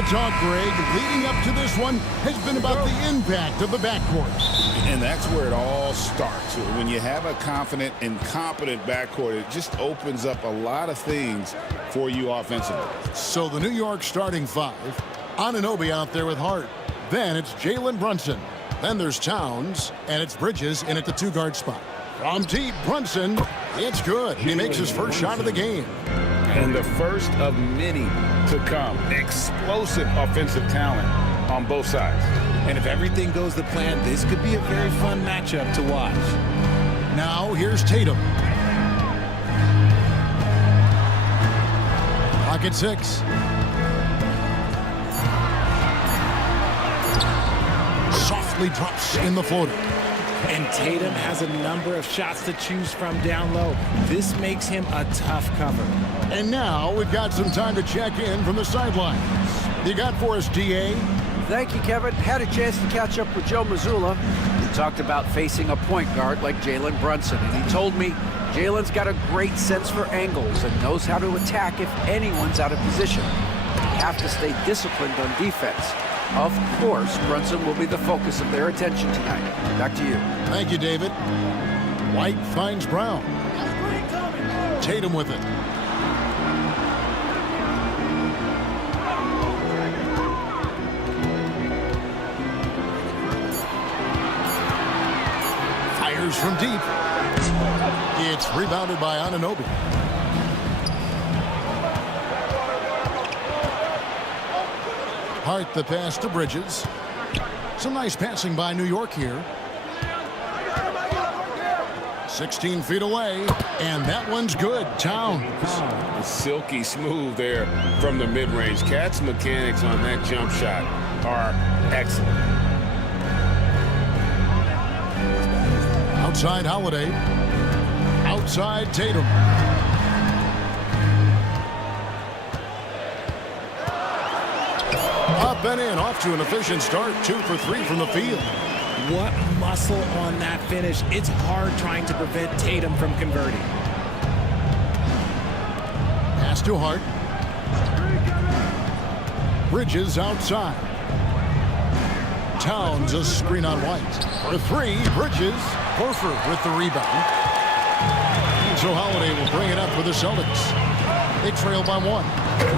the talk, Greg, leading up to this one has been about the impact of the backcourt. And that's where it all starts. When you have a confident and competent backcourt, it just opens up a lot of things for you offensively. So the New York starting five, Anunoby out there with Hart. Then it's Jalen Brunson. Then there's Towns, and it's Bridges in at the two-guard spot. From deep, Brunson, it's good. He makes his first shot of the game. And the first of many to come. Explosive offensive talent on both sides. And if everything goes to plan, this could be a very fun matchup to watch. Now here's Tatum. Pocket 6. Softly drops in the floater. And Tatum has a number of shots to choose from down low. This makes him a tough cover. And now we've got some time to check in from the sidelines. You got for us, D.A.? Thank you, Kevin. Had a chance to catch up with Joe Mazzulla. We talked about facing a point guard like Jalen Brunson, and he told me Jalen's got a great sense for angles and knows how to attack if anyone's out of position. You have to stay disciplined on defense. Of course, Brunson will be the focus of their attention tonight. Back to you. Thank you, David. White finds Brown. Tatum with it. Fires from deep. It's rebounded by Anunoby. Hart the pass to Bridges. Some nice passing by New York here. 16 feet away, and that one's good. Towns. Silky smooth there from the mid-range. Cat's mechanics on that jump shot are excellent. Outside Holiday. Outside Tatum. Up and in, off to an efficient start. 2 for 3 from the field. What muscle on that finish. It's hard trying to prevent Tatum from converting. Pass to Hart. Bridges outside. Towns a screen on White. For 3, Bridges. Horford with the rebound. So Holiday will bring it up for the Celtics. They trail by 1.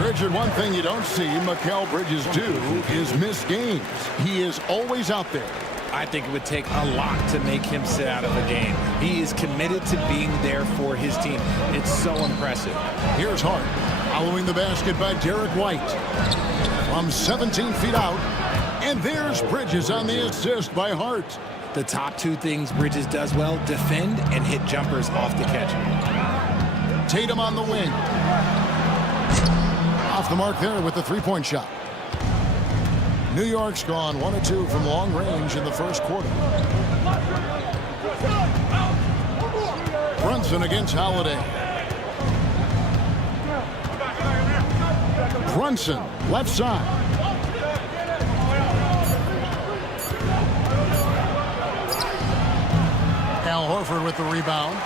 Richard, one thing you don't see Mikal Bridges do is miss games. He is always out there. I think it would take a lot to make him sit out of a game. He is committed to being there for his team. It's so impressive. Here's Hart. Following the basket by Derek White. From 17 feet out. And there's Bridges on the assist by Hart. The top two things Bridges does well, defend and hit jumpers off the catch. Tatum on the wing. Off the mark there with the three-point shot. New York's gone 1 of 2 from long range in the first quarter. Brunson against Holiday. Brunson, left side. Al Horford with the rebound.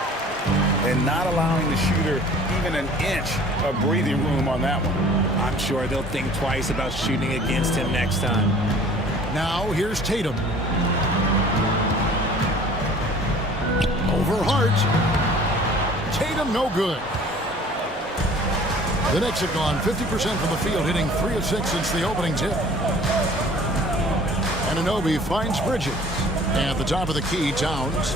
And not allowing the shooter even an inch of breathing room on that one. I'm sure they'll think twice about shooting against him next time. Now here's Tatum. Over Hart. Tatum no good. The Knicks have gone 50% from the field, hitting 3 of 6 since the opening tip. Anunoby finds Bridges. At the top of the key, Towns.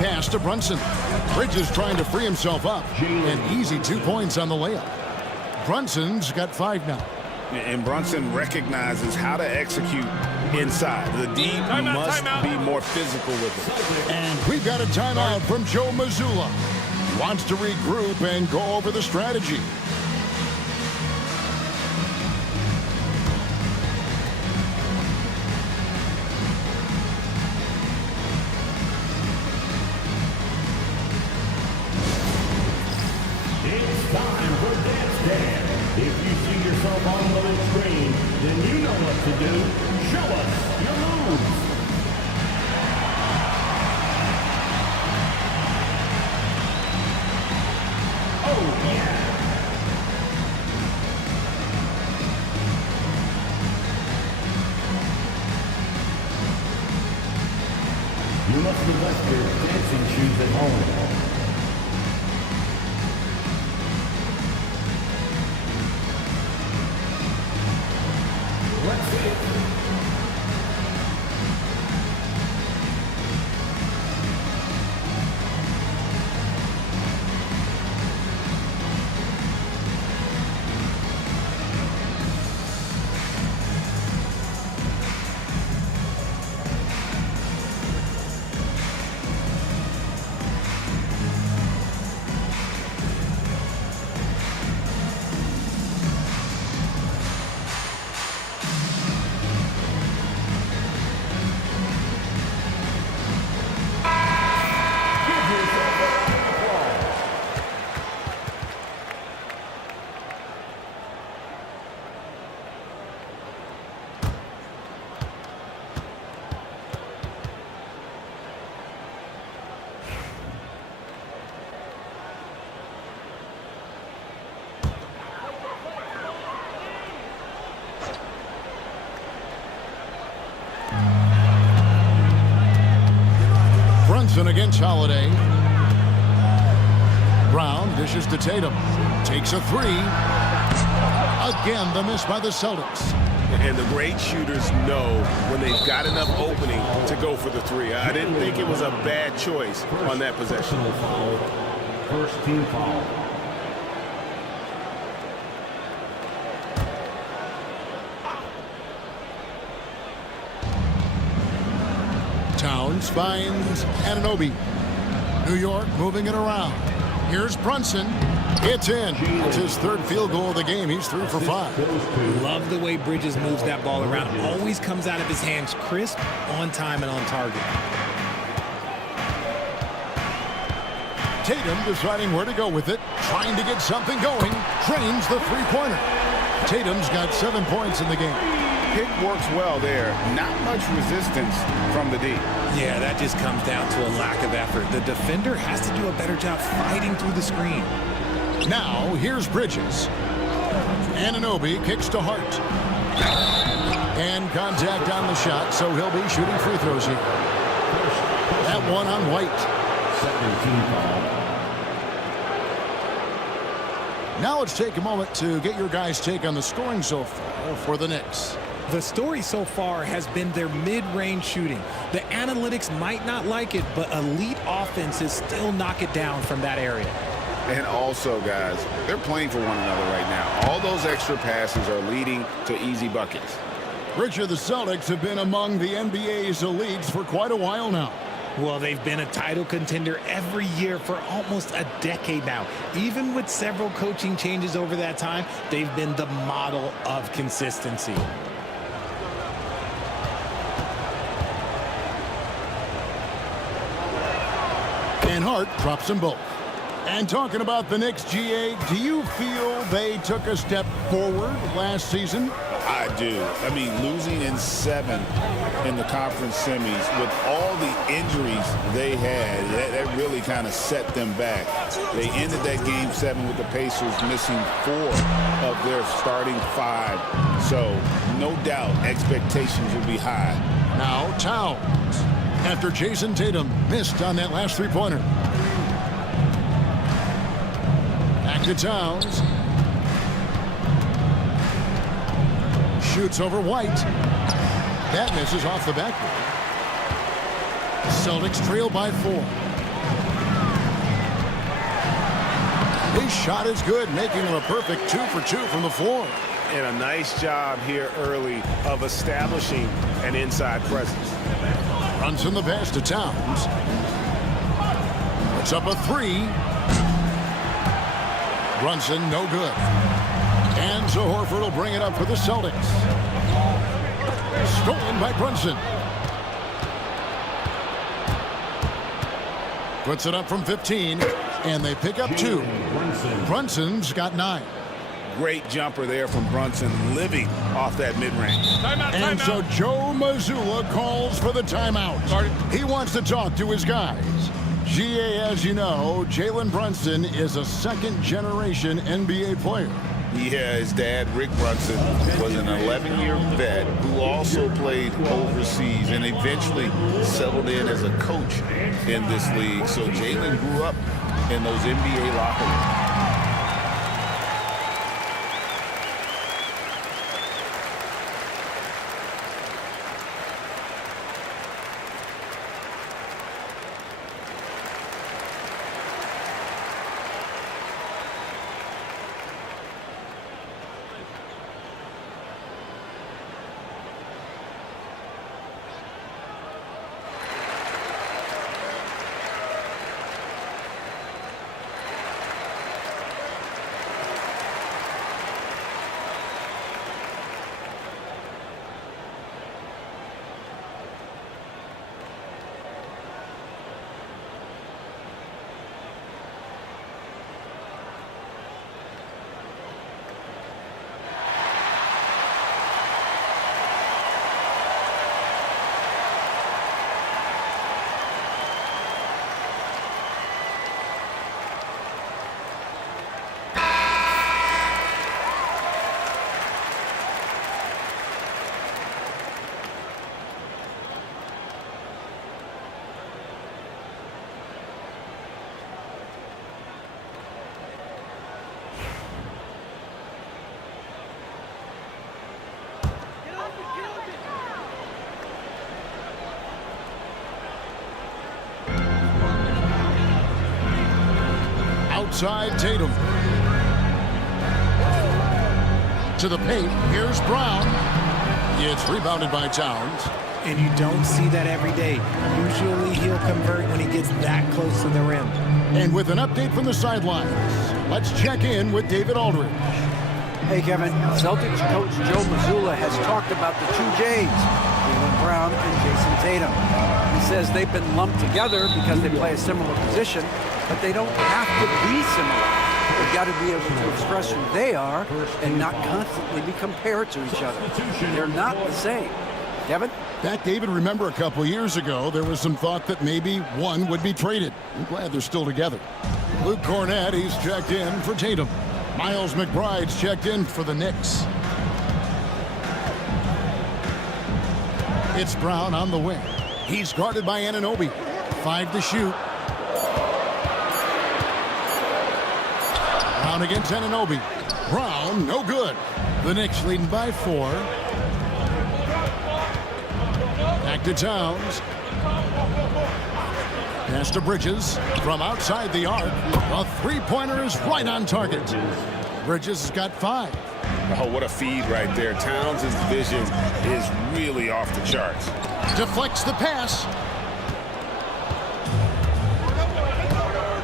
Pass to Brunson. Bridges trying to free himself up. An easy 2 points on the layup. Brunson's got 5 now. And Brunson recognizes how to execute inside. The D must be more physical with it. And we've got a timeout from Joe Mazzulla. Wants to regroup and go over the strategy. It's time for Dance Dance. If you see yourself on the big screen, then you know what to do. Show us your moves. Oh, You must have left your dancing shoes at home. Let's see it. Brunson against Holiday. Brown dishes to Tatum. Takes a three. Again, the miss by the Celtics. And the great shooters know when they've got enough opening to go for the three. I didn't think it was a bad choice on that possession. First team foul. Towns finds Anunoby. New York moving it around. Here's Brunson. It's in. It's his third field goal of the game. He's 3 for 5. Love the way Bridges moves that ball around. Always comes out of his hands crisp, on time, and on target. Tatum deciding where to go with it. Trying to get something going. Drains the three-pointer. Tatum's got 7 points in the game. Pick works well there. Not much resistance from the D. Yeah, that just comes down to a lack of effort. The defender has to do a better job fighting through the screen. Now, here's Bridges. Anunoby kicks to Hart. And contact on the shot, so he'll be shooting free throws here. That one on White. Second team foul. Now let's take a moment to get your guys' take on the scoring so far for the Knicks. The story so far has been their mid-range shooting. The analytics might not like it, but elite offenses still knock it down from that area. And also, guys, they're playing for one another right now. All those extra passes are leading to easy buckets. Richard, the Celtics have been among the NBA's elites for quite a while now. Well, they've been a title contender every year for almost a decade now. Even with several coaching changes over that time, they've been the model of consistency. And Hart drops them both. And talking about the Knicks, GA, do you feel they took a step forward last season? I do. I mean, losing in 7 in the conference semis with all the injuries they had, that really kind of set them back. They ended that game 7 with the Pacers missing 4 of their starting 5. So, no doubt, expectations will be high. Now, Towns. After Jason Tatum missed on that last three-pointer. Back to Towns. Shoots over White. That misses off the backboard. Celtics trail by 4. His shot is good, making him a perfect 2 for 2 from the floor. And a nice job here early of establishing an inside presence. Brunson the pass to Towns. Puts up a 3. Brunson no good. And so Horford will bring it up for the Celtics. Stolen by Brunson. Puts it up from 15. And they pick up 2. Brunson's got 9. Great jumper there from Brunson, living off that mid-range. And so Joe Mazzulla calls for the timeout. He wants to talk to his guys. GA, as you know, Jalen Brunson is a second-generation NBA player. Yeah, his dad, Rick Brunson, was an 11-year vet who also played overseas and eventually settled in as a coach in this league. So Jalen grew up in those NBA locker rooms. Outside Tatum. To the paint. Here's Brown. It's rebounded by Towns. And you don't see that every day. Usually he'll convert when he gets that close to the rim. And with an update from the sidelines, let's check in with David Aldridge. Hey, Kevin. Celtics coach Joe Mazzulla has talked about the two J's, Jaylen Brown and Jason Tatum. He says they've been lumped together because they play a similar position, but they don't have to be similar. They've got to be able to express who they are and not constantly be compared to each other. They're not the same. Kevin? That, David, remember a couple years ago, there was some thought that maybe one would be traded. I'm glad they're still together. Luke Cornett, he's checked in for Tatum. Miles McBride's checked in for the Knicks. It's Brown on the wing. He's guarded by Anunoby. 5 to shoot. Brown against Anunoby. Brown, no good. The Knicks leading by 4. Back to Towns. Pass to Bridges from outside the arc. A three-pointer is right on target. Bridges has got 5. Oh, what a feed right there. Towns' vision is really off the charts. Deflects the pass.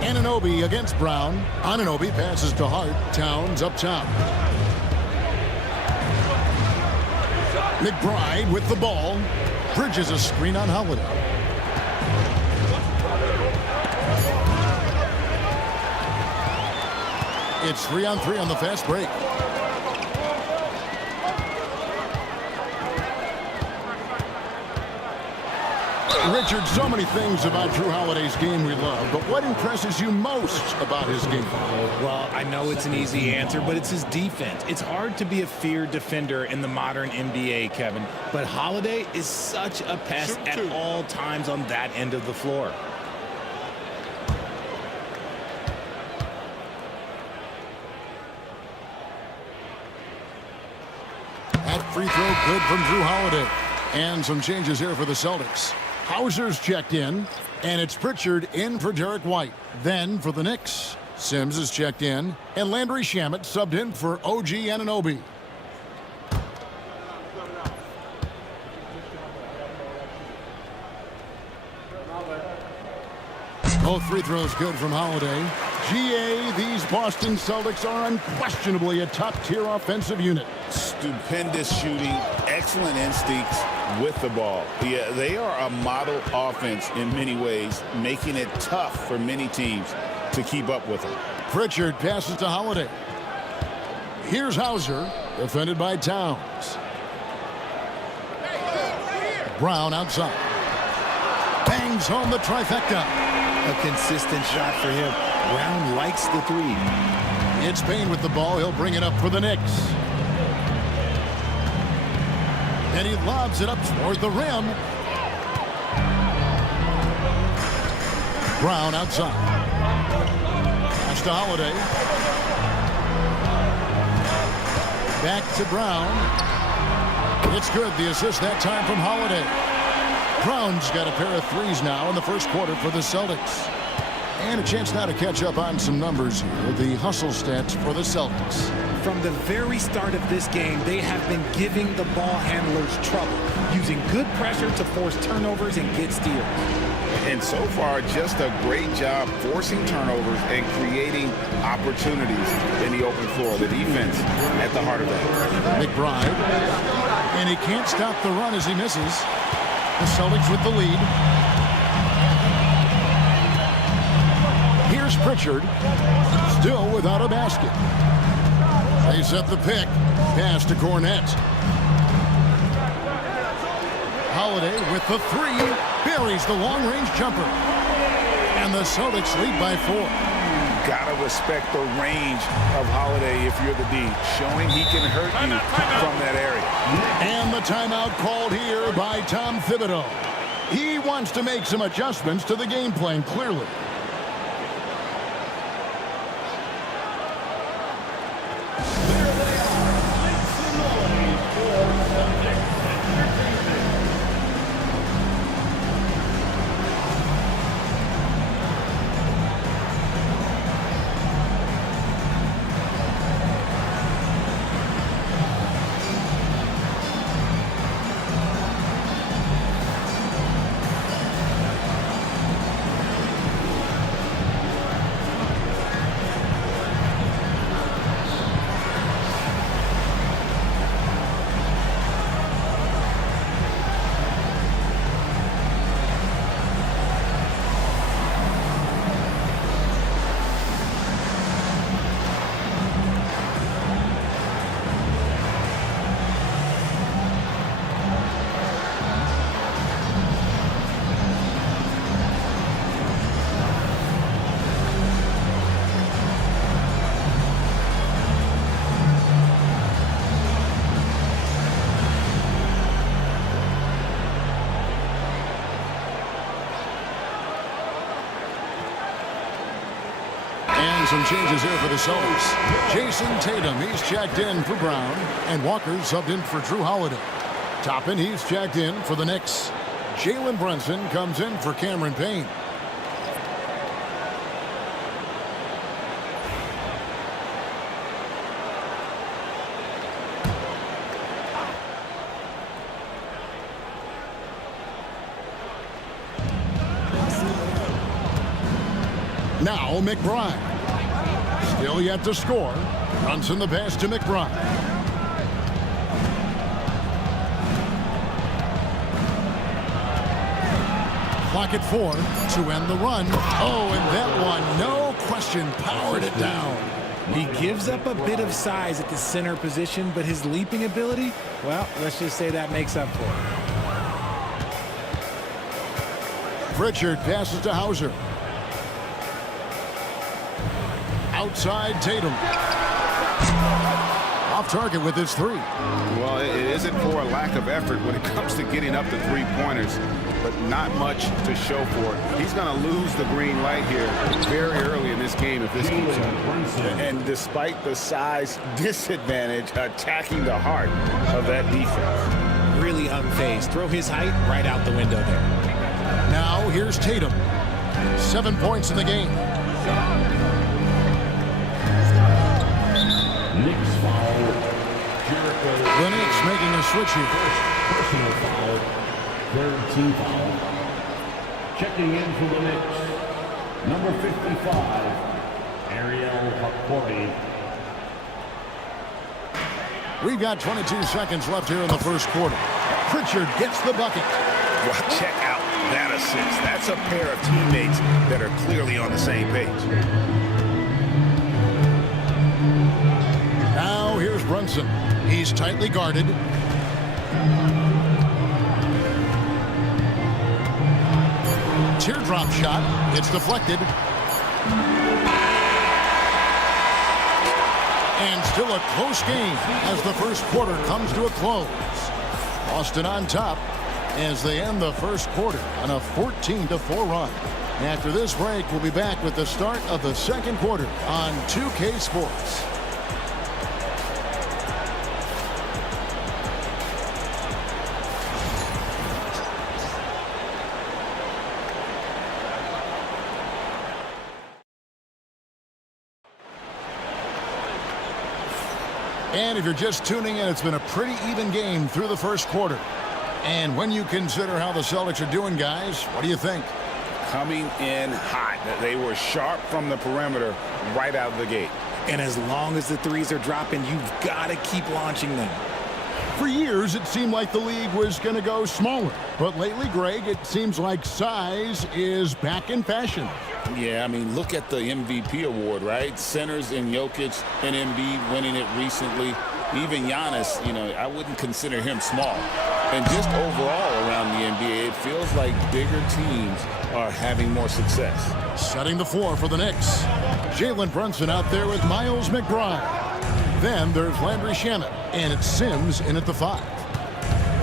Anunoby against Brown. Anunoby passes to Hart. Towns up top. McBride with the ball. Bridges a screen on Holiday. It's 3-on-3 on the fast break. Richard, so many things about Drew Holiday's game we love, but what impresses you most about his game? Well, I know it's an easy answer, but it's his defense. It's hard to be a feared defender in the modern NBA, Kevin, but Holiday is such a pest at all times on that end of the floor. That free throw good from Drew Holiday. And some changes here for the Celtics. Hauser's checked in, and it's Pritchard in for Derek White. Then for the Knicks, Sims is checked in, and Landry Shamet subbed in for OG Anunoby. Both free throws good from Holiday. GA, these Boston Celtics are unquestionably a top-tier offensive unit. Stupendous shooting, excellent instincts with the ball. Yeah, they are a model offense in many ways, making it tough for many teams to keep up with them. Pritchard passes to Holiday. Here's Hauser, defended by Towns. Brown outside. Bangs home the trifecta. A consistent shot for him. Brown likes the three. It's Payne with the ball. He'll bring it up for the Knicks. And he lobs it up toward the rim. Brown outside. Pass to Holiday. Back to Brown. It's good. The assist that time from Holiday. Brown's got a pair of threes now in the first quarter for the Celtics. And a chance now to catch up on some numbers here. The hustle stats for the Celtics. From the very start of this game, they have been giving the ball handlers trouble, using good pressure to force turnovers and get steals. And so far, just a great job forcing turnovers and creating opportunities in the open floor. The defense at the heart of that. McBride. And he can't stop the run as he misses. The Celtics with the lead. Here's Pritchard. Still without a basket. They set the pick. Pass to Cornette. Holiday with the three. Buries the long-range jumper. And the Celtics lead by 4. Gotta respect the range of Holiday if you're the D. Showing he can hurt you from that area. And the timeout called here by Tom Thibodeau. He wants to make some adjustments to the game plan, clearly. Some changes here for the Celtics. Jason Tatum, he's checked in for Brown. And Walker subbed in for Drew Holiday. Toppin, he's checked in for the Knicks. Jalen Brunson comes in for Cameron Payne. Now McBride. Still yet to score. Brunson the pass to McBride. Clock at 4 to end the run. Oh, and that one, no question, powered it down. He gives up a bit of size at the center position, but his leaping ability, well, let's just say that makes up for it. Pritchard passes to Hauser. Outside Tatum. Off target with his three. Well, it isn't for a lack of effort when it comes to getting up to three-pointers, but not much to show for it. He's going to lose the green light here very early in this game if this keeps up. And despite the size disadvantage, attacking the heart of that defense. Really unfazed. Throw his height right out the window there. Now here's Tatum. 7 points in the game. Knicks foul. The Knicks making a switch here. Personal foul. Third team foul. Checking in for the Knicks. Number 55, Ariel Hakori. We've got 22 seconds left here in the first quarter. Pritchard gets the bucket. Well, check out that assist. That's a pair of teammates that are clearly on the same page. Now here's Brunson. He's tightly guarded. Teardrop shot. It's deflected. Still a close game as the first quarter comes to a close. Boston on top as they end the first quarter on a 14-4 run. After this break, we'll be back with the start of the second quarter on 2K Sports. And if you're just tuning in, it's been a pretty even game through the first quarter. And when you consider how the Celtics are doing, guys, what do you think? Coming in hot. They were sharp from the perimeter right out of the gate. And as long as the threes are dropping, you've got to keep launching them. For years, it seemed like the league was going to go smaller. But lately, Greg, it seems like size is back in fashion. Yeah, I mean, look at the MVP award, right? Centers in Jokic and Embiid winning it recently. Even Giannis, I wouldn't consider him small. And just overall around the NBA, it feels like bigger teams are having more success. Setting the floor for the Knicks. Jalen Brunson out there with Miles McBride. Then there's Landry Shamet, and it's Sims in at the 5.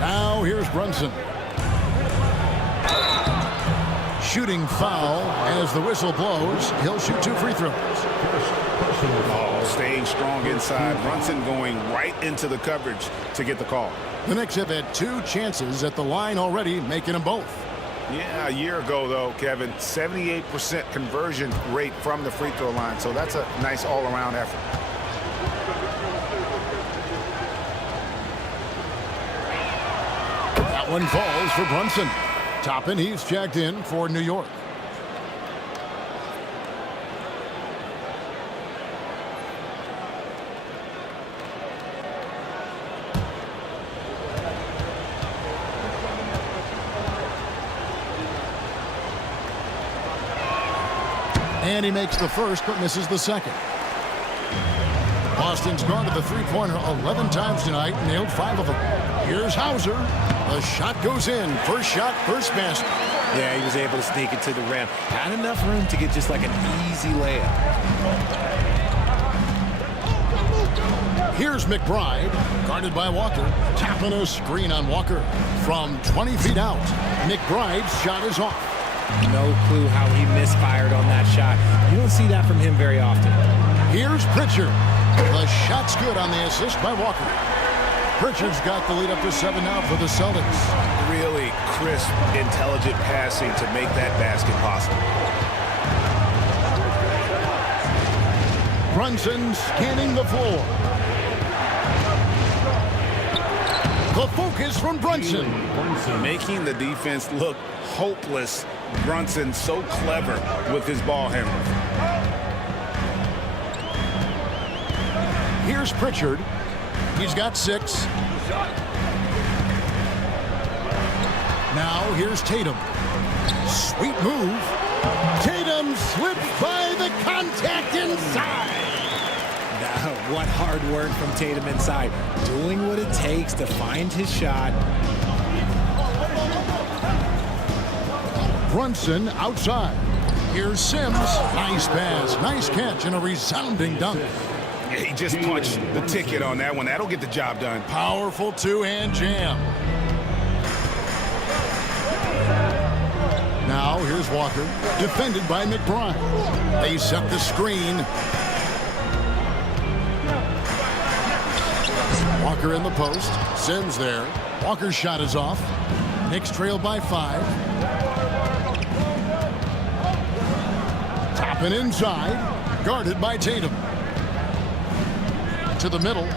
Now here's Brunson. Shooting foul as the whistle blows. He'll shoot 2 free throws. Oh, staying strong inside. Brunson going right into the coverage to get the call. The Knicks have had 2 chances at the line already, making them both. Yeah, a year ago, though, Kevin, 78% conversion rate from the free throw line. So that's a nice all-around effort. That one falls for Brunson. Toppin, he's checked in for New York. And he makes the first but misses the second. Boston's gone to the three-pointer 11 times tonight, nailed 5 of them. Here's Hauser. The shot goes in. First shot, first basket. Yeah, he was able to sneak it to the rim. Had enough room to get just like an easy layup. Here's McBride, guarded by Walker. Tapping a screen on Walker from 20 feet out. McBride's shot is off. No clue how he misfired on that shot. You don't see that from him very often. Here's Pritchard. The shot's good on the assist by Walker. Pritchard's got the lead up to 7 now for the Celtics. Really crisp, intelligent passing to make that basket possible. Brunson scanning the floor. The focus from Brunson. Making the defense look hopeless. Brunson so clever with his ball handling. Here's Pritchard. He's got 6. Now here's Tatum. Sweet move. Tatum slips by the contact inside. What hard work from Tatum inside. Doing what it takes to find his shot. Brunson outside. Here's Sims. Nice pass, nice catch, and a resounding dunk. Yeah, he just punched the ticket on that one. That'll get the job done. Powerful two-hand jam. Now here's Walker, defended by McBride. They set the screen. Walker in the post. Sims there. Walker's shot is off. Knicks trail by 5. Toppin inside. Guarded by Tatum. To the middle.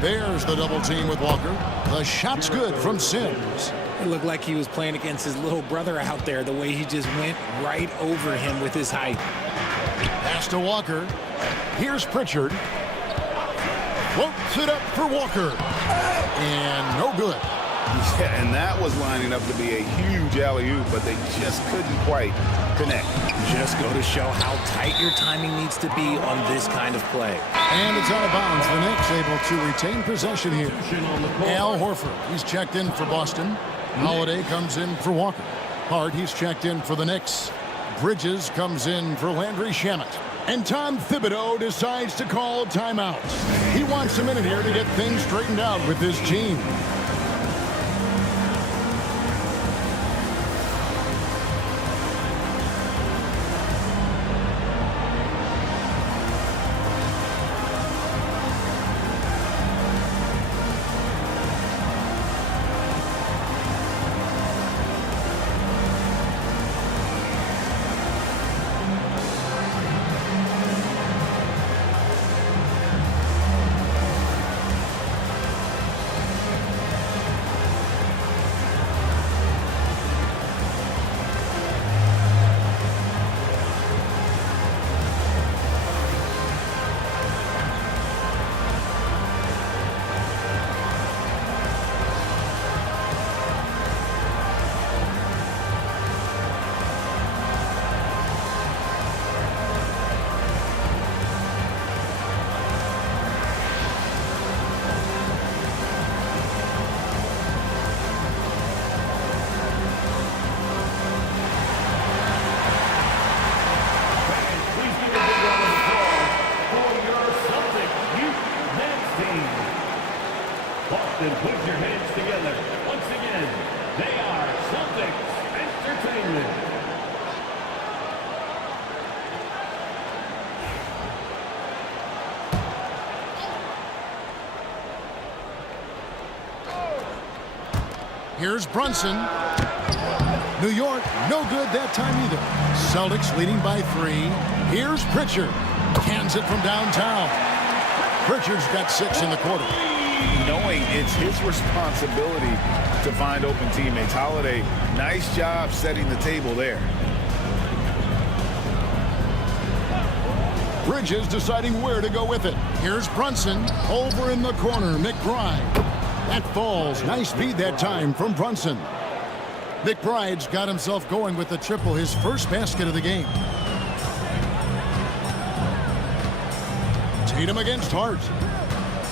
There's the double team with Walker. The shot's good from Sims. It looked like he was playing against his little brother out there, the way he just went right over him with his height. Pass to Walker. Here's Pritchard. Floats it up for Walker. And no good. Yeah, and that was lining up to be a huge alley-oop, but they just couldn't quite connect. Just go to show how tight your timing needs to be on this kind of play. And it's out of bounds. The Knicks able to retain possession here. Al Horford, he's checked in for Boston. Holiday comes in for Walker. Hart, he's checked in for the Knicks. Bridges comes in for Landry Shamet. And Tom Thibodeau decides to call timeout. He wants a minute here to get things straightened out with his team. Boston, put your hands together. Once again, they are Celtics Entertainment. Here's Brunson. New York, no good that time either. Celtics leading by 3. Here's Pritchard. Cans it from downtown. Pritchard's got 6 in the quarter. Knowing it's his responsibility to find open teammates. Holiday, nice job setting the table there. Bridges deciding where to go with it. Here's Brunson. Over in the corner, McBride. That falls. Nice speed that time from Brunson. McBride's got himself going with the triple, his first basket of the game. Tatum against Hart.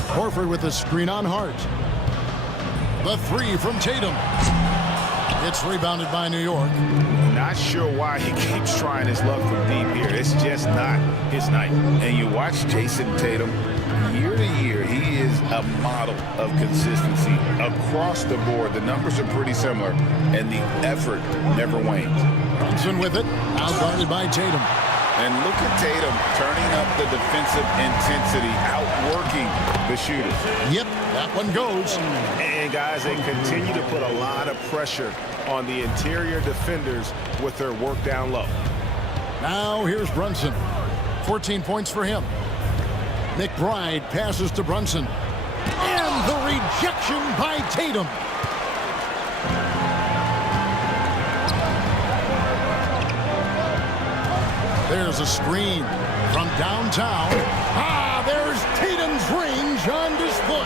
Horford with a screen on Hart. The 3 from Tatum. It's rebounded by New York. Not sure why he keeps trying his luck from deep here. It's just not his night. And you watch Jason Tatum, year to year, he is a model of consistency across the board. The numbers are pretty similar, and the effort never wanes. Brunson with it, out guarded by Tatum. And look at Tatum turning up the defensive intensity, outworking the shooters. Yep, that one goes. And guys, they continue to put a lot of pressure on the interior defenders with their work down low. Now here's Brunson. 14 points for him. McBride passes to Brunson. And the rejection by Tatum. There's a screen from downtown. Ah, there's Tatum's range on display.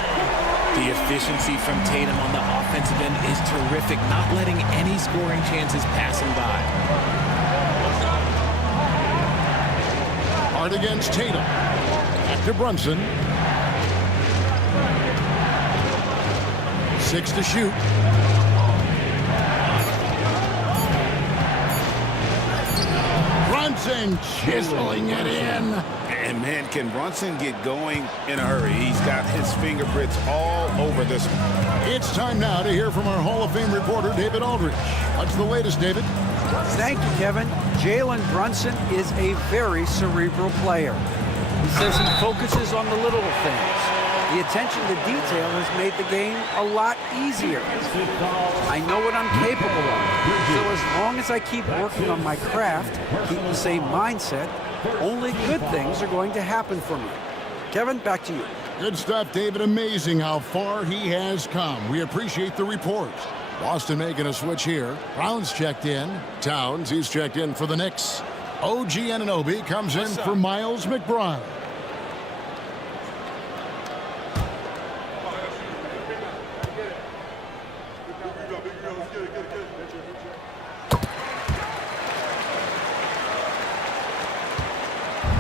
The efficiency from Tatum on the offensive end is terrific, not letting any scoring chances pass him by. Hard against Tatum. Back to Brunson. 6 to shoot. Brunson chiseling it in. And man, can Brunson get going in a hurry? He's got his fingerprints all over this one. It's time now to hear from our Hall of Fame reporter, David Aldridge. What's the latest, David? Thank you, Kevin. Jalen Brunson is a very cerebral player. He says he focuses on the little things. The attention to detail has made the game a lot easier. I know what I'm capable of. So as long as I keep working on my craft, keep the same mindset, only good things are going to happen for me. Kevin, back to you. Good stuff, David. Amazing how far he has come. We appreciate the report. Boston making a switch here. Brown's checked in. Towns, he's checked in for the Knicks. OG Anunoby comes in for Miles McBride.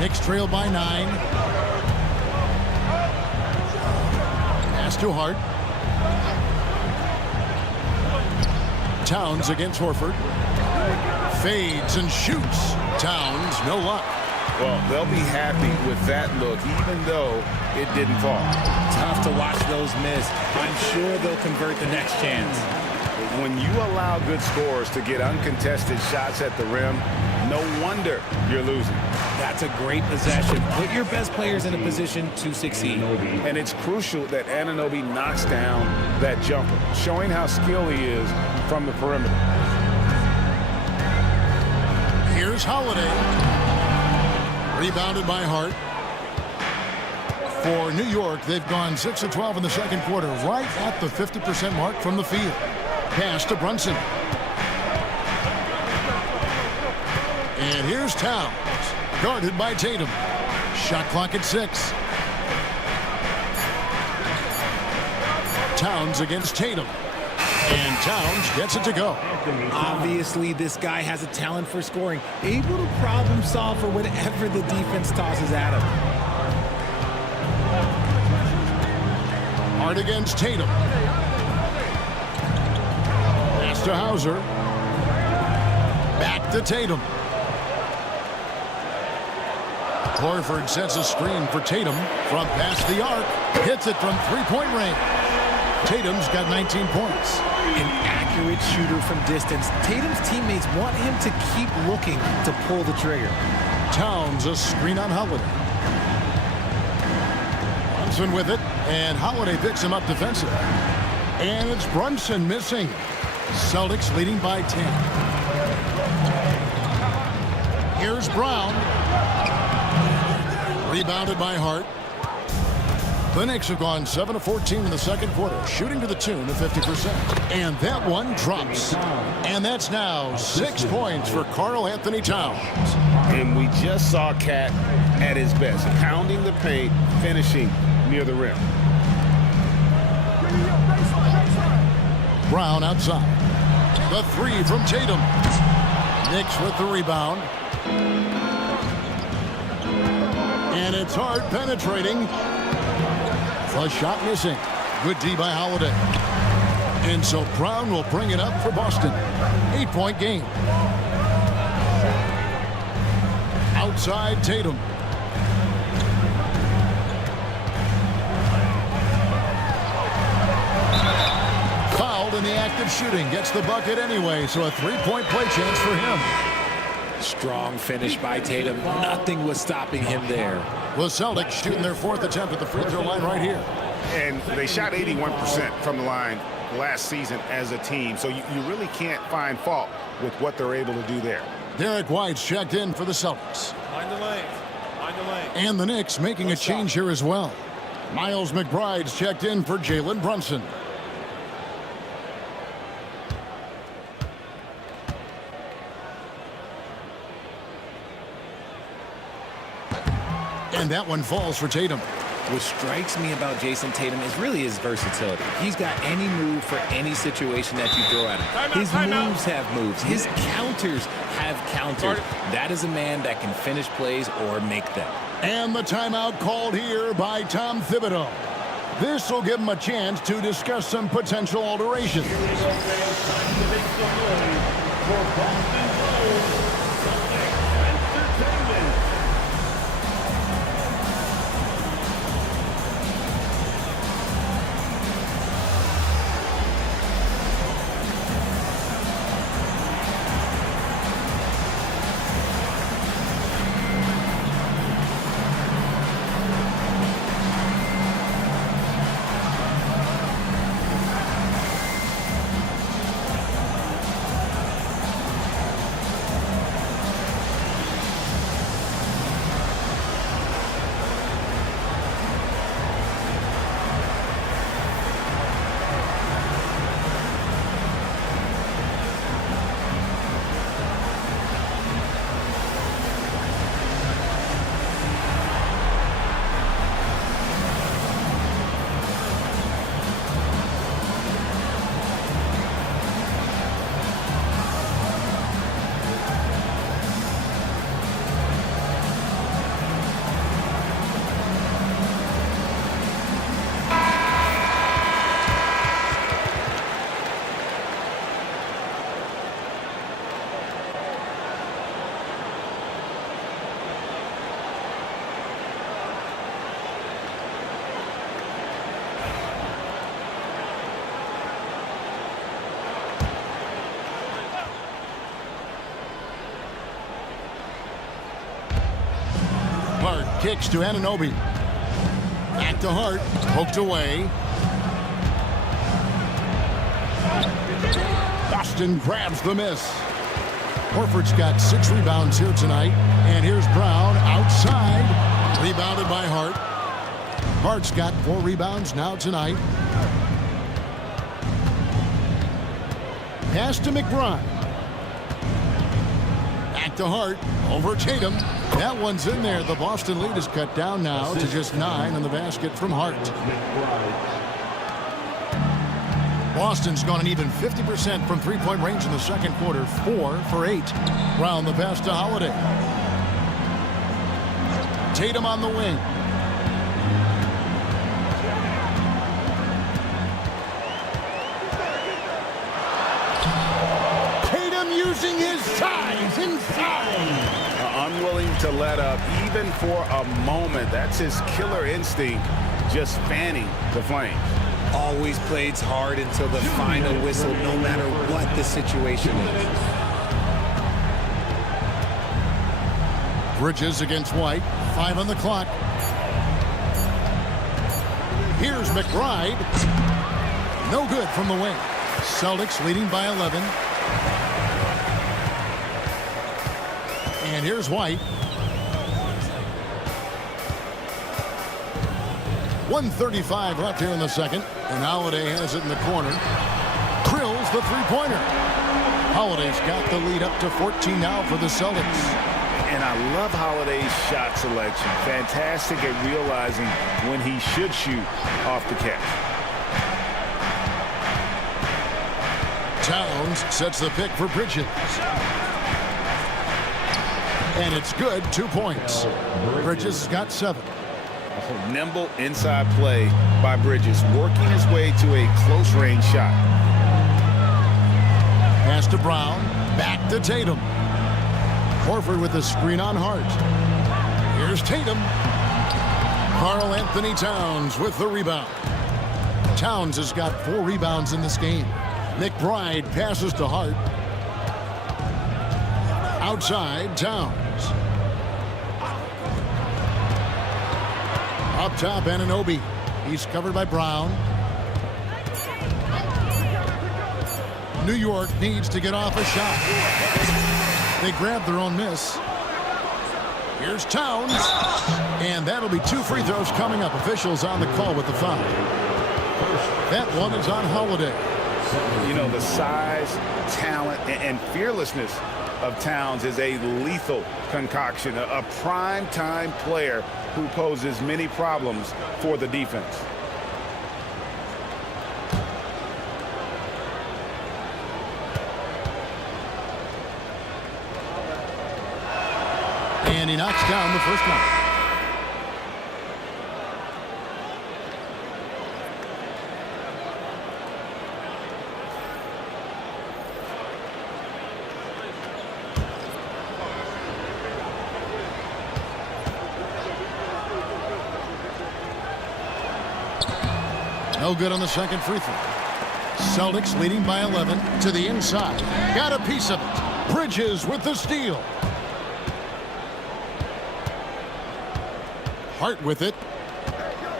Knicks trail by 9. Pass to Hart. Towns against Horford. Fades and shoots. Towns, no luck. Well, they'll be happy with that look, even though it didn't fall. Tough to watch those miss. I'm sure they'll convert the next chance. When you allow good scorers to get uncontested shots at the rim, no wonder you're losing. That's a great possession. Put your best players in a position to succeed. And it's crucial that Anunoby knocks down that jumper, showing how skilled he is from the perimeter. Here's Holiday. Rebounded by Hart. For New York, they've gone 6 of 12 in the second quarter, right at the 50% mark from the field. Pass to Brunson. And here's Towns, guarded by Tatum. Shot clock at 6. Towns against Tatum. And Towns gets it to go. Obviously, this guy has a talent for scoring, able to problem solve for whatever the defense tosses at him. Hart against Tatum. Pass to Hauser. Back to Tatum. Horford sets a screen for Tatum from past the arc. Hits it from three-point range. Tatum's got 19 points. An accurate shooter from distance. Tatum's teammates want him to keep looking to pull the trigger. Towns a screen on Holiday. Brunson with it, and Holiday picks him up defensively. And it's Brunson missing. Celtics leading by 10. Here's Brown. Rebounded by Hart. The Knicks have gone 7 of 14 in the second quarter, shooting to the tune of 50%. And that one drops. And that's now 6 points for Karl Anthony Towns. And we just saw Cat at his best, pounding the paint, finishing near the rim. Brown outside. The three from Tatum. Knicks with the rebound. And it's Hart penetrating. The shot missing. Good D by Holiday. And so Brown will bring it up for Boston. 8-point game. Outside Tatum. Fouled in the act of shooting. Gets the bucket anyway, so a 3-point play chance for him. Strong finish by Tatum. Nothing was stopping him there. The Celtics shooting their 4th attempt at the free throw line right here. And they shot 81% from the line last season as a team, so you really can't find fault with what they're able to do there. Derek White's checked in for the Celtics. Find the lane. Find the lane. And the Knicks making a change here as well. Miles McBride's checked in for Jalen Brunson. And that one falls for Tatum. What strikes me about Jason Tatum is really his versatility. He's got any move for any situation that you throw at him. His moves have moves. His counters have counters. That is a man that can finish plays or make them. And the timeout called here by Tom Thibodeau. This will give him a chance to discuss some potential alterations. Kicks to Anunoby. Back to Hart. Poked away. Boston grabs the miss. Horford's got 6 rebounds here tonight. And here's Brown outside. Rebounded by Hart. Hart's got 4 rebounds now tonight. Pass to McBride. Back to Hart. Over Tatum. That one's in there. The Boston lead is cut down now to just 9 in the basket from Hart. Boston's gone an even 50% from three-point range in the second quarter. 4 for 8. Brown the pass to Holiday. Tatum on the wing. Tatum using his size inside. Unwilling to let up even for a moment. That's his killer instinct, just fanning the flames. Always plays hard until the final whistle, no matter what the situation is. Bridges against White. 5 on the clock. Here's McBride. No good from the wing. Celtics leading by 11. And here's White. 1:35 left here in the second. And Holiday has it in the corner. Drills the three-pointer. Holiday's got the lead up to 14 now for the Celtics. And I love Holiday's shot selection. Fantastic at realizing when he should shoot off the catch. Towns sets the pick for Bridges. And it's good. 2 points. Bridges has got 7. Nimble inside play by Bridges, working his way to a close-range shot. Pass to Brown. Back to Tatum. Horford with the screen on Hart. Here's Tatum. Karl Anthony Towns with the rebound. Towns has got 4 rebounds in this game. McBride passes to Hart. Outside, Towns. Up top, Anunoby. He's covered by Brown. New York needs to get off a shot. They grab their own miss. Here's Towns. And that'll be 2 free throws coming up. Officials on the call with the foul. That one is on Holiday. You know, the size, talent, and fearlessness of Towns is a lethal concoction, a prime-time player who poses many problems for the defense. And he knocks down the first one. No good on the second free throw. Celtics leading by 11 to the inside. Got a piece of it. Bridges with the steal. Hart with it.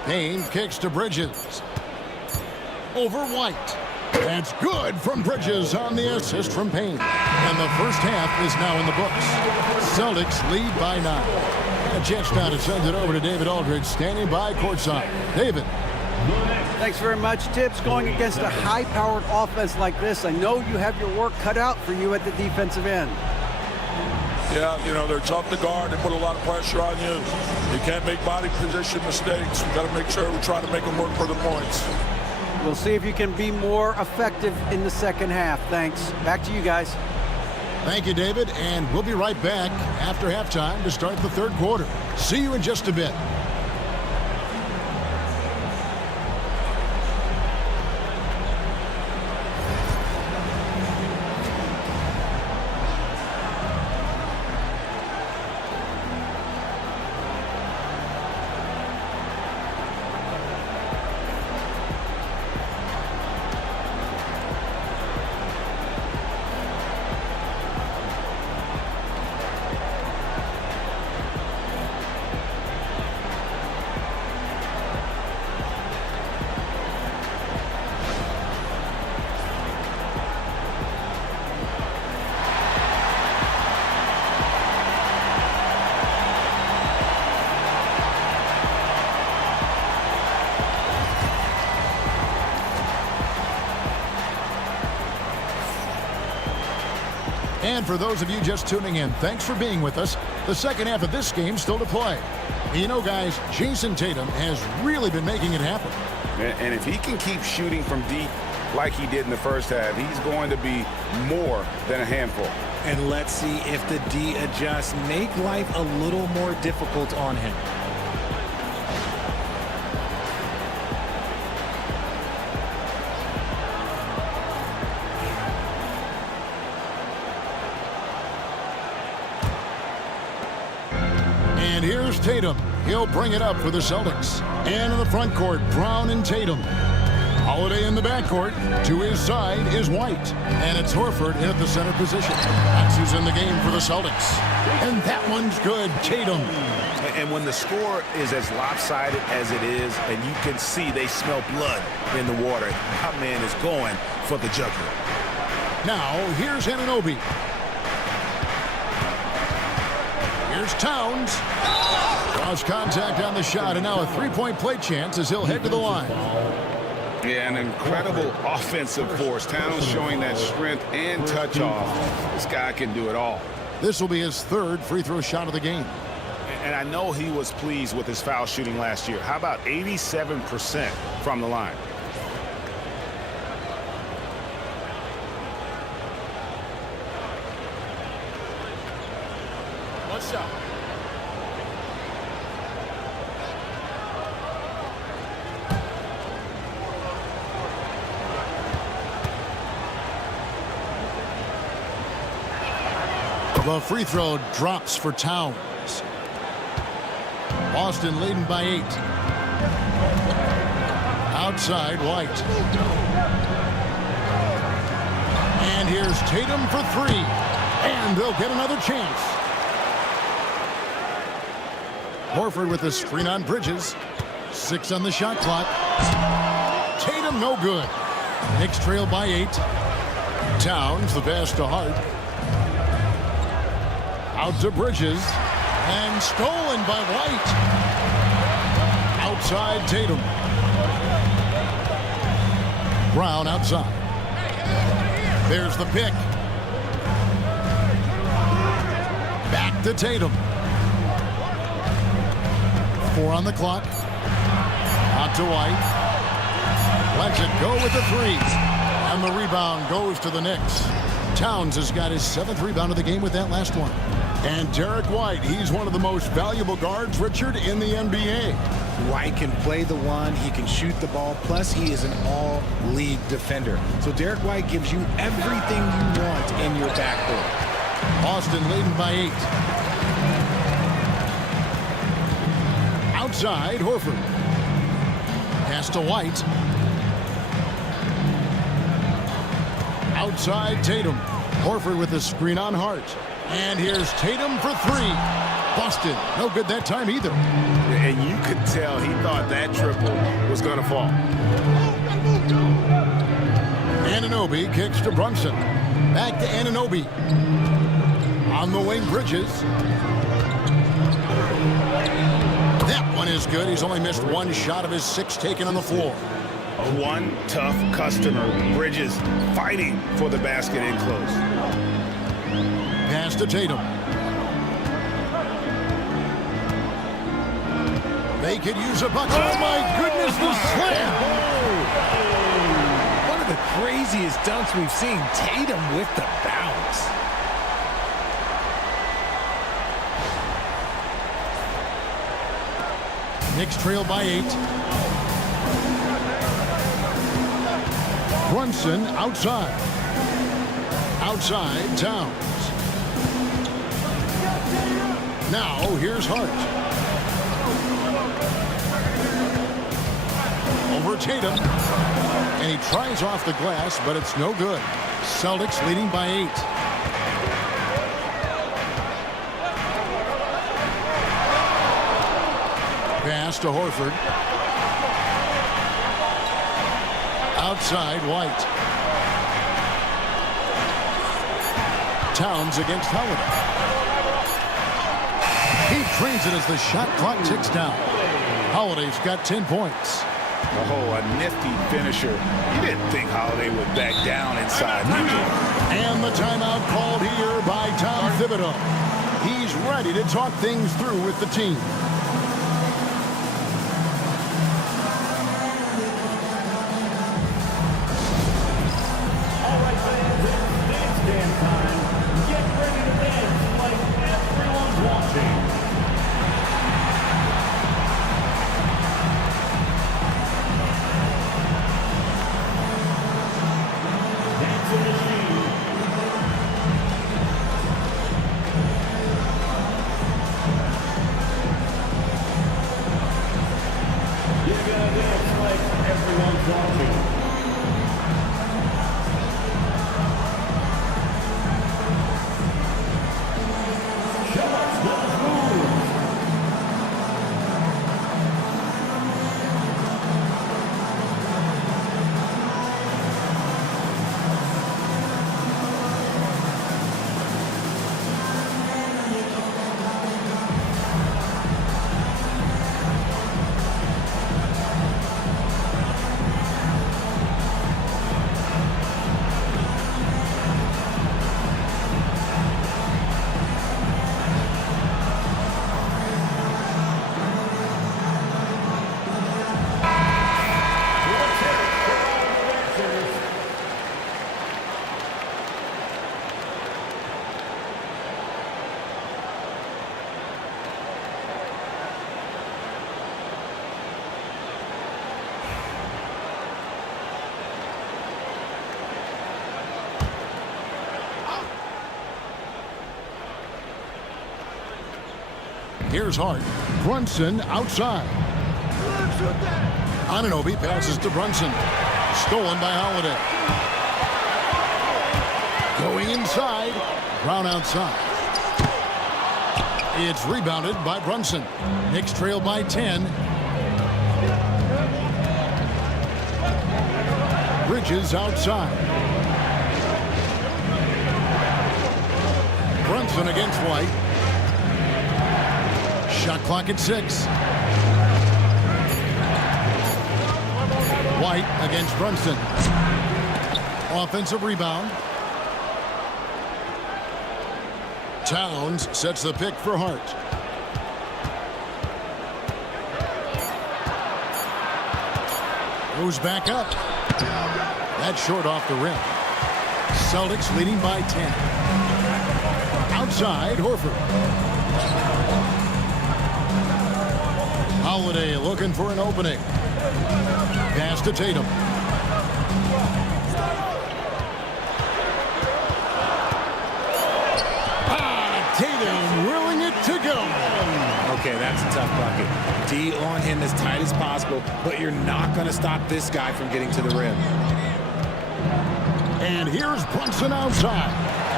Payne kicks to Bridges. Over White. That's good from Bridges on the assist from Payne. And the first half is now in the books. Celtics lead by 9. A chance now to send it over to David Aldridge, standing by courtside. David. Thanks very much, Tibbs. Going against a high-powered offense like this, I know you have your work cut out for you at the defensive end. Yeah, you know, they're tough to guard. They put a lot of pressure on you. You can't make body position mistakes. We've got to make sure we try to make them work for the points. We'll see if you can be more effective in the second half. Thanks. Back to you guys. Thank you, David. And we'll be right back after halftime to start the third quarter. See you in just a bit. And for those of you just tuning in, thanks for being with us. The second half of this game still to play. You know, guys, Jason Tatum has really been making it happen. And if he can keep shooting from deep like he did in the first half, he's going to be more than a handful. And let's see if the D adjusts, make life a little more difficult on him. And here's Tatum. He'll bring it up for the Celtics. And in the front court, Brown and Tatum. Holiday in the backcourt. To his side is White. And it's Horford in at the center position. That's who's in the game for the Celtics. And that one's good. Tatum. And when the score is as lopsided as it is, and you can see they smell blood in the water, that man is going for the jugular. Now, here's Anunoby. Here's Towns. Draws contact on the shot, and now a three-point play chance as he'll head to the line. Yeah, an incredible offensive force. Towns showing that strength and touch off. This guy can do it all. This will be his third free throw shot of the game. And I know he was pleased with his foul shooting last year. How about 87% from the line? One shot. The free throw drops for Towns. Boston leading by 8. Outside, White. And here's Tatum for 3. And they'll get another chance. Horford with the screen on Bridges. 6 on the shot clock. Tatum no good. Knicks trail by 8. Towns the pass to Hart. Out to Bridges. And stolen by White. Outside Tatum. Brown outside. There's the pick. Back to Tatum. 4 on the clock. Out to White. Lets it go with the 3. And the rebound goes to the Knicks. Towns has got his 7th rebound of the game with that last one. And Derek White, he's one of the most valuable guards, Richard, in the NBA. White can play the one, he can shoot the ball, plus he is an all-league defender. So Derek White gives you everything you want in your backcourt. Boston leading by 8. Outside, Horford. Pass to White. Outside, Tatum. Horford with the screen on Hart. And here's Tatum for 3. Boston, no good that time either. And you could tell he thought that triple was going to fall. Anunoby kicks to Brunson. Back to Anunoby. On the wing, Bridges. That one is good. He's only missed 1 shot of his 6 taken on the floor. One tough customer. Bridges fighting for the basket in close. Pass to Tatum. They could use a bucket. Oh, my goodness, the slam! One of the craziest dunks we've seen. Tatum with the bounce. Knicks trail by 8. Brunson outside. Outside, Towns. Now, here's Hart. Over Tatum. And he tries off the glass, but it's no good. Celtics leading by 8. Pass to Horford. Outside, White. Towns against Holiday. He trains it as the shot clock ticks down. Holiday's got 10 points. Oh, a nifty finisher. You didn't think Holiday would back down inside. And the timeout called here zone. He's ready to talk things through with the team. All right, fans, it's dance jam time. Get ready to dance like everyone's watching. Dancing machine. You're gonna dance like everyone's watching. Show us those moves. Let's hit it for all the dancers. Here's Hart. Brunson outside. Anunoby passes to Brunson. Stolen by Holiday. Going inside. Brown outside. It's rebounded by Brunson. Knicks trail by 10. Bridges outside. Brunson against White. Shot clock at 6. White against Brunson. Offensive rebound. Towns sets the pick for Hart. Goes back up. That's short off the rim. Celtics leading by 10. Outside, Horford. Holiday looking for an opening. Pass to Tatum. Tatum willing it to go. Okay, that's a tough bucket. D on him as tight as possible, but you're not going to stop this guy from getting to the rim. And here's Brunson outside.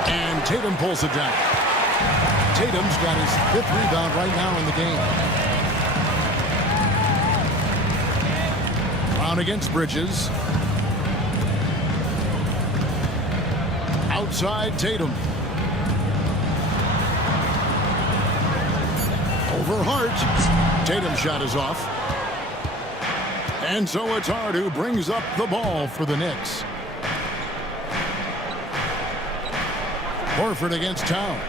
And Tatum pulls it down. Tatum's got his 5th rebound right now in the game. Brown against Bridges. Outside Tatum. Over Hart. Tatum's shot is off. And so it's Hart who brings up the ball for the Knicks. Horford against Towns.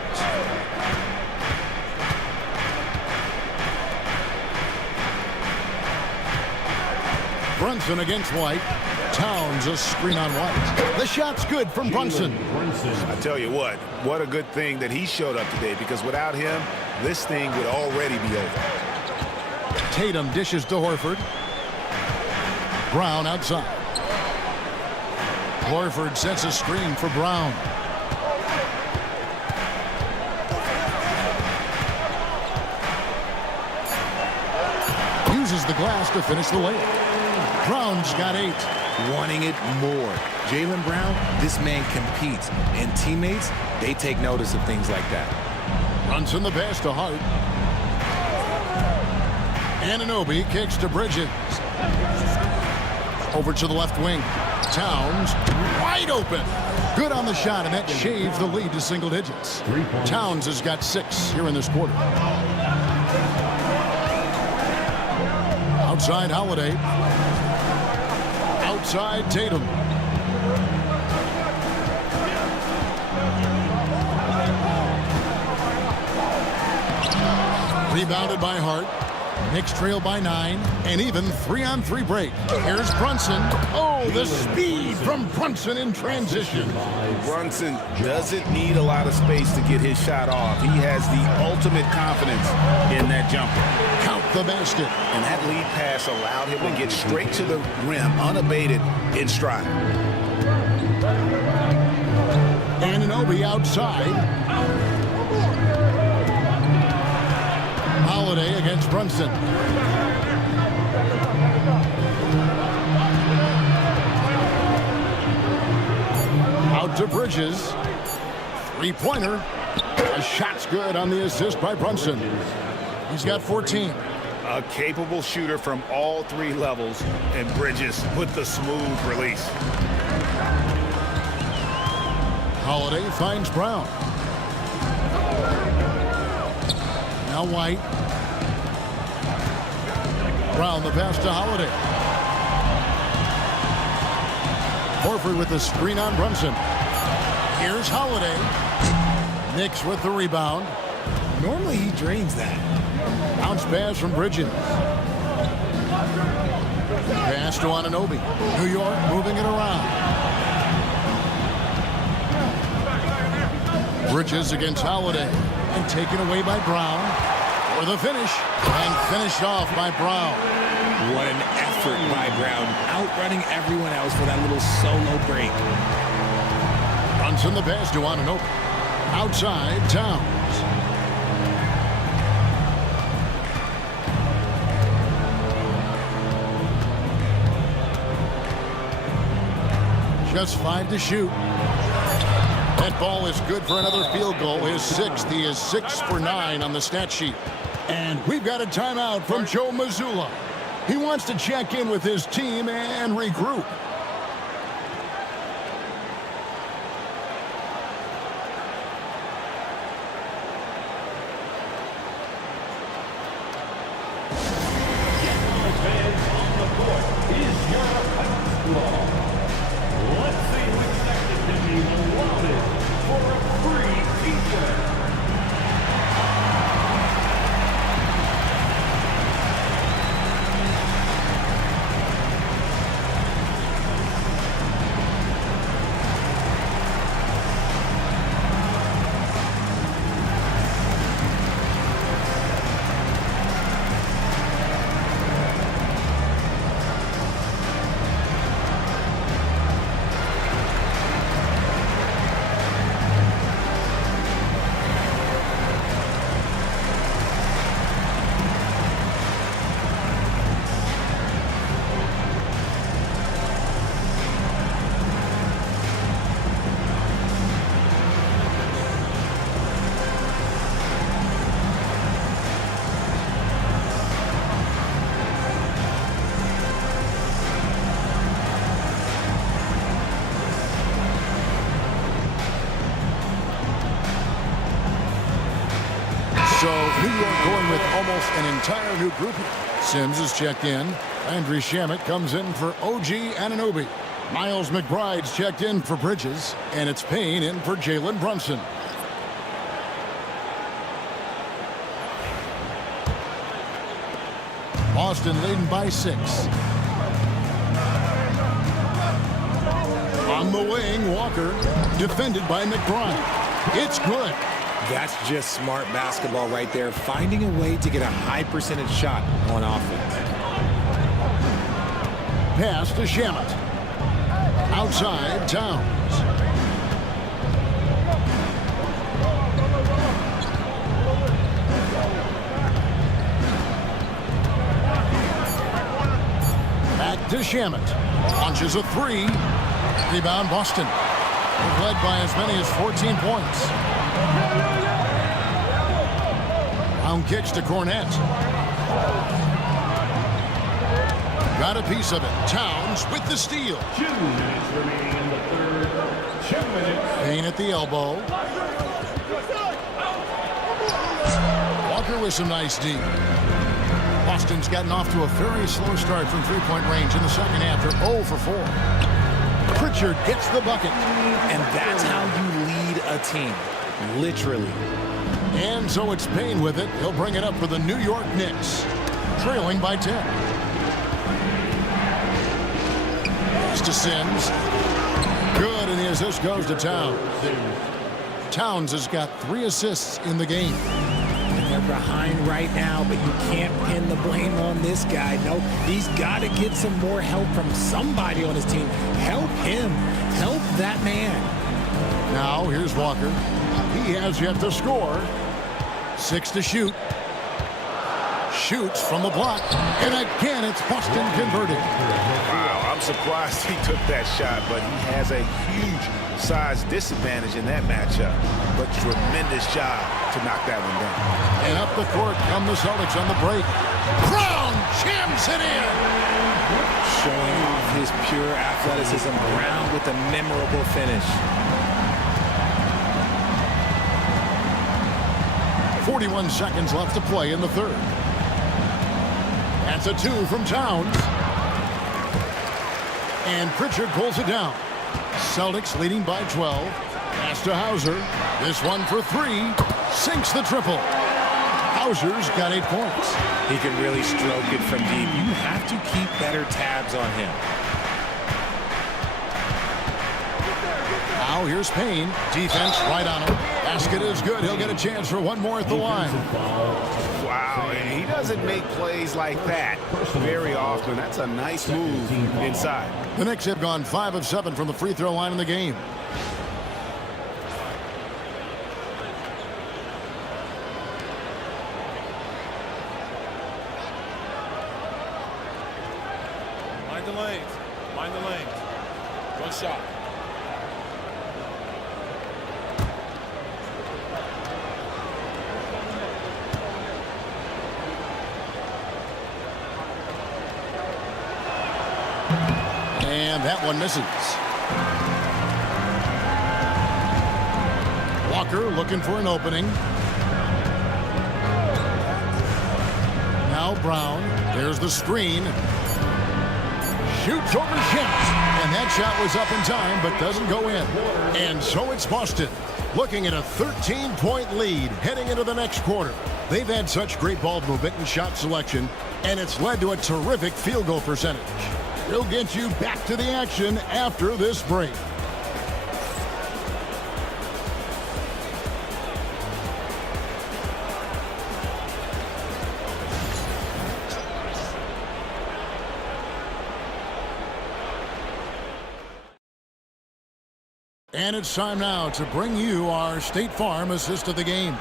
Brunson against White. Towns a screen on White. The shot's good from Brunson. I tell you what a good thing that he showed up today, because without him, this thing would already be over. Tatum dishes to Horford. Brown outside. Horford sets a screen for Brown. Uses the glass to finish the layup. Brown's got 8. Wanting it more. Jaylen Brown, this man competes. And teammates, they take notice of things like that. Brunson the pass to Hart. Anunoby kicks to Bridges. Over to the left wing. Towns wide open. Good on the shot, and that shaves the lead to single digits. Towns has got 6 here in this quarter. Outside Holiday. Outside Tatum. Rebounded by Hart. Knicks trail by 9, and even 3-on-3 break. Here's Brunson. Oh, the speed from Brunson in transition. Brunson doesn't need a lot of space to get his shot off. He has the ultimate confidence in that jumper. Count the basket. And that lead pass allowed him to get straight to the rim, unabated, in stride. Anunoby outside. Holiday against Brunson. Out to Bridges. Three-pointer. A shot's good on the assist by Brunson. He's got 14. A capable shooter from all 3 levels, and Bridges with the smooth release. Holiday finds Brown. Now White. Brown the pass to Holiday. Horford with the screen on Brunson. Here's Holiday. Knicks with the rebound. Normally he drains that. Bounce pass from Bridges. Pass to Anunoby. New York moving it around. Bridges against Holiday. And taken away by Brown. For the finish. And finished off by Brown. What an effort by Brown. Outrunning everyone else for that little solo break. Brunson the pass to Anunoby. Outside, Towns. Just 5 to shoot. That ball is good for another field goal. His 6th. He is 6 for 9 on the stat sheet. And we've got a timeout from Joe Mazzulla. He wants to check in with his team and regroup. So New York going with almost an entire new group here. Sims is checked in. Landry Shamet comes in for OG Anunoby. Miles McBride's checked in for Bridges. And it's Payne in for Jalen Brunson. Boston leading by 6. On the wing, Walker. Defended by McBride. It's good. That's just smart basketball right there, finding a way to get a high percentage shot on offense. Pass to Shamet. Outside, Towns. Back to Shamet. Launches a 3. Rebound, Boston. They've led by as many as 14 points. Brown kicks to Cornette. Got a piece of it. Towns with the steal. 2 minutes remaining in the third. 2 minutes. Payne at the elbow. Walker with some nice D. Boston's gotten off to a very slow start from three-point range in the second half. They're 0 for 4. Pritchard gets the bucket. And that's how you lead a team. Literally. And so it's Payne with it. He'll bring it up for the New York Knicks, trailing by 10. Pass to Sims. Good, and the assist goes to Towns. Towns has got 3 assists in the game. And they're behind right now, but you can't pin the blame on this guy. No, he's got to get some more help from somebody on his team. Help him. Help that man. Now, here's Walker. He has yet to score. 6 to shoot. Shoots from the block. And again, it's Boston converted. Wow, I'm surprised he took that shot, but he has a huge size disadvantage in that matchup. But tremendous job to knock that one down. And up the court come the Celtics on the break. Brown jams it in. Showing off his pure athleticism. Brown with a memorable finish. 41 seconds left to play in the third. That's a 2 from Towns. And Pritchard pulls it down. Celtics leading by 12. Pass to Hauser. This one for 3. Sinks the triple. Hauser's got 8 points. He can really stroke it from deep. You have to keep better tabs on him. Now here's Payne. Defense right on him. Basket is good. He'll get a chance for one more at the line. Wow, and he doesn't make plays like that very often. That's a nice move inside. The Knicks have gone 5 of 7 from the free throw line in the game. Mind the lanes. Mind the lanes. One shot. And that one misses. Walker looking for an opening. Now Brown. There's the screen. Shoots over Shemp. And that shot was up in time, but doesn't go in. And so it's Boston, looking at a 13-point lead heading into the next quarter. They've had such great ball movement and shot selection, and it's led to a terrific field goal percentage. We'll get you back to the action after this break. And it's time now to bring you our State Farm assist of the game.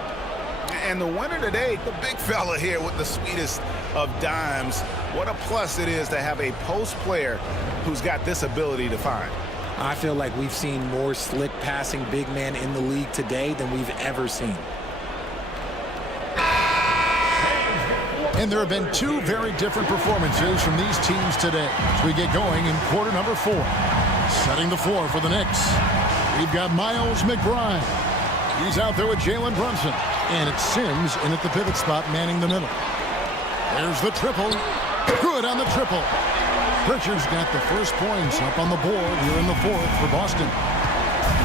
And the winner today, the big fella here with the sweetest of dimes. What a plus it is to have a post player who's got this ability to find. I feel like we've seen more slick passing big man in the league today than we've ever seen. And there have been 2 very different performances from these teams today as we get going in quarter number 4. Setting the floor for the Knicks, we've got Miles McBride. He's out there with Jalen Brunson. And it's Sims in at the pivot spot, manning the middle. There's the triple. Good on the triple. Pritchard's got the first points up on the board here in the fourth for Boston.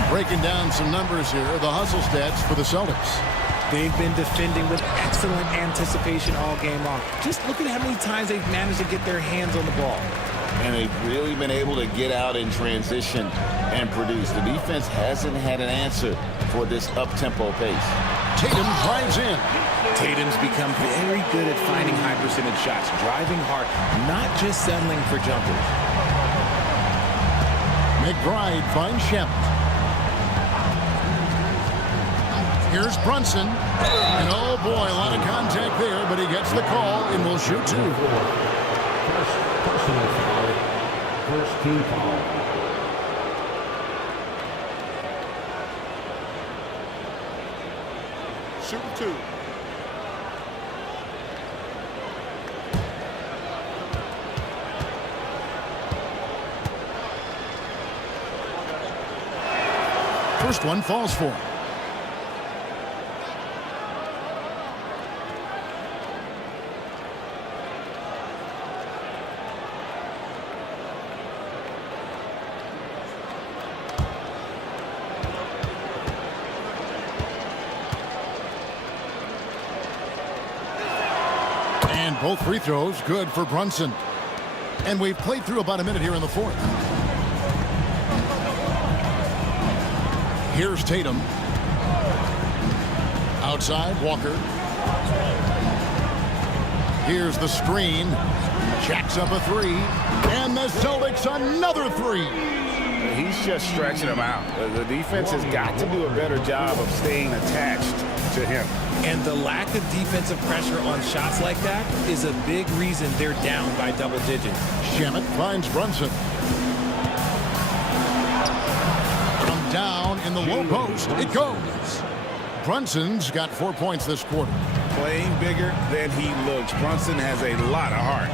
Breaking down some numbers here, the hustle stats for the Celtics. They've been defending with excellent anticipation all game long. Just look at how many times they've managed to get their hands on the ball. And they've really been able to get out in transition and produce. The defense hasn't had an answer for this up-tempo pace. Tatum drives in. Tatum's become very good at finding high percentage shots, driving hard, not just settling for jumpers. McBride finds Shemp. Here's Brunson. And oh boy, a lot of contact there, but he gets the call and will shoot 2. First personal foul. First team foul. Shooting 2. First one falls for him. both free throws good for Brunson. And we've played through about a minute here in the fourth. Here's Tatum. Outside, Walker. Here's the screen. Jacks up a three. And the Celtics another three. He's just stretching him out. The defense has got to do a better job of staying attached to him. And the lack of defensive pressure on shots like that is a big reason they're down by double digits. Shamet finds Brunson. From down in the low post, it goes. Brunson's got 4 points this quarter. Playing bigger than he looks. Brunson has a lot of heart.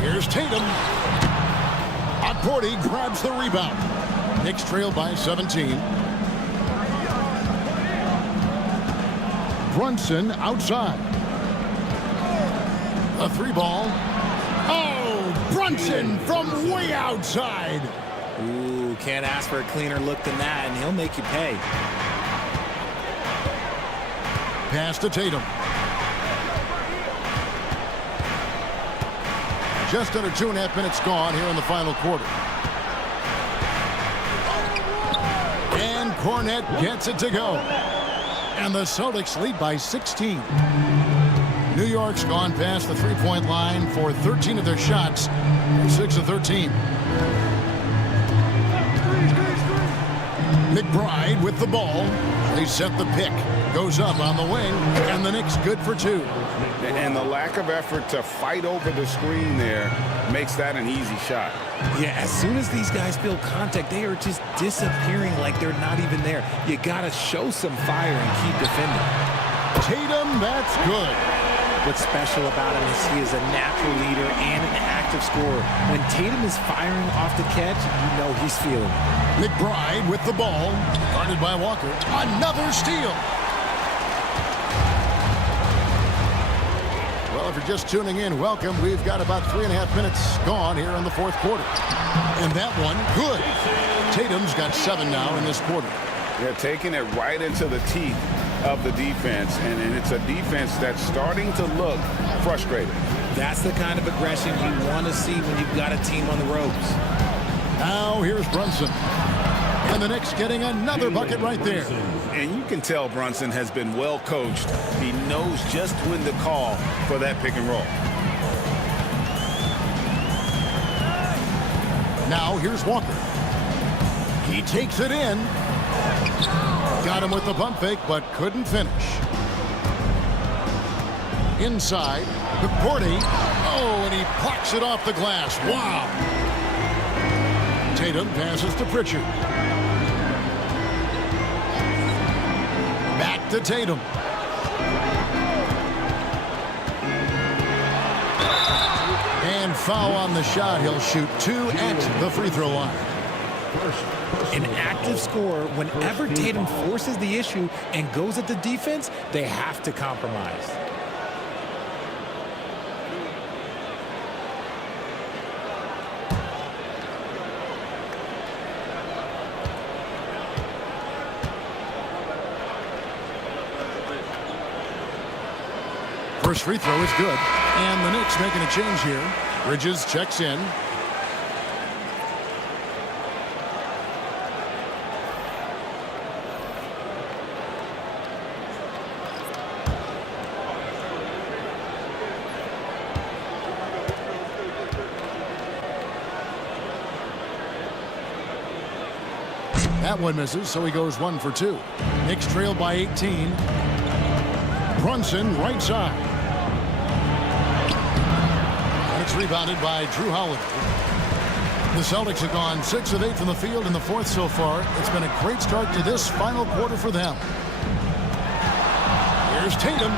Here's Tatum. Porty grabs the rebound. Knicks trail by 17. Brunson outside. A three ball. Oh, Brunson from way outside. Ooh, can't ask for a cleaner look than that, and he'll make you pay. Pass to Tatum. Just under 2.5 minutes gone here in the final quarter. And Cornette gets it to go. And the Celtics lead by 16. New York's gone past the three-point line for 13 of their shots. 6 of 13. McBride with the ball. They set the pick. Goes up on the wing. And the Knicks good for 2. And the lack of effort to fight over the screen there makes that an easy shot. Yeah, as soon as these guys feel contact, they are just disappearing like they're not even there. You got to show some fire and keep defending. Tatum, that's good. What's special about him is he is a natural leader and an active scorer. When Tatum is firing off the catch, you know he's feeling it. McBride with the ball, guarded by Walker. Another steal. Well, if you're just tuning in, welcome. We've got about 3.5 minutes gone here in the fourth quarter. And that one, good. Tatum's got 7 now in this quarter. They're taking it right into the teeth of the defense, and it's a defense that's starting to look frustrated. That's the kind of aggression you want to see when you've got a team on the ropes. Now here's Brunson. And the Knicks getting another bucket right there. And you can tell Brunson has been well coached. He knows just when to call for that pick and roll. Now here's Walker. He takes it in. Got him with the pump fake, but couldn't finish. Inside, McBride. Oh, and he plucks it off the glass. Wow. Tatum passes to Pritchard. Back to Tatum. And foul on the shot. He'll shoot 2 at the free throw line. An active scorer, whenever Tatum forces the issue and goes at the defense, they have to compromise. First free throw is good. And the Knicks making a change here. Bridges checks in. That one misses, so he goes 1 for 2. Knicks trail by 18. Brunson right side. And it's rebounded by Drew Holiday. The Celtics have gone 6 of 8 from the field in the fourth so far. It's been a great start to this final quarter for them. Here's Tatum.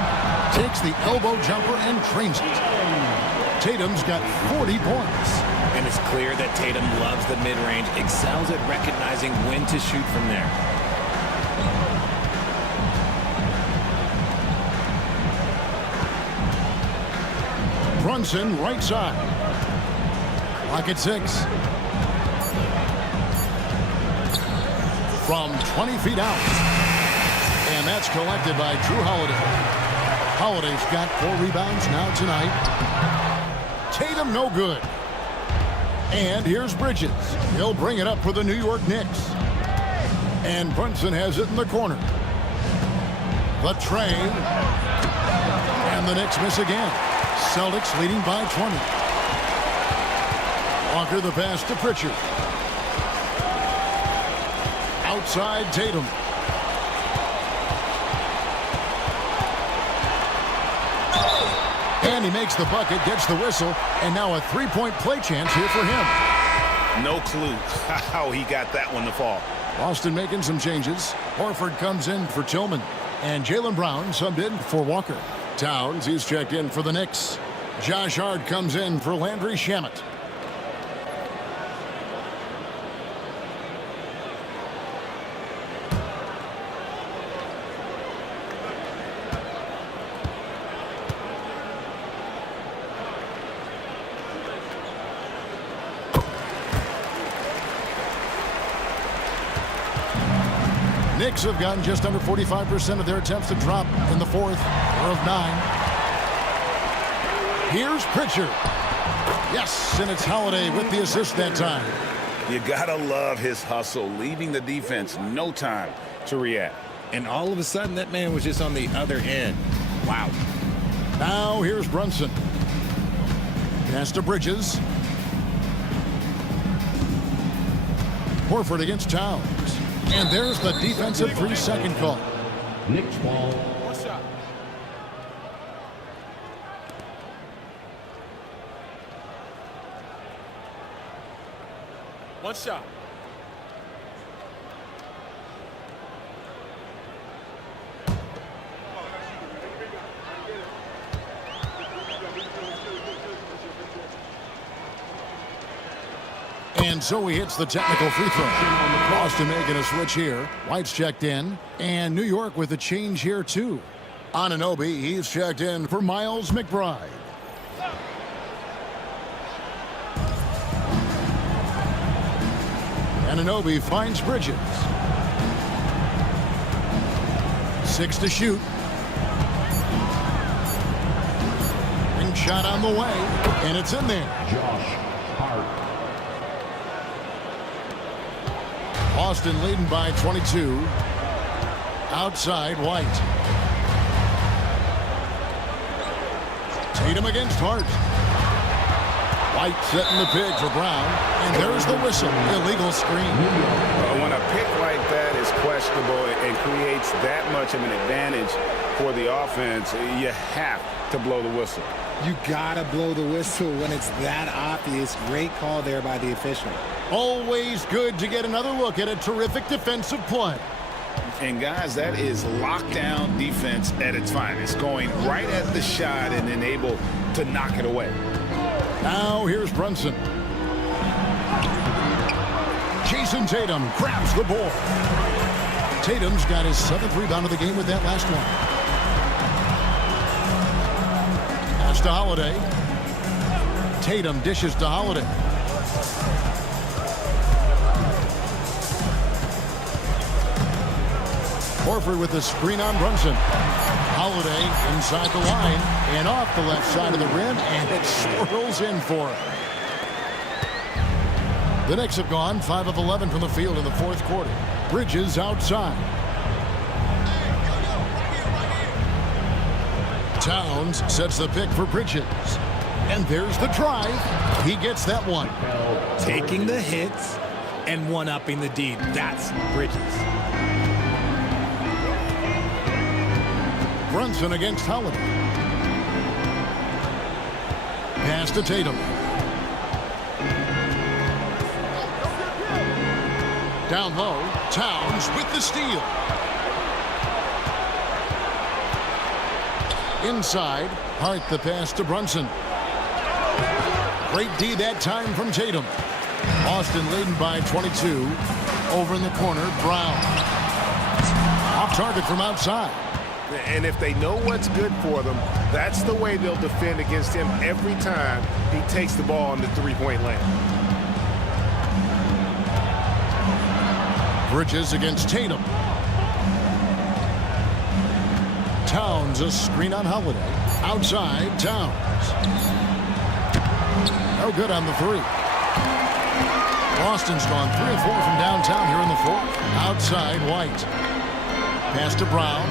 Takes the elbow jumper and trains it. Tatum's got 40 points. And it's clear that Tatum loves the mid-range, excels at recognizing when to shoot from there. Brunson right side. Clock at 6. From 20 feet out. And that's collected by Drew Holiday. Holiday's got 4 rebounds now tonight. Tatum no good. And here's Bridges. He'll bring it up for the New York Knicks. And Brunson has it in the corner. The tray. And the Knicks miss again. Celtics leading by 20. Walker the pass to Pritchard. Outside Tatum. And he makes the bucket, gets the whistle, and now a three-point play chance here for him. No clue how he got that one to fall. Boston making some changes. Horford comes in for Tillman. And Jaylen Brown subbed in for Walker. Towns, he's checked in for the Knicks. Josh Hart comes in for Landry Shamet. Knicks have gotten just under 45% of their attempts to drop in the fourth. 4 of 9. Here's Pritchard. Yes, and it's Holiday with the assist that time. You gotta love his hustle, leaving the defense no time to react. And all of a sudden, that man was just on the other end. Wow. Now here's Brunson. Pass to Bridges. Horford against Towns. And there's the defensive 3-second call. Knicks ball. One shot. One shot. And so he hits the technical free throw. Boston making a switch here. White's checked in. And New York with a change here, too. Anunoby, he's checked in for Miles McBride. Anunoby finds Bridges. 6 to shoot. Ring shot on the way. And it's in there. Josh Hart. Boston leading by 22. Outside White. Tatum against Hart. White setting the pick for Brown. And there's the whistle. Illegal screen. When a pick like that is questionable and creates that much of an advantage for the offense, you have to blow the whistle. You gotta blow the whistle when it's that obvious. Great call there by the official. Always good to get another look at a terrific defensive play. And guys, that is lockdown defense at its finest, going right at the shot and then able to knock it away. Now here's Brunson. Jason Tatum grabs the board. Tatum's got his 7th rebound of the game with that last one. Pass to Holiday. Tatum dishes to Holiday. Horford with the screen on Brunson. Holiday inside the line and off the left side of the rim, and it swirls in for him. The Knicks have gone 5 of 11 from the field in the fourth quarter. Bridges outside. Towns sets the pick for Bridges. And there's the drive. He gets that one. Taking the hits and one-upping the deed. That's Bridges. Brunson against Holiday. Pass to Tatum. Down low, Towns with the steal. Inside, Hart the pass to Brunson. Great D that time from Tatum. Boston leading by 22. Over in the corner, Brown. Off target from outside. And if they know what's good for them, that's the way they'll defend against him every time he takes the ball in the three-point lane. Bridges against Tatum. Towns, a screen on Holiday. Outside, Towns. No good on the three. Boston's gone 3 of 4 from downtown here in the fourth. Outside, White. Pass to Brown.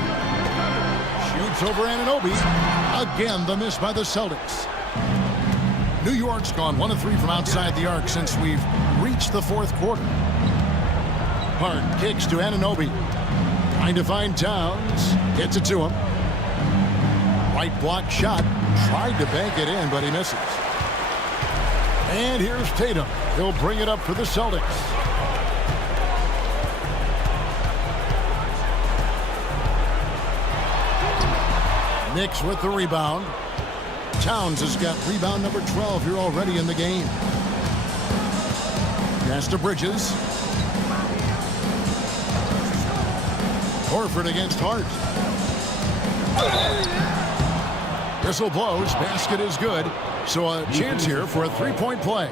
Shoots over Anunoby. Again, the miss by the Celtics. New York's gone 1 of 3 from outside the arc since we've reached the fourth quarter. Hart kicks to Anunoby. Trying to find Towns. Gets it to him. Right block shot. Tried to bank it in, but he misses. And here's Tatum. He'll bring it up for the Celtics. Knicks with the rebound. Towns has got rebound number 12 here already in the game. Pass to Bridges. Horford against Hart. Whistle blows. Basket is good. So a chance here for a three-point play.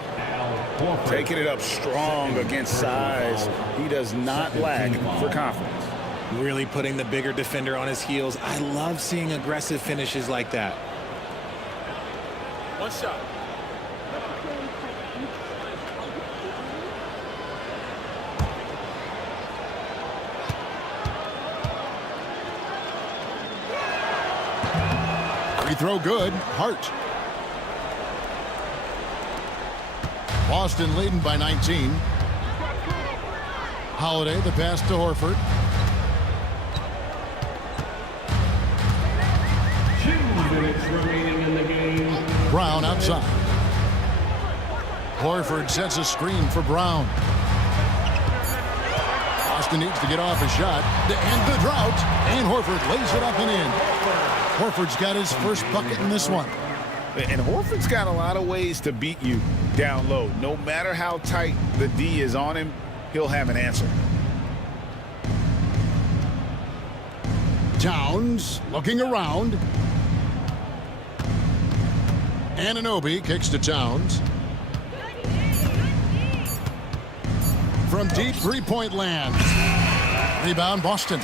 Taking it up strong against size. He does not lack for confidence. Really putting the bigger defender on his heels. I love seeing aggressive finishes like that. One shot. Free throw good. Hart. Boston leading by 19. Holiday, the pass to Horford. 2 minutes remaining in the game. Brown outside. Horford sets a screen for Brown. Boston needs to get off a shot to end the drought. And Horford lays it up and in. Horford's got his first bucket in this one. And Horford's got a lot of ways to beat you down low. No matter how tight the D is on him, he'll have an answer. Towns looking around. Anunoby kicks to Towns. From deep three-point land. Rebound Boston.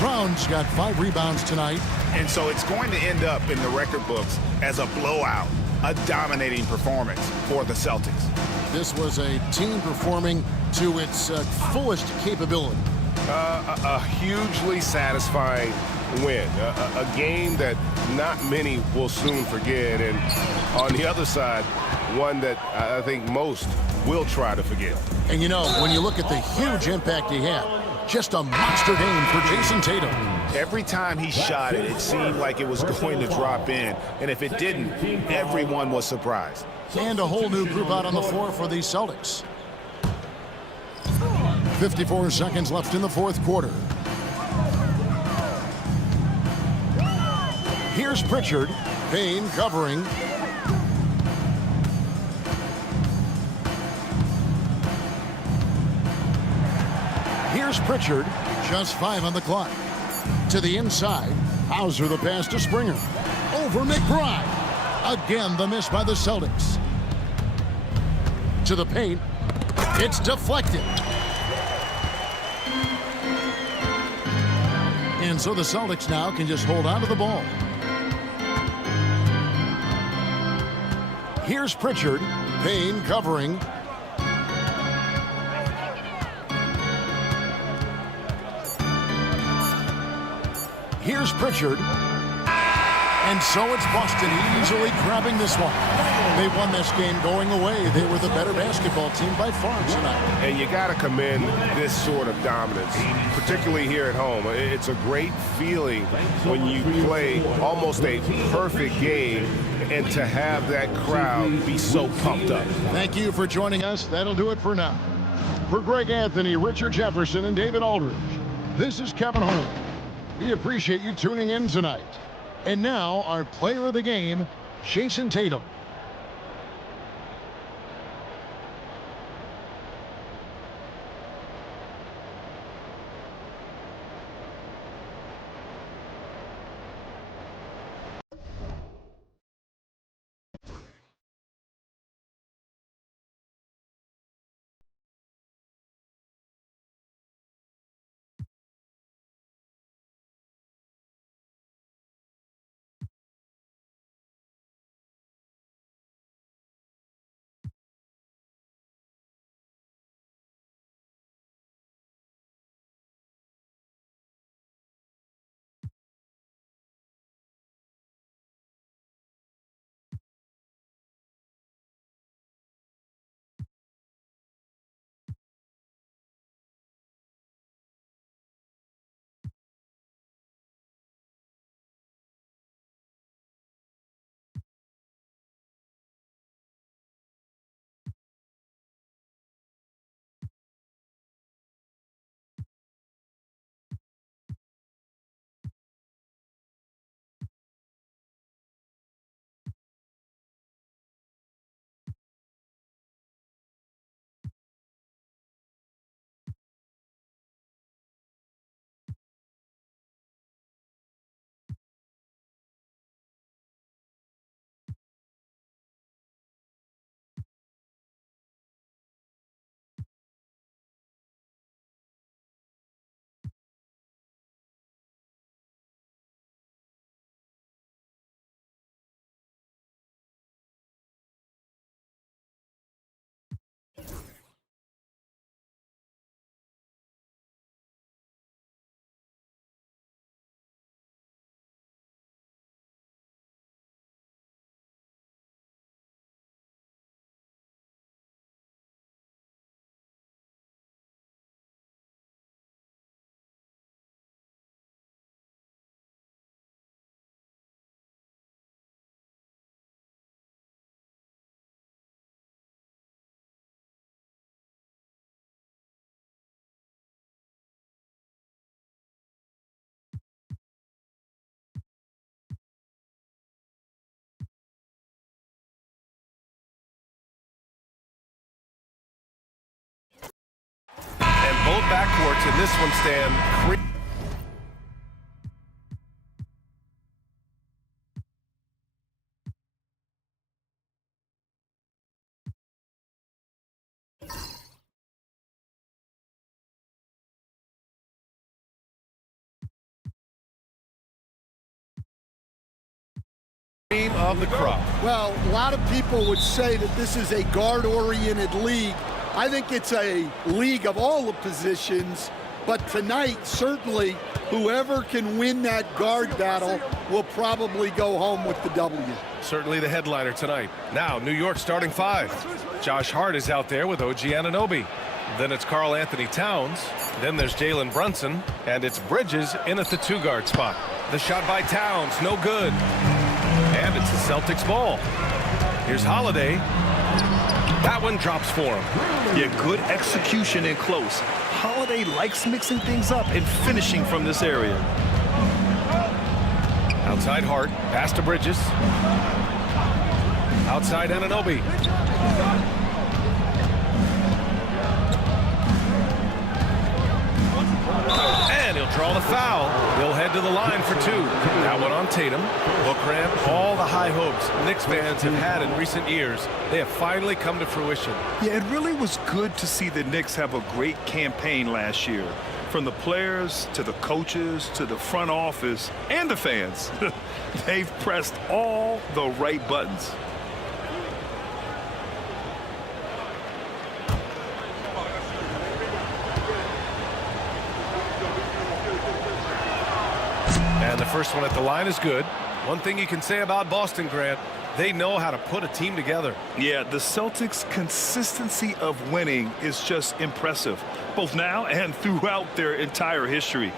Brown's got 5 rebounds tonight. And so it's going to end up in the record books as a blowout, a dominating performance for the Celtics. This was a team performing to its fullest capability. A hugely satisfying win. A game that not many will soon forget. And on the other side, one that I think most will try to forget. And you know, when you look at the huge impact he had, just a monster game for Jason Tatum. Every time he shot it, it seemed like it was going to drop in. And if it didn't, everyone was surprised. And a whole new group out on the floor for the Celtics. 54 seconds left in the fourth quarter. Here's Pritchard. Payne covering. Here's Pritchard. Just 5 on the clock. To the inside. Hauser the pass to Springer. Over McBride. Again, the miss by the Celtics. To the paint. It's deflected. And so the Celtics now can just hold on to the ball. Here's Pritchard. Payne covering. Here's Pritchard. And so it's Boston easily grabbing this one. They won this game going away. They were the better basketball team by far tonight. And you got to commend this sort of dominance, particularly here at home. It's a great feeling when you play almost a perfect game and to have that crowd be so pumped up. Thank you for joining us. That'll do it for now. For Greg Anthony, Richard Jefferson, and David Aldridge, this is Kevin Holmes. We appreciate you tuning in tonight. And now, our player of the game, Jason Tatum. backcourts in this one, Stan. Of the crop. Well, a lot of people would say that this is a guard-oriented league. I think it's a league of all the positions, but tonight, certainly, whoever can win that guard battle will probably go home with the W. Certainly the headliner tonight. Now, New York starting 5. Josh Hart is out there with OG Anunoby. Then it's Karl Anthony Towns. Then there's Jalen Brunson. And it's Bridges in at the 2-guard spot. The shot by Towns, no good. And it's the Celtics ball. Here's Holiday. That one drops for him. Yeah, good execution in close. Holiday likes mixing things up and finishing from this area. Outside Hart, pass to Bridges. Outside Anunoby. And he'll draw the foul. He'll head to the line for 2. That one on Tatum. Will cramp all the high hopes Knicks fans have had in recent years. They have finally come to fruition. Yeah, it really was good to see the Knicks have a great campaign last year. From the players to the coaches to the front office and the fans. They've pressed all the right buttons. And the first one at the line is good. One thing you can say about Boston, Grant, they know how to put a team together. Yeah, the Celtics' consistency of winning is just impressive, both now and throughout their entire history.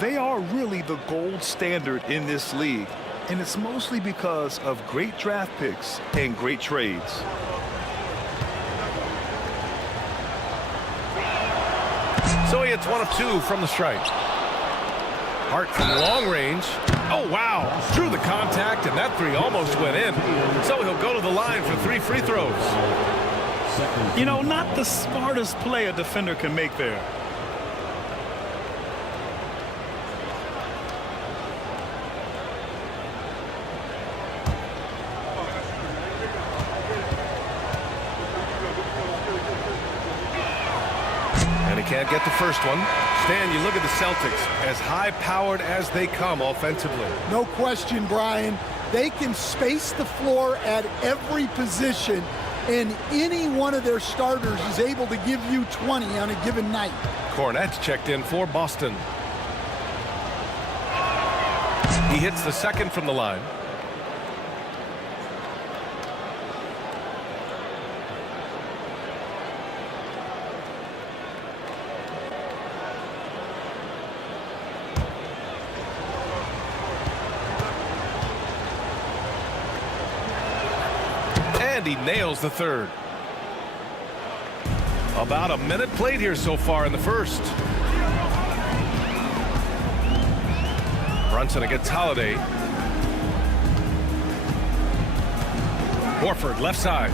They are really the gold standard in this league, and it's mostly because of great draft picks and great trades. So he hits 1 of 2 from the stripe. Hart from long range. Oh, wow. Drew the contact, and that 3 almost went in. So he'll go to the line for 3 free throws. You know, not the smartest play a defender can make there. And he can't get the first one. Stan, you look at the Celtics, as high-powered as they come offensively. No question, Brian. They can space the floor at every position, and any one of their starters is able to give you 20 on a given night. Cornette's checked in for Boston. He hits the second from the line. And he nails the third. About a minute played here so far in the first. Brunson against Holiday. Horford left side.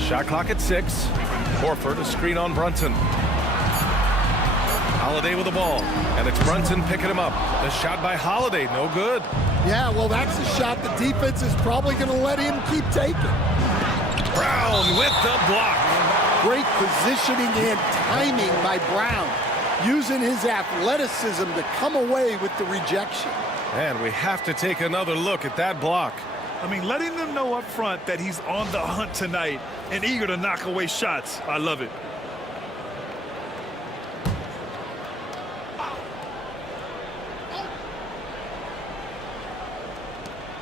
Shot clock at 6. Horford a screen on Brunson. Holiday with the ball, and it's Brunson picking him up. The shot by Holiday, no good. Yeah, well, that's a shot the defense is probably going to let him keep taking. Brown with the block. Great positioning and timing by Brown, using his athleticism to come away with the rejection. And we have to take another look at that block. I mean, letting them know up front that he's on the hunt tonight and eager to knock away shots. I love it.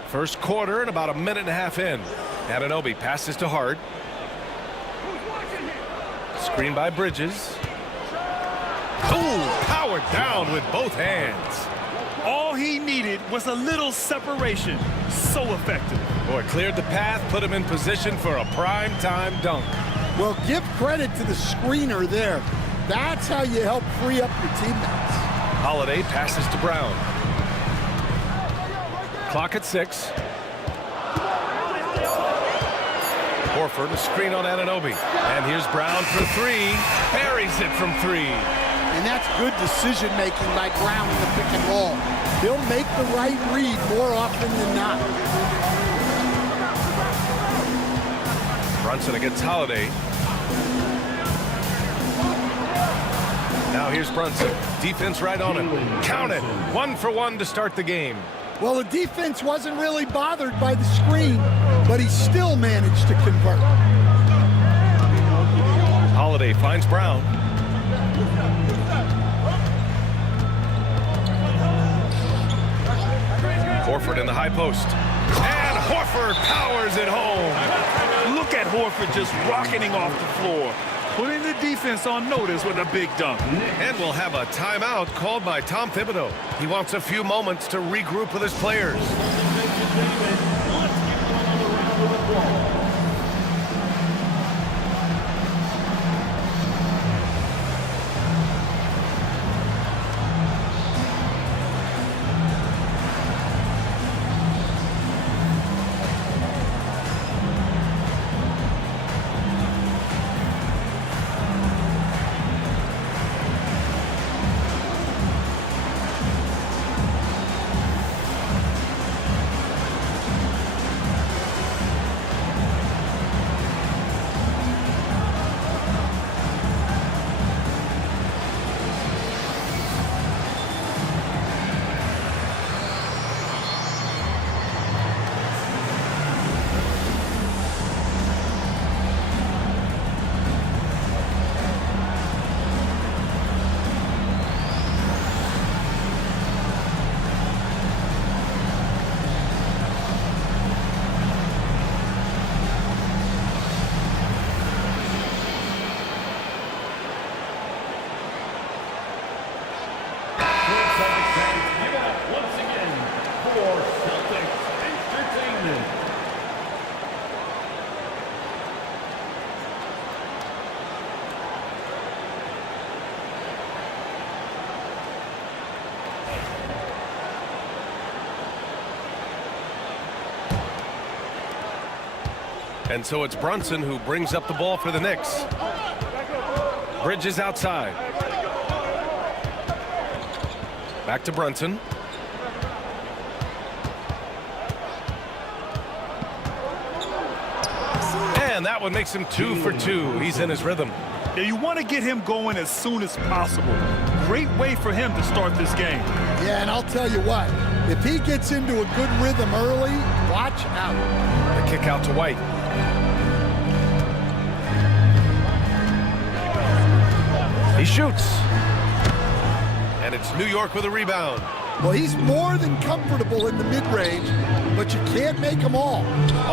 First quarter and about a minute and a half in. Anunoby passes to Hart. Screen by Bridges. Oh, powered down with both hands. All he needed was a little separation. So effective. Boy, cleared the path, put him in position for a prime-time dunk. Well, give credit to the screener there. That's how you help free up your teammates. Holiday passes to Brown. Clock at 6. Horford, a screen on Anunoby. And here's Brown for three. Buries it from three. And that's good decision-making by Brown in the pick and roll. He'll make the right read more often than not. Brunson against Holiday. Now here's Brunson. Defense right on him. Count it. 1 for 1 to start the game. Well, the defense wasn't really bothered by the screen, but he still managed to convert. Holiday finds Brown. Horford in the high post. And Horford powers it home. Look at Horford just rocketing off the floor, putting the defense on notice with a big dunk. And we'll have a timeout called by Tom Thibodeau. He wants a few moments to regroup with his players. And so it's Brunson who brings up the ball for the Knicks. Bridges outside. Back to Brunson. And that one makes him 2 for 2. He's in his rhythm. Yeah, you want to get him going as soon as possible. Great way for him to start this game. Yeah, and I'll tell you what, if he gets into a good rhythm early, watch out. The kick out to White. He shoots. And it's New York with a rebound. Well, he's more than comfortable in the mid-range, but you can't make them all.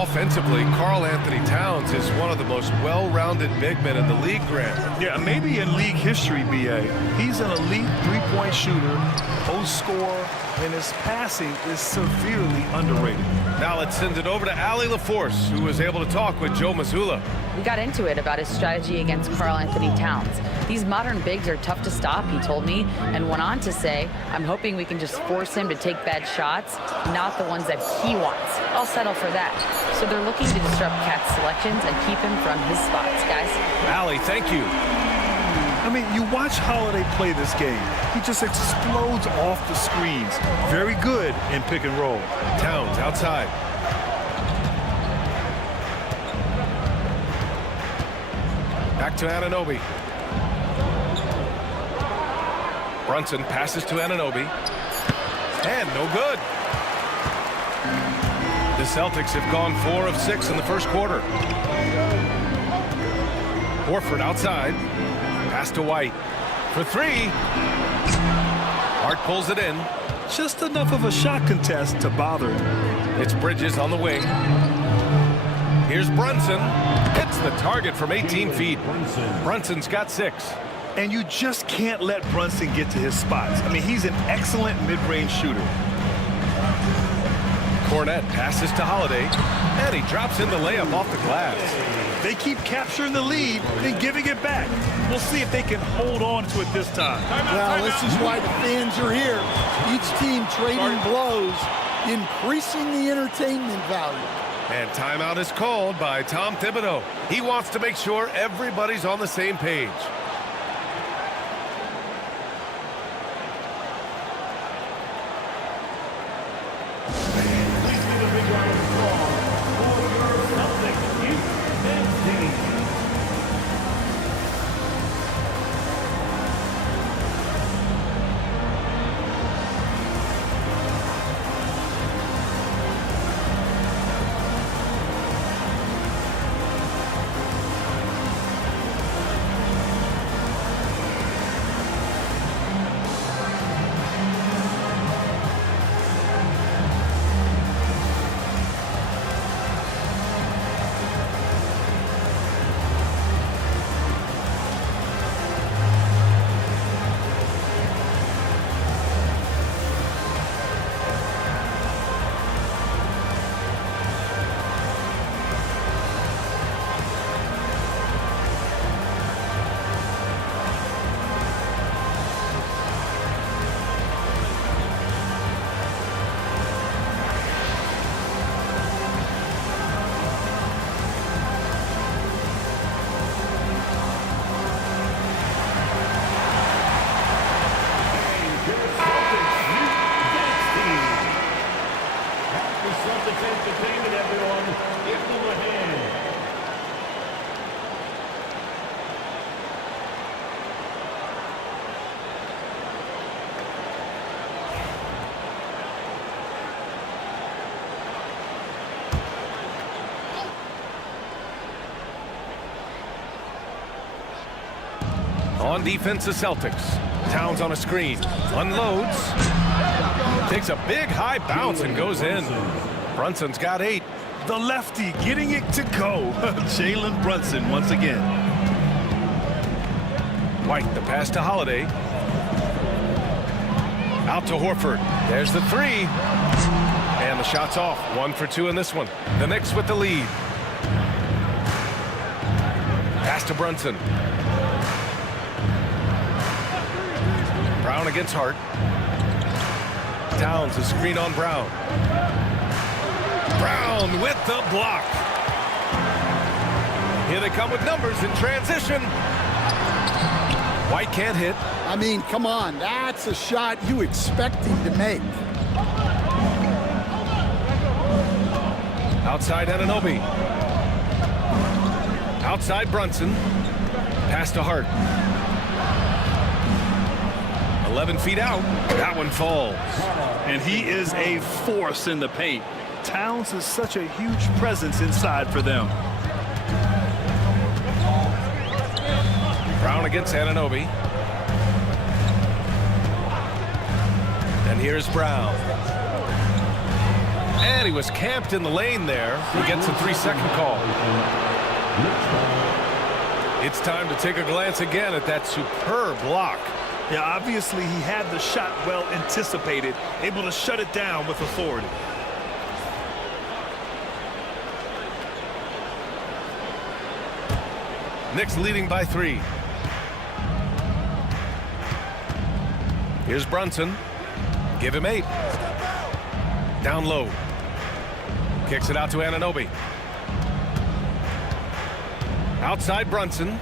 Offensively, Karl Anthony Towns is one of the most well-rounded big men in the league, Grant. Yeah, maybe in league history, B.A. He's an elite three-point shooter, post scorer, and his passing is severely underrated. Now let's send it over to Allie LaForce, who was able to talk with Joe Mazzulla. We got into it about his strategy against Karl Anthony Towns. These modern bigs are tough to stop, he told me, and went on to say, I'm hoping we can just force him to take bad shots, not the ones that he wants. I'll settle for that. So they're looking to disrupt Cat's selections and keep him from his spots, guys. Allie, thank you. I mean, you watch Holiday play this game. He just explodes off the screens. Very good in pick and roll. Towns outside. Back to Anunoby. Brunson passes to Anunoby. And no good. The Celtics have gone 4 of 6 in the first quarter. Horford outside. Pass to White. For 3. Hart pulls it in. Just enough of a shot contest to bother him. It's Bridges on the wing. Here's Brunson. Hits the target from 18 feet. Brunson's got 6. And you just can't let Brunson get to his spots. I mean, he's an excellent mid-range shooter. Cornette passes to Holiday, and he drops in the layup off the glass. They keep capturing the lead and giving it back. We'll see if they can hold on to it this time. Well, this is why the fans are here. Each team trading blows, increasing the entertainment value. And timeout is called by Tom Thibodeau. He wants to make sure everybody's on the same page. Please give a big round of applause for your Celtics youth team. Entertainment, everyone. Give them a hand. On defense, the Celtics. Towns on a screen. Unloads. Takes a big high bounce and goes in. Brunson's got 8. The lefty getting it to go. Jalen Brunson once again. White, the pass to Holiday. Out to Horford. There's the 3. And the shot's off. 1 for 2 in this one. The Knicks with the lead. Pass to Brunson. Brown against Hart. Towns, a screen on Brown. Brown with the block. Here they come with numbers in transition. White can't hit. I mean, come on. That's a shot you expect him to make. Outside Anunoby. Outside Brunson. Pass to Hart. 11 feet out. That one falls. And he is a force in the paint. Towns is such a huge presence inside for them. Brown against Anunoby. And here's Brown. And he was camped in the lane there. He gets a 3-second call. It's time to take a glance again at that superb block. Yeah, obviously he had the shot well anticipated, able to shut it down with authority. Knicks leading by 3. Here's Brunson. Give him 8. Down low. Kicks it out to Anunoby. Outside Brunson.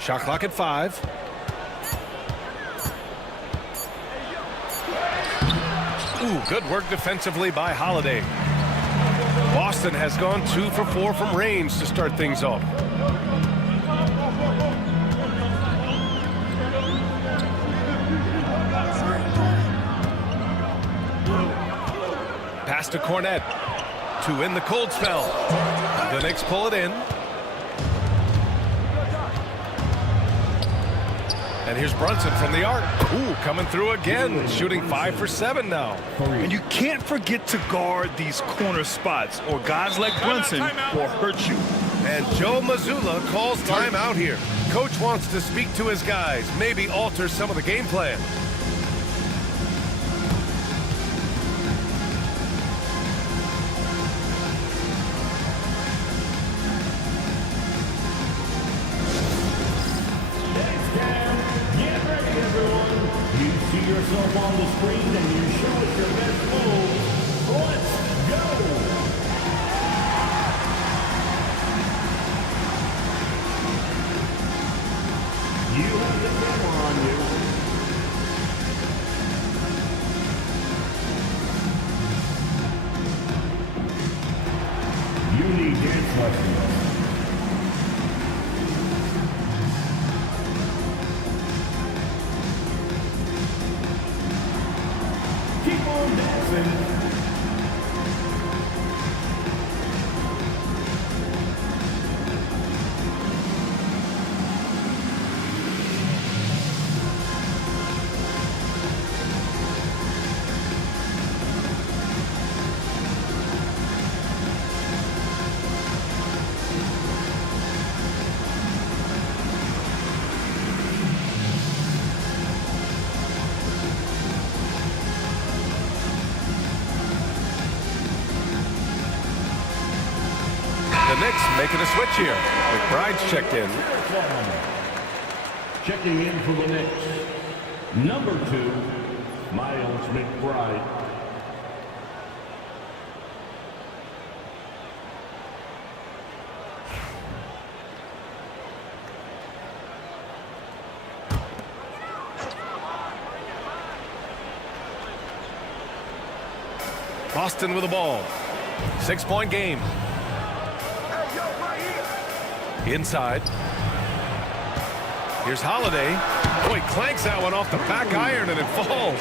Shot clock at 5. Ooh, good work defensively by Holiday. Boston has gone 2 for 4 from range to start things off. Pass to Cornette. To win the cold spell. The Knicks pull it in. And here's Brunson from the arc. Ooh, coming through again. Shooting 5 for 7 now. And you can't forget to guard these corner spots, or guys like Brunson will hurt you. And Joe Mazzulla calls timeout here. Coach wants to speak to his guys, maybe alter some of the game plan. Yourself on the screen and you show us your best moves. Let's You have the camera on you. You need dance lessons. Keep on dancing. The Knicks making a switch here. McBride's checked in. Checking in for the Knicks, number 2, Miles McBride. Boston with the ball. 6-point game. Inside. Here's Holiday. Oh, he clanks that one off the back iron and it falls.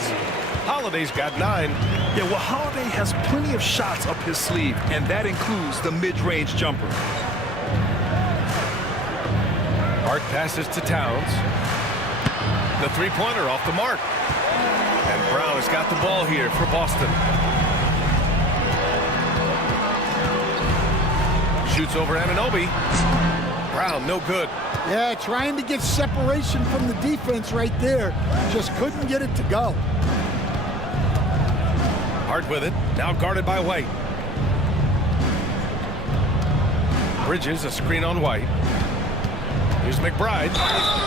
Holiday's got 9. Yeah, well, Holiday has plenty of shots up his sleeve, and that includes the mid-range jumper. Hart passes to Towns. The three-pointer off the mark. And Brown has got the ball here for Boston. Shoots over Anunoby. Brown, no good. Yeah, trying to get separation from the defense right there. Just couldn't get it to go. Hart with it. Now guarded by White. Bridges, a screen on White. Here's McBride.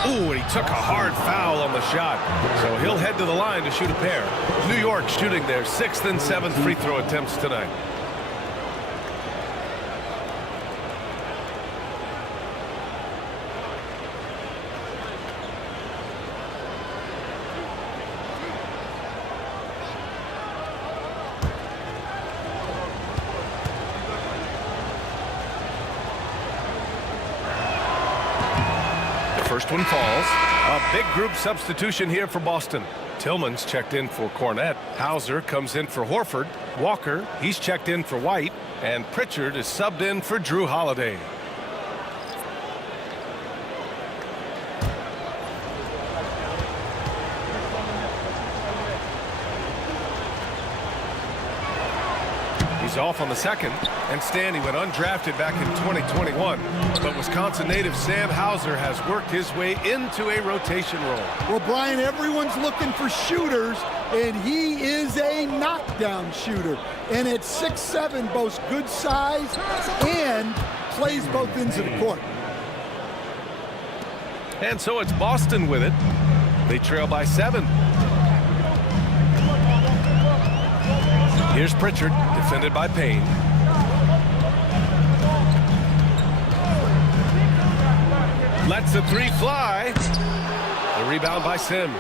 Ooh, and he took a hard foul on the shot. So he'll head to the line to shoot a pair. New York shooting their 6th and 7th free throw attempts tonight. First one falls. A big group substitution here for Boston. Tillman's checked in for Cornette. Hauser comes in for Horford. Walker, he's checked in for White. And Pritchard is subbed in for Drew Holiday. He's off on the second, and Stanley went undrafted back in 2021. But Wisconsin native Sam Hauser has worked his way into a rotation role. Well, Brian, everyone's looking for shooters, and he is a knockdown shooter. And at 6'7", boasts good size and plays both ends of the court. And so it's Boston with it. They trail by 7. Here's Pritchard, defended by Payne. Lets the three fly. The rebound by Sims.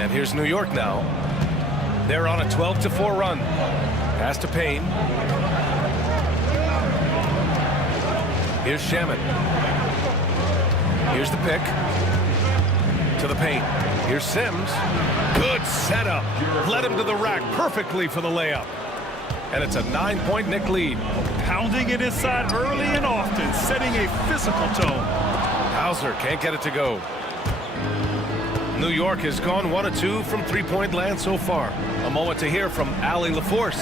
And here's New York now. They're on a 12-4 run. Pass to Payne. Here's Shaman. Here's the pick. To the paint. Here's Sims. Good setup. Led him to the rack perfectly for the layup. And it's a 9-point Knick lead. Pounding it inside early and often, setting a physical tone. Hauser can't get it to go. New York has gone 1 of 2 from three-point land so far. A moment to hear from Allie LaForce.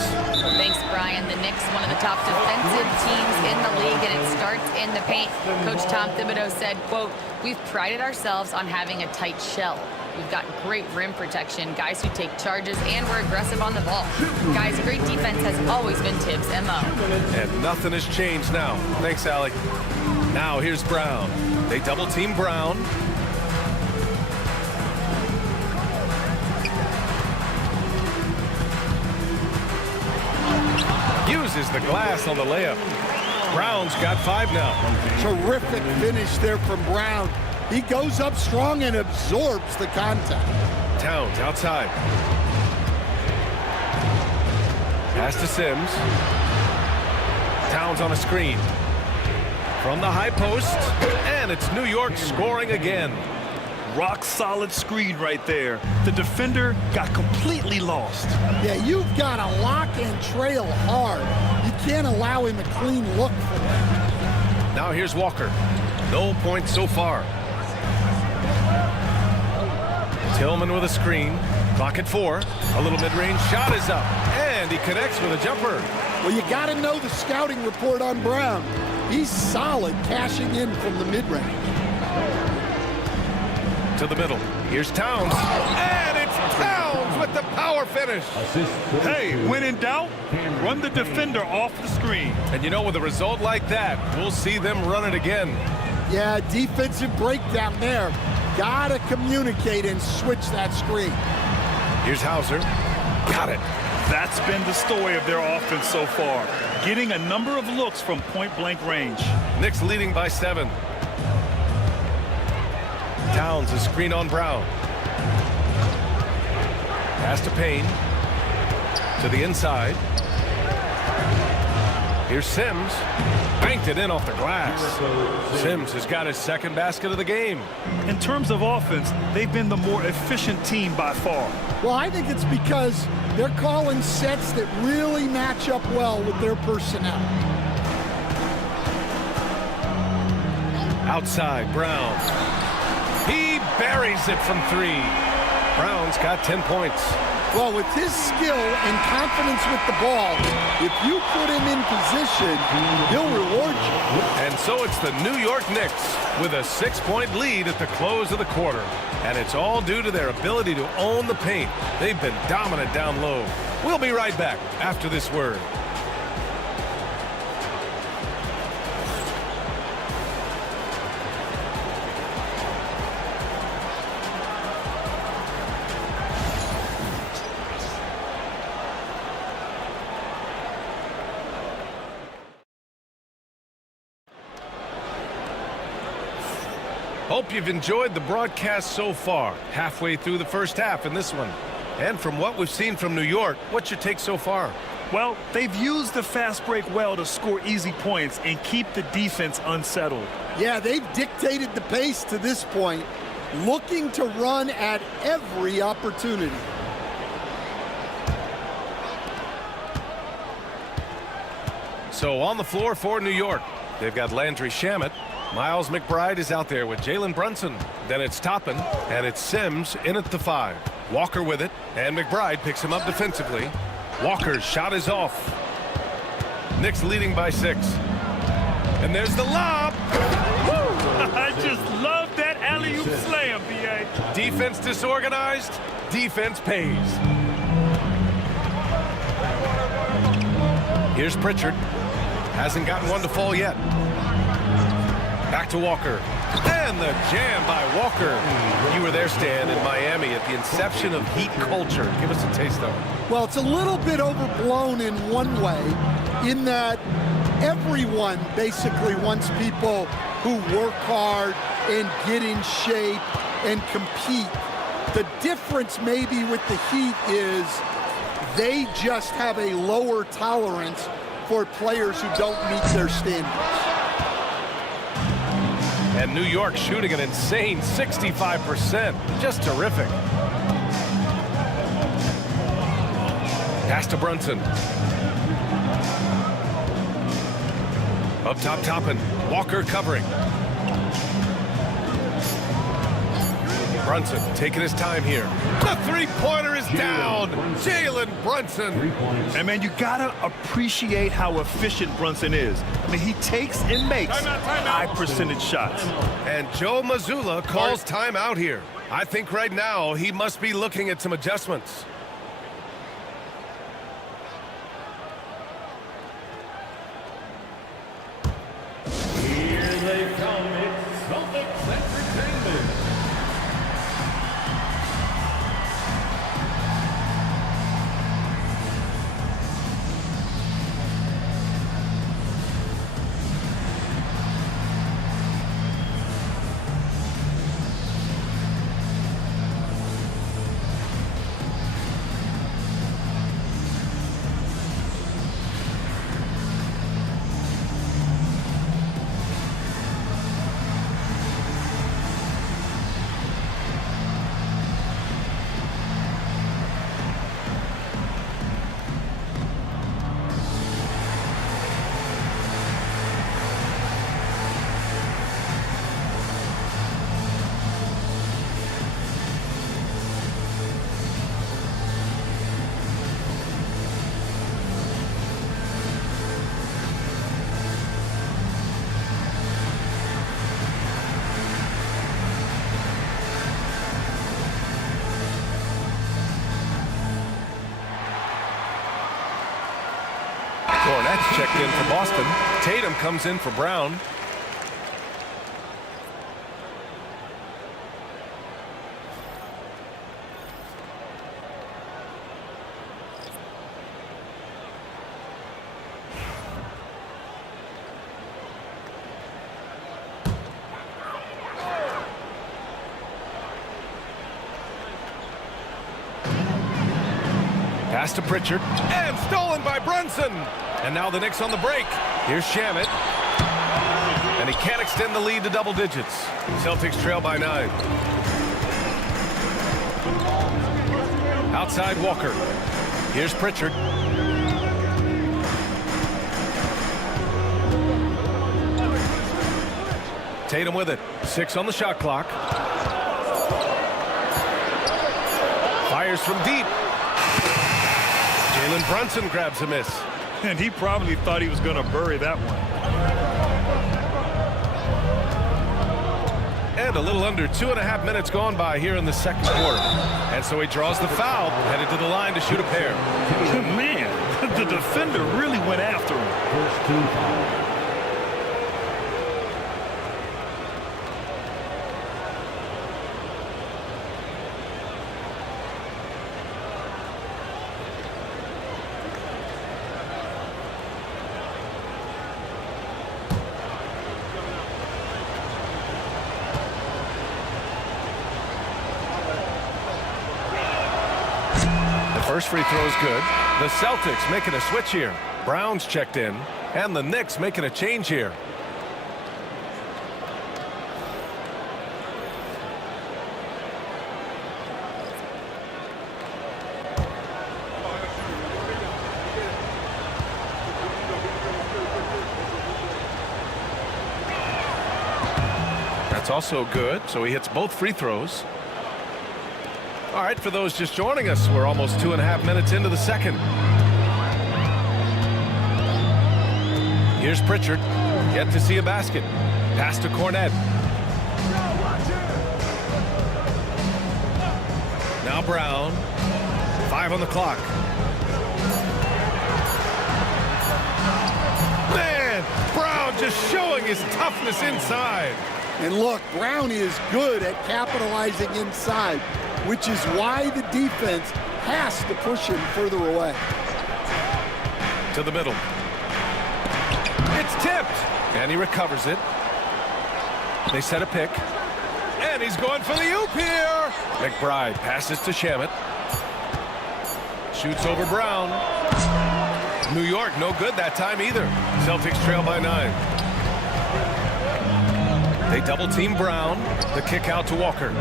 Thanks, Brian. The Knicks, one of the top defensive teams in the league, and it starts in the paint. Coach Tom Thibodeau said, quote, "We've prided ourselves on having a tight shell. We've got great rim protection, guys who take charges, and we're aggressive on the ball. Guys, great defense has always been Tibbs' MO." And nothing has changed now. Thanks, Allie. Now here's Brown. They double-team Brown. the glass on the layup. Brown's got 5 now. Terrific finish there from Brown. He goes up strong and absorbs the contact. Towns outside. Pass to Sims. Towns on a screen. From the high post, and it's New York scoring again. Rock solid screen right there. The defender got completely lost. Yeah, you've got to lock and trail hard. You can't allow him a clean look for that. Now here's Walker. No points so far. Tillman with a screen. Clock at 4. A little mid-range shot is up, and he connects with a jumper. Well, you got to know the scouting report on Brown. He's solid cashing in from the mid-range. To the middle. Here's Towns. And it's Towns with the power finish. Hey, when in doubt, run the defender off the screen. And you know, with a result like that, we'll see them run it again. Yeah, defensive breakdown there. Got to communicate and switch that screen. Here's Hauser. Got it. That's been the story of their offense so far. Getting a number of looks from point-blank range. Knicks leading by 7. Towns a screen on Brown. Pass to Payne. To the inside. Here's Sims. Banked it in off the glass. Sims has got his second basket of the game. In terms of offense, they've been the more efficient team by far. Well, I think it's because they're calling sets that really match up well with their personnel. Outside, Brown. He buries it from 3. Brown's got 10 points. Well, with his skill and confidence with the ball, if you put him in position, he'll reward you. And so it's the New York Knicks with a 6-point lead at the close of the quarter. And it's all due to their ability to own the paint. They've been dominant down low. We'll be right back after this word. Hope you've enjoyed the broadcast so far. Halfway through the first half in this one. And from what we've seen from New York, what's your take so far? Well, they've used the fast break well to score easy points and keep the defense unsettled. Yeah, they've dictated the pace to this point, looking to run at every opportunity. So on the floor for New York, they've got Landry Shamet. Miles McBride is out there with Jalen Brunson. Then it's Toppin, and it's Sims in at the 5. Walker with it, and McBride picks him up defensively. Walker's shot is off. Knicks leading by 6. And there's the lob. I just love that alley-oop slam, B.A. Defense disorganized, defense pays. Here's Pritchard. Hasn't gotten one to fall yet. Back to Walker. And the jam by Walker. You were there, Stan, in Miami at the inception of Heat culture. Give us a taste of it. Well, it's a little bit overblown in one way, in that everyone basically wants people who work hard and get in shape and compete. The difference maybe with the Heat is they just have a lower tolerance for players who don't meet their standards. And New York shooting an insane 65%. Just terrific. Pass to Brunson. Up top, Toppin. Walker covering. Brunson taking his time here. The three-pointer is down. Jalen Brunson. And, man, you got to appreciate how efficient Brunson is. I mean, he takes and makes high-percentage shots. And Joe Mazzulla calls timeout here. I think right now he must be looking at some adjustments. Here they come. It's Celtics Entertainment. Cornette's checked in for Boston. Tatum comes in for Brown. Pass to Pritchard, and stolen by Brunson. And now the Knicks on the break. Here's Shamet. And he can't extend the lead to double digits. Celtics trail by 9. Outside Walker. Here's Pritchard. Tatum with it. 6 on the shot clock. Fires from deep. Jalen Brunson grabs a miss. And he probably thought he was going to bury that one. And a little under 2.5 minutes gone by here in the second quarter. And so he draws the foul, headed to the line to shoot a pair. Man, the defender really went after him. First 2 fouls. First free throw is good. The Celtics making a switch here. Brown's checked in, and the Knicks making a change here. That's also good, so he hits both free throws. All right, for those just joining us, we're almost 2.5 minutes into the second. Here's Pritchard. Yet to see a basket. Pass to Cornette. Now Brown. 5 on the clock. Man, Brown just showing his toughness inside. And look, Brown is good at capitalizing inside, which is why the defense has to push him further away. To the middle. It's tipped. And he recovers it. They set a pick. And he's going for the oop here. McBride passes to Shamet. Shoots over Brown. New York no good that time either. Celtics trail by 9. They double team Brown. The kick out to Walker.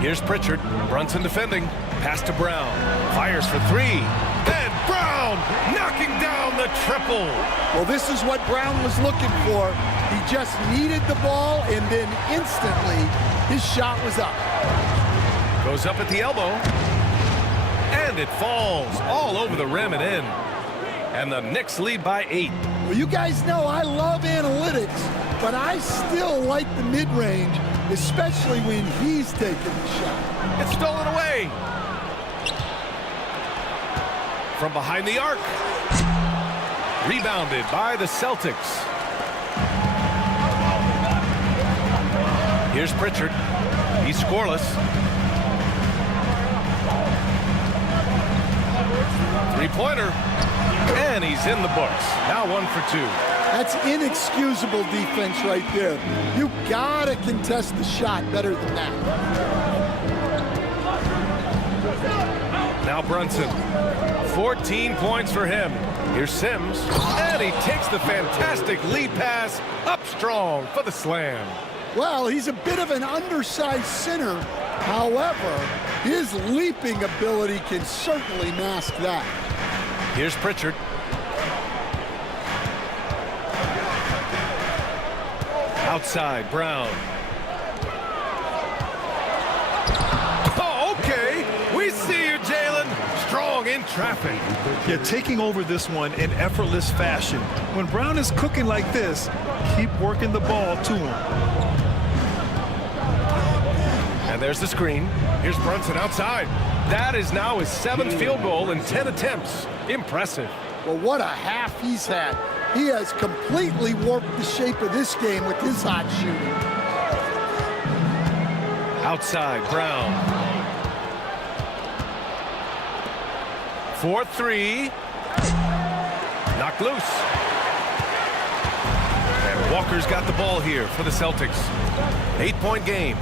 Here's Pritchard. Brunson defending. Pass to Brown. Fires for 3. And Brown knocking down the triple. Well, this is what Brown was looking for. He just needed the ball, and then instantly his shot was up. Goes up at the elbow. And it falls all over the rim and in. And the Knicks lead by 8. Well, you guys know I love analytics, but I still like the mid-range, especially when he's taking the shot. It's stolen away. From behind the arc. Rebounded by the Celtics. Here's Pritchard. He's scoreless. 3-pointer. And he's in the books. Now 1 for 2. That's inexcusable defense right there. You gotta contest the shot better than that. Now Brunson. 14 points for him. Here's Sims. And he takes the fantastic lead pass up strong for the slam. Well, he's a bit of an undersized center. However, his leaping ability can certainly mask that. Here's Pritchard. Outside, Brown. Oh, okay. We see you, Jalen. Strong in traffic. Yeah, taking over this one in effortless fashion. When Brown is cooking like this, keep working the ball to him. And there's the screen. Here's Brunson outside. That is now his 7th field goal in 10 attempts. Impressive. Well, what a half he's had. He has completely warped the shape of this game with his hot shooting. Outside, Brown. 4-3. Knocked loose. And Walker's got the ball here for the Celtics. 8-point game.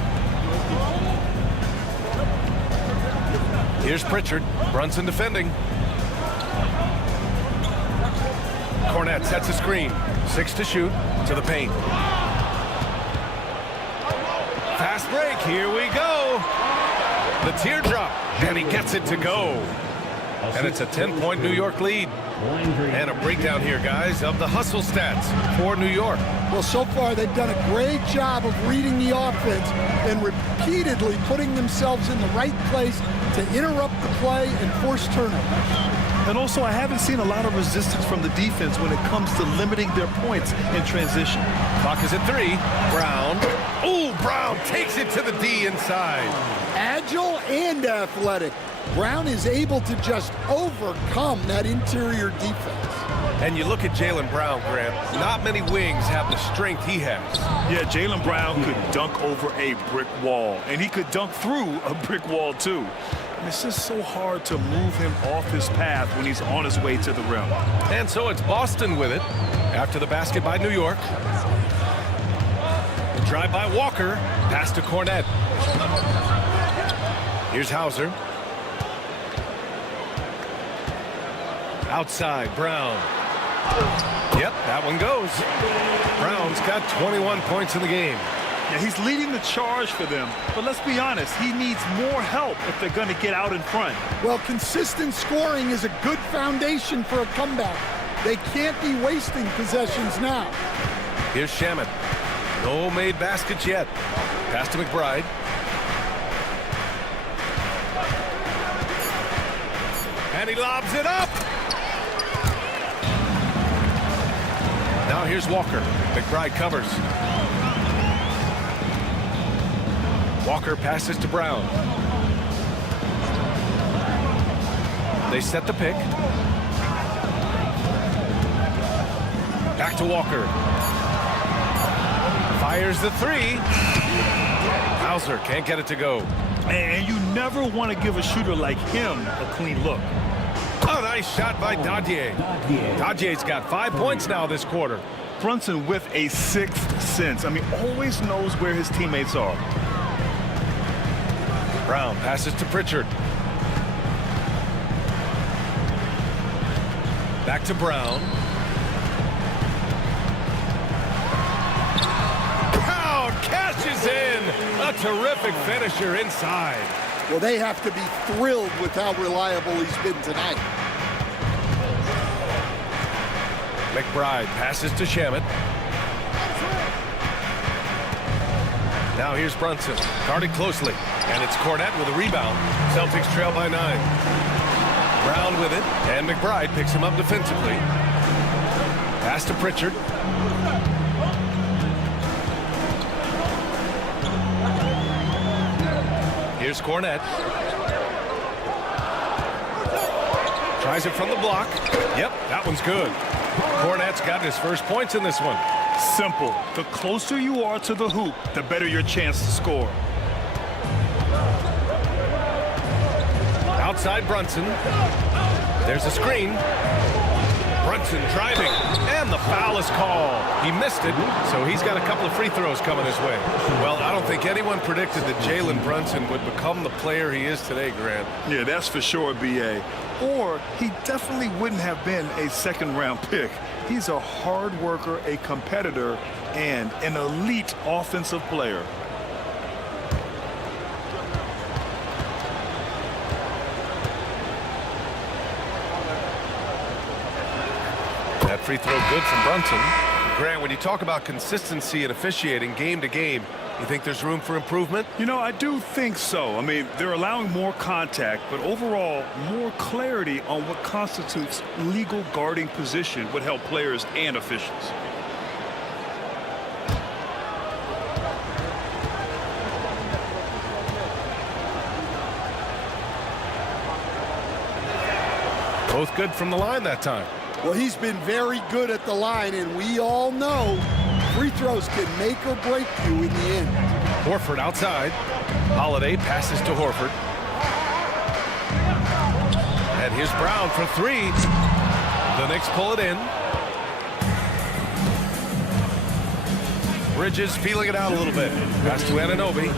Here's Pritchard. Brunson defending. Cornette sets a screen. 6 to shoot. To the paint. Fast break. Here we go. The teardrop. And he gets it to go. And it's a 10-point New York lead. And a breakdown here, guys, of the hustle stats for New York. Well, so far they've done a great job of reading the offense and repeatedly putting themselves in the right place to interrupt the play and force turnovers. And also, I haven't seen a lot of resistance from the defense when it comes to limiting their points in transition. Clock is at 3. Brown. Ooh, Brown takes it to the D inside. Agile and athletic. Brown is able to just overcome that interior defense. And you look at Jaylen Brown, Grant. Not many wings have the strength he has. Yeah, Jaylen Brown could dunk over a brick wall, and he could dunk through a brick wall, too. And it's just so hard to move him off his path when he's on his way to the rim. And so it's Boston with it after the basket by New York. Drive by Walker. Pass to Cornette. Here's Hauser. Outside, Brown. Yep, that one goes. Brown's got 21 points in the game. Yeah, he's leading the charge for them, but let's be honest, he needs more help if they're going to get out in front. Well, consistent scoring is a good foundation for a comeback. They can't be wasting possessions now. Here's Shamet. No made baskets yet. Pass to McBride. And he lobs it up. Now here's Walker. McBride covers. Walker passes to Brown. They set the pick. Back to Walker. Fires the 3. Hauser can't get it to go. And you never want to give a shooter like him a clean look. Oh, nice shot by Dadier. Dadier's got 5 points now this quarter. Brunson with a 6th sense. I mean, always knows where his teammates are. Brown passes to Pritchard. Back to Brown. Brown cashes in. A terrific finisher inside. Well, they have to be thrilled with how reliable he's been tonight. McBride passes to Shamet. Now here's Brunson, guarded closely, and it's Cornette with a rebound. Celtics trail by 9. Brown with it, and McBride picks him up defensively. Pass to Pritchard. Here's Cornette. Tries it from the block. Yep, that one's good. Cornette's got his first points in this one. Simple. The closer you are to the hoop, the better your chance to score. Outside Brunson. There's a screen. Brunson driving, and the foul is called. He missed it, so he's got a couple of free throws coming his way. Well, I don't think anyone predicted that Jaylen Brunson would become the player he is today, Grant. Yeah, that's for sure, B.A. Or he definitely wouldn't have been a second-round pick. He's a hard worker, a competitor, and an elite offensive player. That free throw good from Brunson. Grant, when you talk about consistency and officiating game to game, you think there's room for improvement? You know, I do think so. I mean, they're allowing more contact, but overall, more clarity on what constitutes legal guarding position would help players and officials. Both good from the line that time. Well, he's been very good at the line, and we all know free throws can make or break you in the end. Horford outside. Holiday passes to Horford. And here's Brown for three. The Knicks pull it in. Bridges feeling it out a little bit. Pass to Anunoby.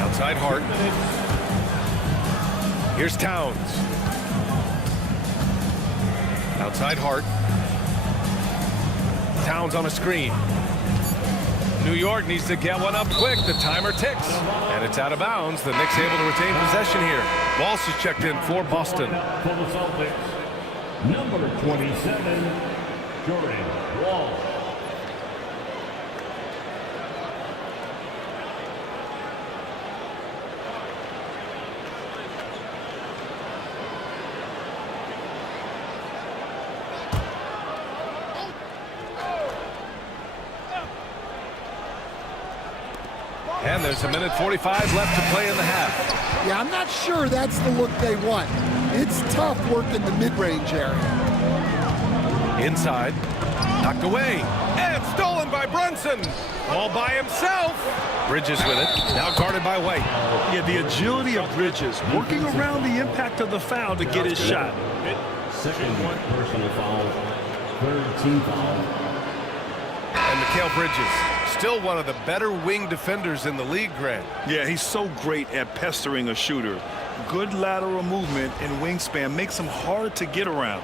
Outside Hart. Here's Towns. Outside Hart. Towns on a screen. New York needs to get one up quick. The timer ticks. And it's out of bounds. The Knicks able to retain possession here. Walsh is checked in for Boston. For the Celtics, number 27, Jordan Walsh. And there's a minute 45 left to play in the half. Yeah, I'm not sure that's the look they want. It's tough working the mid-range area. Inside. Knocked away. And stolen by Brunson. All by himself. Bridges with it. Now guarded by White. Yeah, the agility of Bridges, working around the impact of the foul to get his shot. Second personal foul, third team foul. And Mikal Bridges, still one of the better wing defenders in the league, Grant. Yeah, he's so great at pestering a shooter. Good lateral movement and wingspan makes him hard to get around.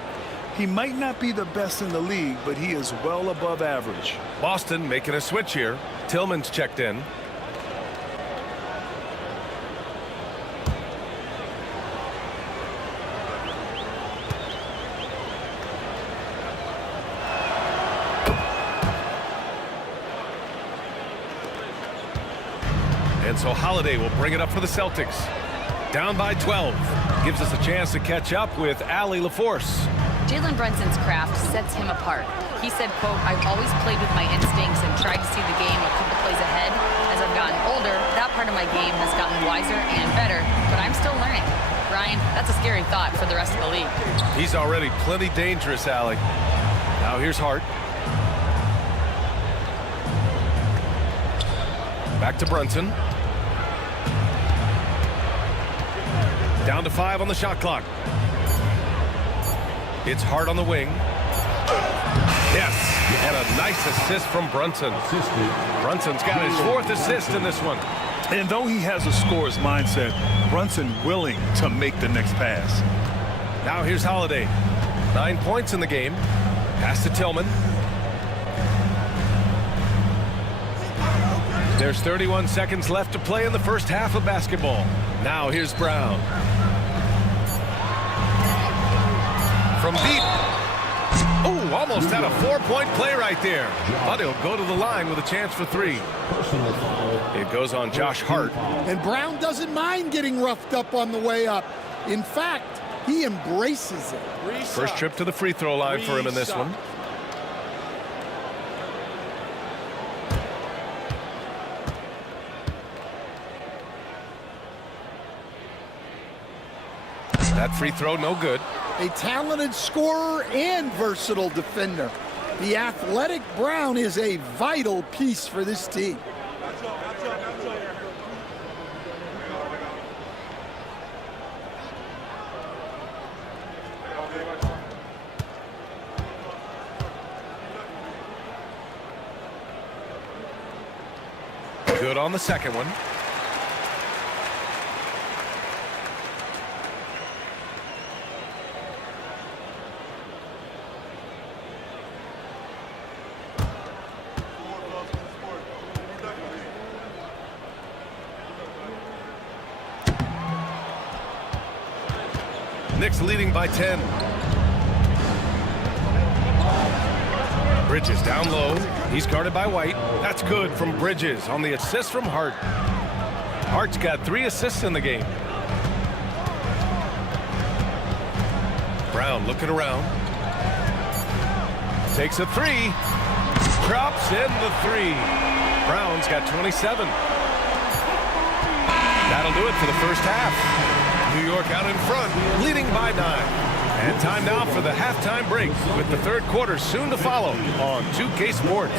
He might not be the best in the league, but he is well above average. Boston making a switch here. Tillman's checked in. And so Holiday will bring it up for the Celtics. Down by 12. Gives us a chance to catch up with Allie LaForce. Jalen Brunson's craft sets him apart. He said, quote, "I've always played with my instincts and tried to see the game a couple plays ahead. As I've gotten older, that part of my game has gotten wiser and better, but I'm still learning." Ryan, that's a scary thought for the rest of the league. He's already plenty dangerous, Allie. Now here's Hart. Back to Brunson. Down to 5 on the shot clock. It's Hart on the wing. Yes, and a nice assist from Brunson. Brunson's got his 4th assist in this one. And though he has a scorer's mindset, Brunson willing to make the next pass. Now here's Holiday. 9 points in the game. Pass to Tillman. There's 31 seconds left to play in the first half of basketball. Now here's Brown. From deep. Oh, almost had a 4-point play right there. But he'll go to the line with a chance for 3. It goes on Josh Hart. And Brown doesn't mind getting roughed up on the way up. In fact, he embraces it. First trip to the free throw line for him in this one. That free throw, no good. A talented scorer and versatile defender. The athletic Brown is a vital piece for this team. Good on the second one. Knicks leading by 10. Bridges down low. He's guarded by White. That's good from Bridges on the assist from Hart. Hart's got 3 assists in the game. Brown looking around. Takes a 3. Drops in the 3. Brown's got 27. That'll do it for the first half. New York out in front, leading by 9. And time now for the halftime break, with the third quarter soon to follow on 2K Sports.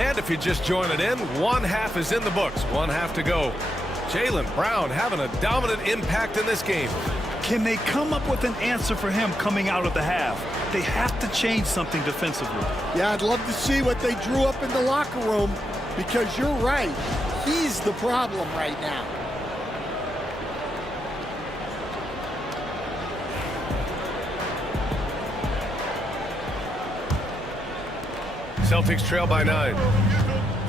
And if you're just joining in, one half is in the books, one half to go. Jaylen Brown having a dominant impact in this game. Can they come up with an answer for him coming out of the half? They have to change something defensively. Yeah, I'd love to see what they drew up in the locker room, because you're right. He's the problem right now. Celtics trail by 9.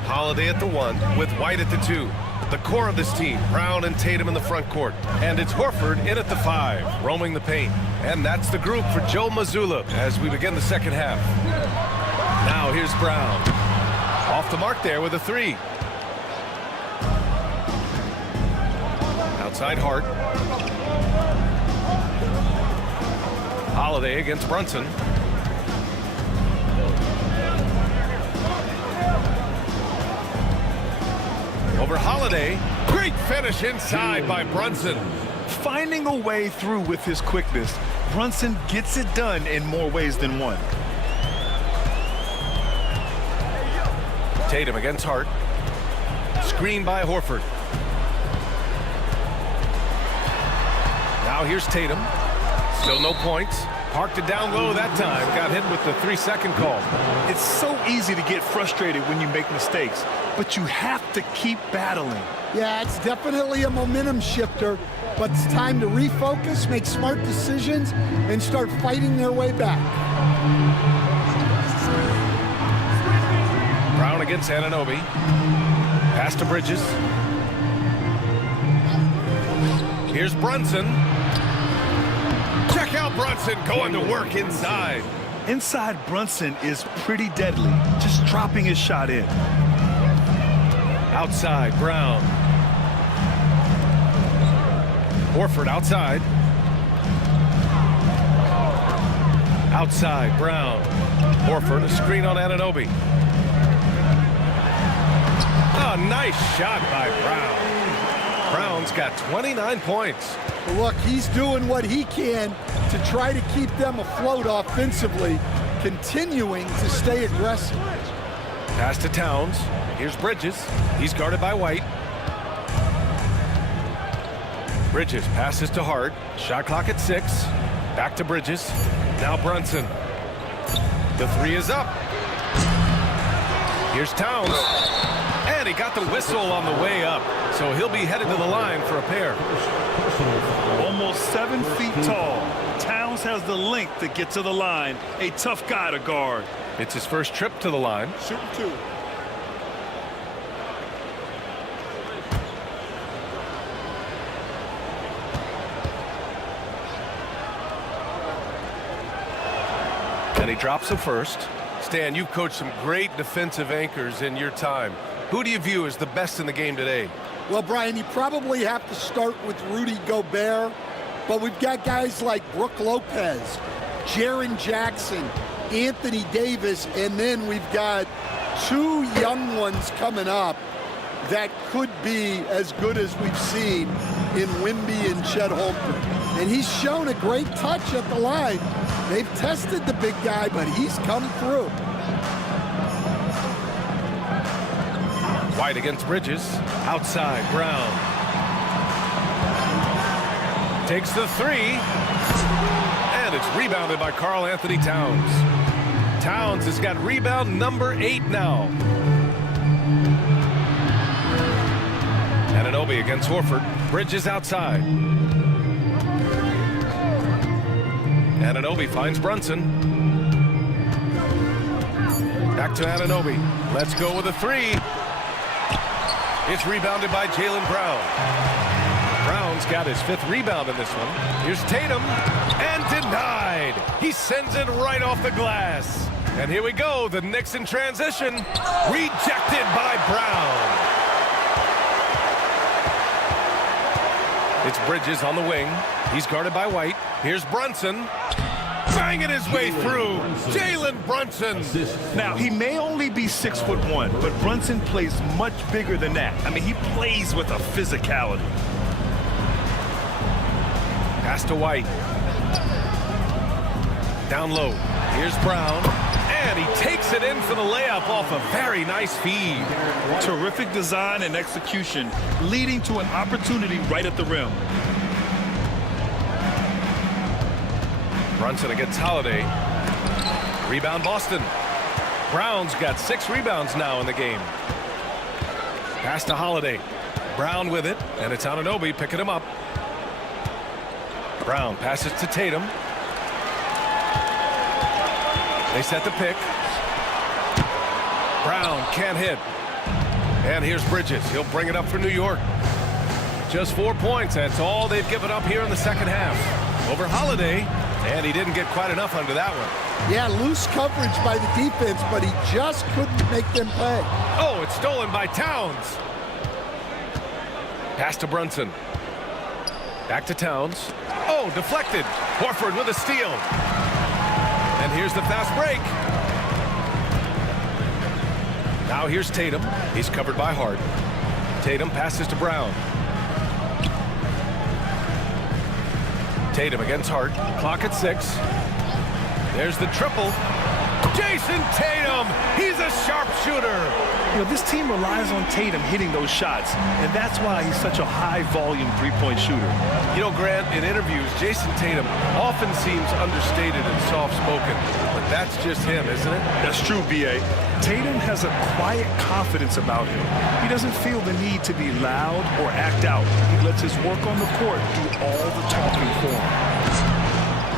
Holiday at the 1 with White at the 2. The core of this team, Brown and Tatum in the front court. And it's Horford in at the 5, roaming the paint. And that's the group for Joe Mazzulla as we begin the second half. Now here's Brown. Off the mark there with a 3. Outside Hart. Holiday against Brunson. Over Holiday. Great finish inside by Brunson. Finding a way through with his quickness, Brunson gets it done in more ways than one. Tatum against Hart. Screen by Horford. Now here's Tatum. Still no points. Parked it down low that time. Got hit with the 3-second call. It's so easy to get frustrated when you make mistakes, but you have to keep battling. Yeah, it's definitely a momentum shifter, but it's time to refocus, make smart decisions, and start fighting their way back. Brown against Anunoby. Pass to Bridges. Here's Brunson. Check out Brunson going to work inside. Inside Brunson is pretty deadly, just dropping his shot in. Outside, Brown. Horford outside. Outside, Brown. Horford, a screen on Anunoby. Oh, nice shot by Brown. Brown's got 29 points. Look, he's doing what he can to try to keep them afloat offensively, continuing to stay aggressive. Pass to Towns. Here's Bridges. He's guarded by White. Bridges passes to Hart. Shot clock at 6. Back to Bridges. Now Brunson. The 3 is up. Here's Towns. And he got the whistle on the way up. So he'll be headed to the line for a pair. Almost 7 feet tall. Towns has the length to get to the line. A tough guy to guard. It's his first trip to the line. Shooting 2. And he drops the first. Stan, you've coached some great defensive anchors in your time. Who do you view as the best in the game today? Well, Brian, you probably have to start with Rudy Gobert, but we've got guys like Brook Lopez, Jaren Jackson, Anthony Davis, and then we've got 2 young ones coming up that could be as good as we've seen in Wemby and Chet Holmgren. And he's shown a great touch at the line. They've tested the big guy, but he's come through. White against Bridges. Outside, Brown. Takes the 3. And it's rebounded by Karl Anthony Towns. Towns has got rebound number 8 now. Anunoby against Horford. Bridges outside. Anunoby finds Brunson. Back to Anunoby. Let's go with a 3. It's rebounded by Jaylen Brown. Brown's got his 5th rebound in this one. Here's Tatum, and denied. He sends it right off the glass. And here we go, the Knicks in transition. Rejected by Brown. It's Bridges on the wing. He's guarded by White. Here's Brunson. Banging his way through. Jalen Brunson. Now, he may only be 6'1", but Brunson plays much bigger than that. I mean, he plays with a physicality. Pass to White. Down low. Here's Brown. And he takes it in for the layup off a very nice feed. Terrific design and execution, leading to an opportunity right at the rim. Brunson against Holiday. Rebound Boston. Brown's got 6 rebounds now in the game. Pass to Holiday. Brown with it, and it's Anunoby picking him up. Brown passes to Tatum. They set the pick. Brown can't hit. And here's Bridges. He'll bring it up for New York. Just 4 points. That's all they've given up here in the second half. Over Holiday. And he didn't get quite enough under that one. Yeah, loose coverage by the defense, but he just couldn't make them pay. Oh, it's stolen by Towns. Pass to Brunson. Back to Towns. Oh, deflected. Horford with a steal. And here's the fast break. Now here's Tatum. He's covered by Hart. Tatum passes to Brown. Tatum against Hart. Clock at 6. There's the triple. Jason Tatum. He's a sharpshooter. You know, this team relies on Tatum hitting those shots, and that's why he's such a high-volume three-point shooter. You know, Grant, in interviews, Jason Tatum often seems understated and soft-spoken, but that's just him, isn't it? That's true, B.A. Tatum has a quiet confidence about him. He doesn't feel the need to be loud or act out. He lets his work on the court do all the talking for him.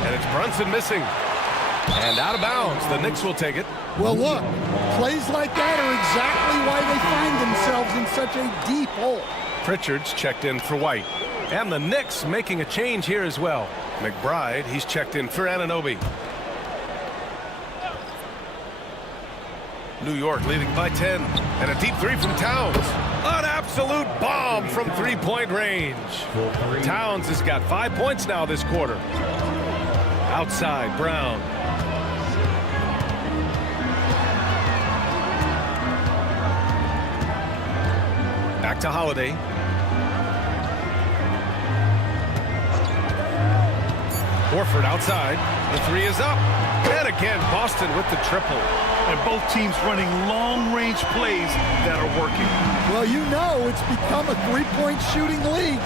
And it's Brunson missing. And out of bounds. The Knicks will take it. Well, look, plays like that are exactly why they find themselves in such a deep hole. Pritchard's checked in for White. And the Knicks making a change here as well. McBride, he's checked in for Anunoby. New York leading by 10. And a deep 3 from Towns. An absolute bomb from three-point range. Towns has got 5 points now this quarter. Outside, Brown. Back to Holiday. Horford outside. The 3 is up. And again, Boston with the triple. And both teams running long-range plays that are working. Well, you know it's become a three-point shooting league.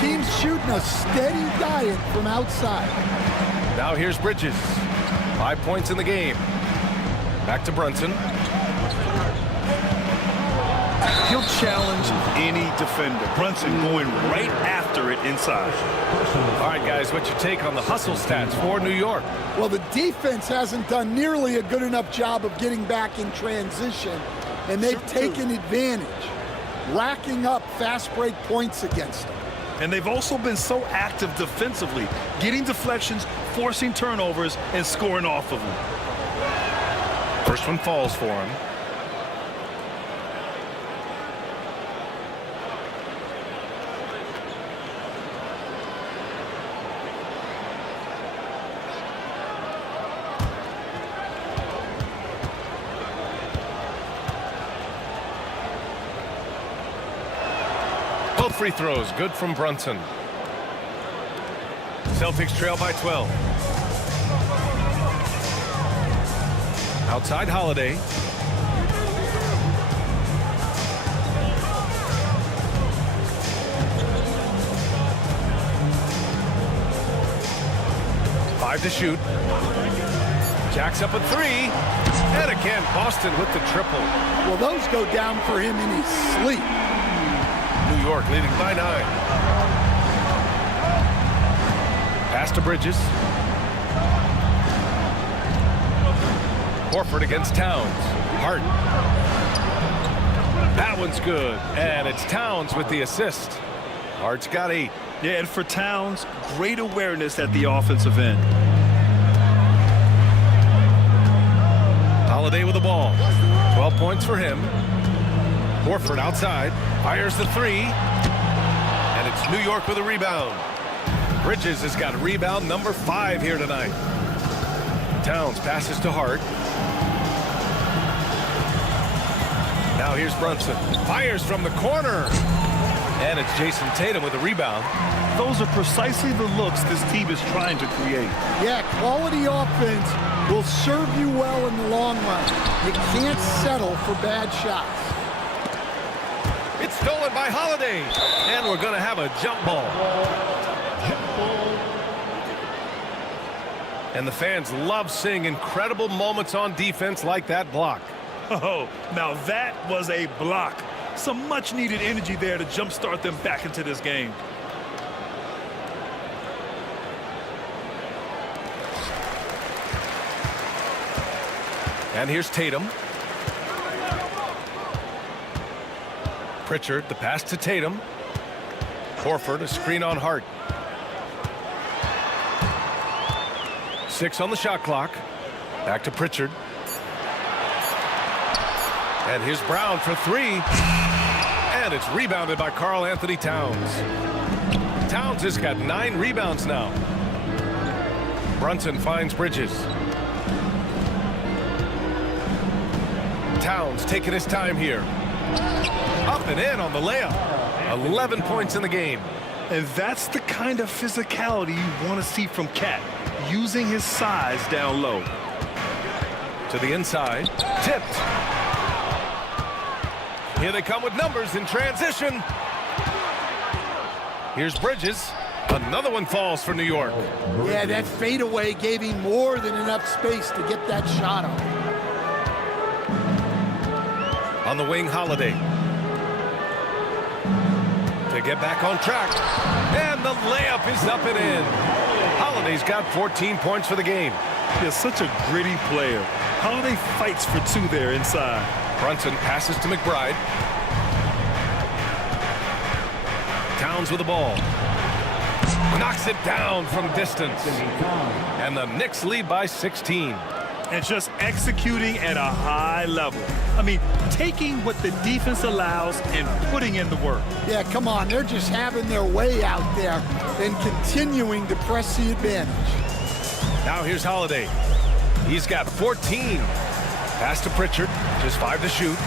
Teams shooting a steady diet from outside. Now here's Bridges. 5 points in the game. Back to Brunson. He'll challenge any defender. Brunson going right after it inside. All right, guys, what's your take on the hustle stats for New York? Well, the defense hasn't done nearly a good enough job of getting back in transition, and they've taken advantage, racking up fast break points against them. And they've also been so active defensively, getting deflections, forcing turnovers, and scoring off of them. First one falls for him. Both free throws good from Brunson. Celtics trail by 12. Outside Holiday. 5 to shoot. Jacks up a 3. And again, Boston with the triple. Well, those go down for him in his sleep. New York leading by 9. Pass to Bridges. Horford against Towns. Hart. That one's good. And it's Towns with the assist. Hart's got 8. Yeah, and for Towns, great awareness at the offensive end. Holiday with the ball. 12 points for him. Horford outside. Fires the 3. And it's New York with a rebound. Bridges has got rebound number 5 here tonight. Towns passes to Hart. Now here's Brunson. Fires from the corner. And it's Jason Tatum with a rebound. Those are precisely the looks this team is trying to create. Yeah, quality offense will serve you well in the long run. You can't settle for bad shots. It's stolen by Holiday. And we're going to have a jump ball. And the fans love seeing incredible moments on defense like that block. Oh, now that was a block. Some much-needed energy there to jumpstart them back into this game. And here's Tatum. Pritchard, the pass to Tatum. Horford, a screen on Hart. 6 on the shot clock. Back to Pritchard. And here's Brown for 3. And it's rebounded by Karl Anthony Towns. Towns has got 9 rebounds now. Brunson finds Bridges. Towns taking his time here. Up and in on the layup. 11 points in the game. And that's the kind of physicality you want to see from Cat, using his size down low. To the inside. Tipped. Here they come with numbers in transition. Here's Bridges. Another one falls for New York. Yeah, that fadeaway gave him more than enough space to get that shot off. On the wing, Holiday. To get back on track. And the layup is up and in. Holiday's got 14 points for the game. He's such a gritty player. Holiday fights for 2 there inside. Brunson passes to McBride. Towns with the ball. Knocks it down from distance. And the Knicks lead by 16. And just executing at a high level. I mean, taking what the defense allows and putting in the work. Yeah, come on. They're just having their way out there and continuing to press the advantage. Now here's Holiday. He's got 14. Pass to Pritchard. Just 5 to shoot.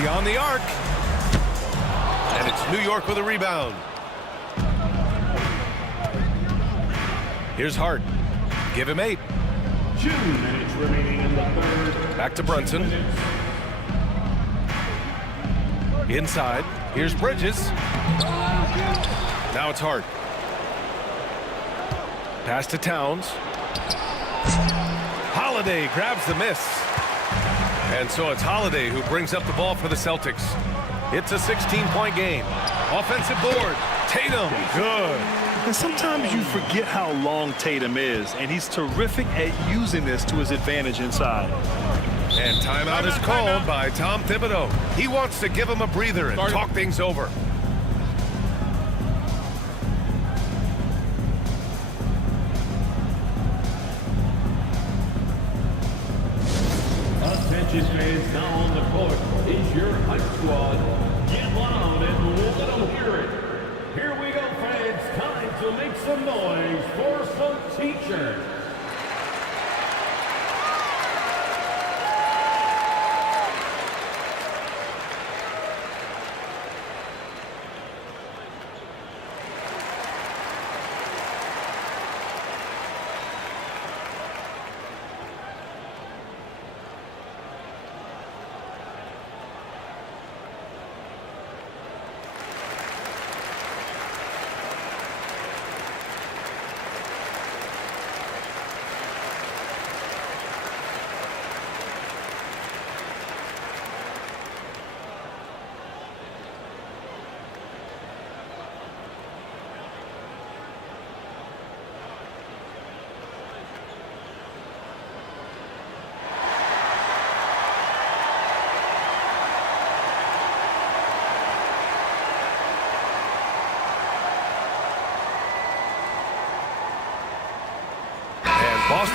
Beyond the arc. And it's New York with a rebound. Here's Hart. Give him 8. 2 minutes remaining in the third. Back to Brunson. Inside. Here's Bridges. Now it's Hart. Pass to Towns. Holiday grabs the miss. And so it's Holiday who brings up the ball for the Celtics. It's a 16-point game. Offensive board. Tatum. Good. And sometimes you forget how long Tatum is, and he's terrific at using this to his advantage inside. And timeout is called by Tom Thibodeau. He wants to give him a breather and talk things over. Attention fans, now on the court is your hype squad. Get loud and let them hear it. Here we go, fans. Time to make some noise for some teachers.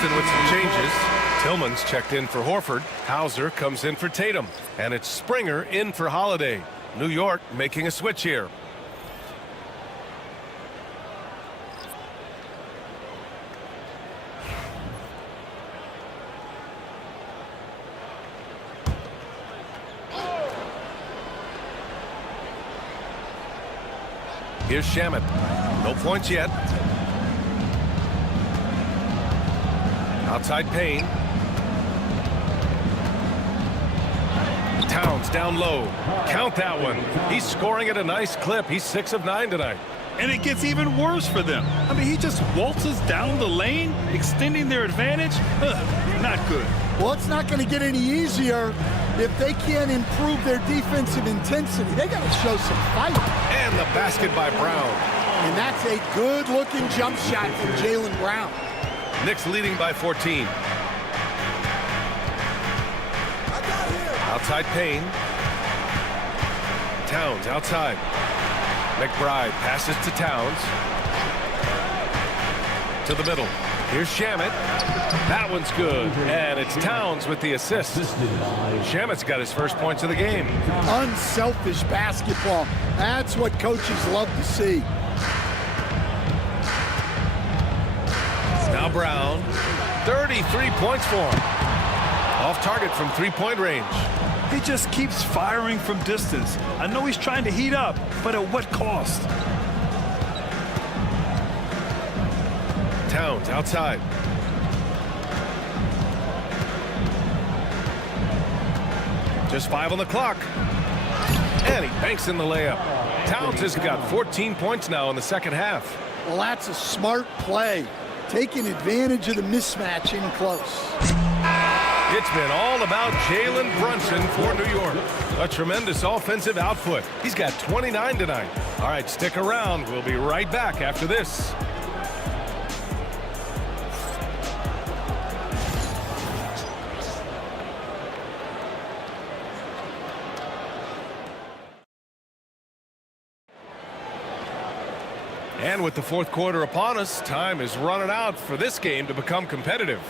Boston with some changes. Tillman's checked in for Horford. Hauser comes in for Tatum. And it's Springer in for Holiday. New York making a switch here. Here's Shamet. No points yet. Outside Payne. Towns down low. Count that one. He's scoring at a nice clip. He's 6 of 9 tonight. And it gets even worse for them. I mean, he just waltzes down the lane, extending their advantage. Not good. Well, it's not going to get any easier if they can't improve their defensive intensity. They got to show some fight. And the basket by Brown. And that's a good-looking jump shot from Jaylen Brown. Knicks leading by 14. Outside Payne. Towns outside. McBride passes to Towns. To the middle. Here's Shamet. That one's good. And it's Towns with the assist. Shamet's got his first points of the game. Unselfish basketball. That's what coaches love to see. Now Brown. 33 points for him. Off target from three-point range. He just keeps firing from distance. I know he's trying to heat up, but at what cost? Towns outside. Just 5 on the clock. And he banks in the layup. Towns has got 14 points now in the second half. Well, that's a smart play. Taking advantage of the mismatch in close. It's been all about Jalen Brunson for New York. A tremendous offensive output. He's got 29 tonight. All right, stick around. We'll be right back after this. And with the fourth quarter upon us, time is running out for this game to become competitive.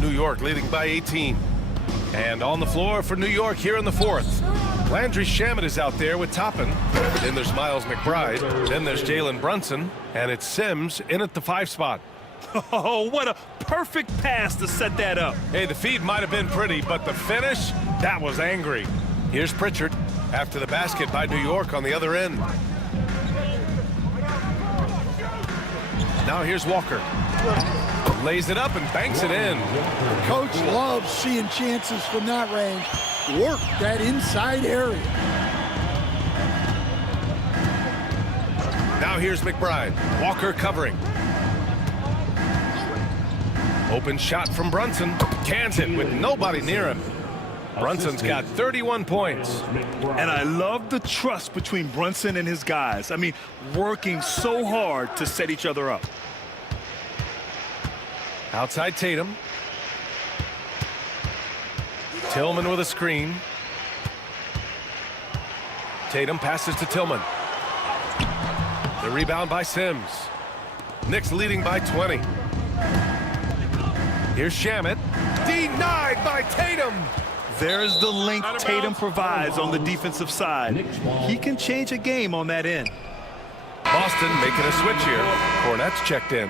New York leading by 18. And on the floor for New York here in the fourth. Landry Shamet is out there with Toppin. Then there's Miles McBride. Then there's Jalen Brunson. And it's Sims in at the 5 spot. Oh, what a perfect pass to set that up. Hey, the feed might have been pretty, but the finish, that was angry. Here's Pritchard after the basket by New York on the other end. Now here's Walker. Lays it up and banks it in. Coach loves seeing chances from that range. Work that inside area. Now here's McBride. Walker covering. Open shot from Brunson. Cans it with nobody near him. Brunson's got 31 points. And I love the trust between Brunson and his guys. I mean, working so hard to set each other up. Outside Tatum. Tillman with a screen. Tatum passes to Tillman. The rebound by Sims. Knicks leading by 20. Here's Shamet. Denied by Tatum. There's the length Tatum provides on the defensive side. He can change a game on that end. Boston making a switch here. Cornette's checked in.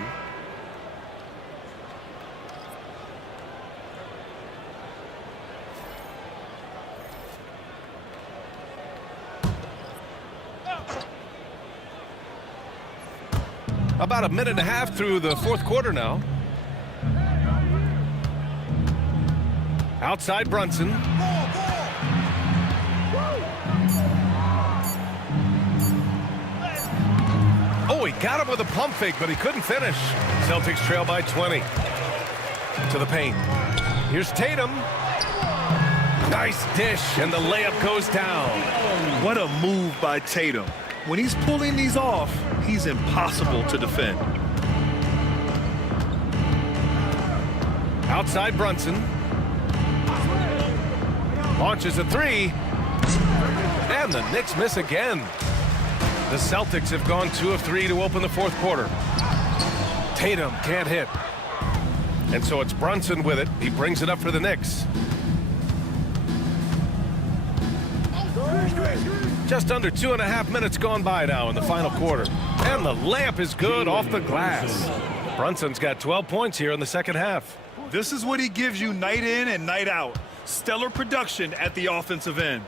About a minute and a half through the fourth quarter now. Outside Brunson. Oh, he got him with a pump fake, but he couldn't finish. Celtics trail by 20. To the paint. Here's Tatum. Nice dish, and the layup goes down. What a move by Tatum. When he's pulling these off, he's impossible to defend. Outside Brunson. Launches a three. And the Knicks miss again. The Celtics have gone 2 of 3 to open the fourth quarter. Tatum can't hit. And so it's Brunson with it. He brings it up for the Knicks. Just under 2.5 minutes gone by now in the final quarter. And the layup is good off the glass. Brunson's got 12 points here in the second half. This is what he gives you night in and night out. Stellar production at the offensive end.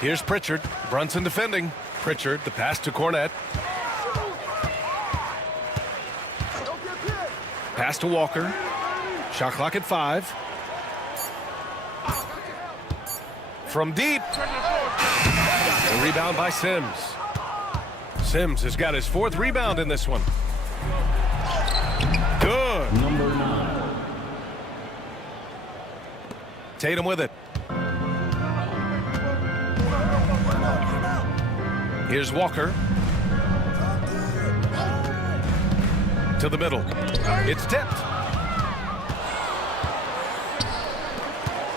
Here's Pritchard. Brunson defending. Pritchard, the pass to Cornette. Pass to Walker. Shot clock at 5. From deep. The rebound by Sims. Sims has got his 4th rebound in this one. Good. Number 9. Tatum with it. Here's Walker. To the middle. It's tipped.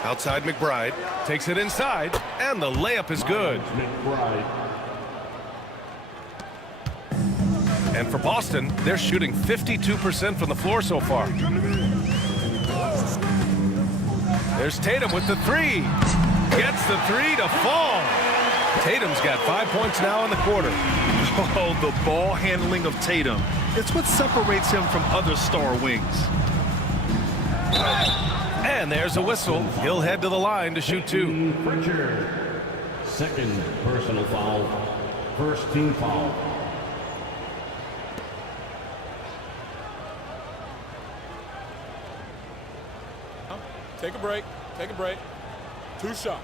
Outside McBride. Takes it inside. And the layup is good. And for Boston, they're shooting 52% from the floor so far. There's Tatum with the 3. Gets the 3 to fall. Tatum's got 5 points now in the quarter. Oh, the ball handling of Tatum. It's what separates him from other star wings. And there's a whistle. He'll head to the line to shoot 2. Pritchard. 2nd personal foul. 1st team foul. Take a break. Take a break. 2 shots.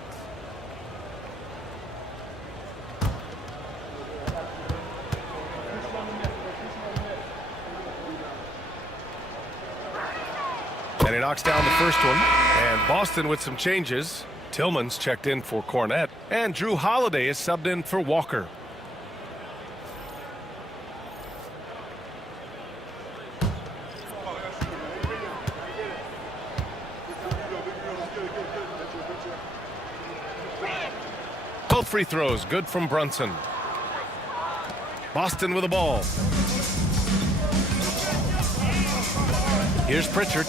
And he knocks down the first one. And Boston with some changes. Tillman's checked in for Cornette. And Drew Holiday is subbed in for Walker. Both free throws good from Brunson. Boston with the ball. Here's Pritchard.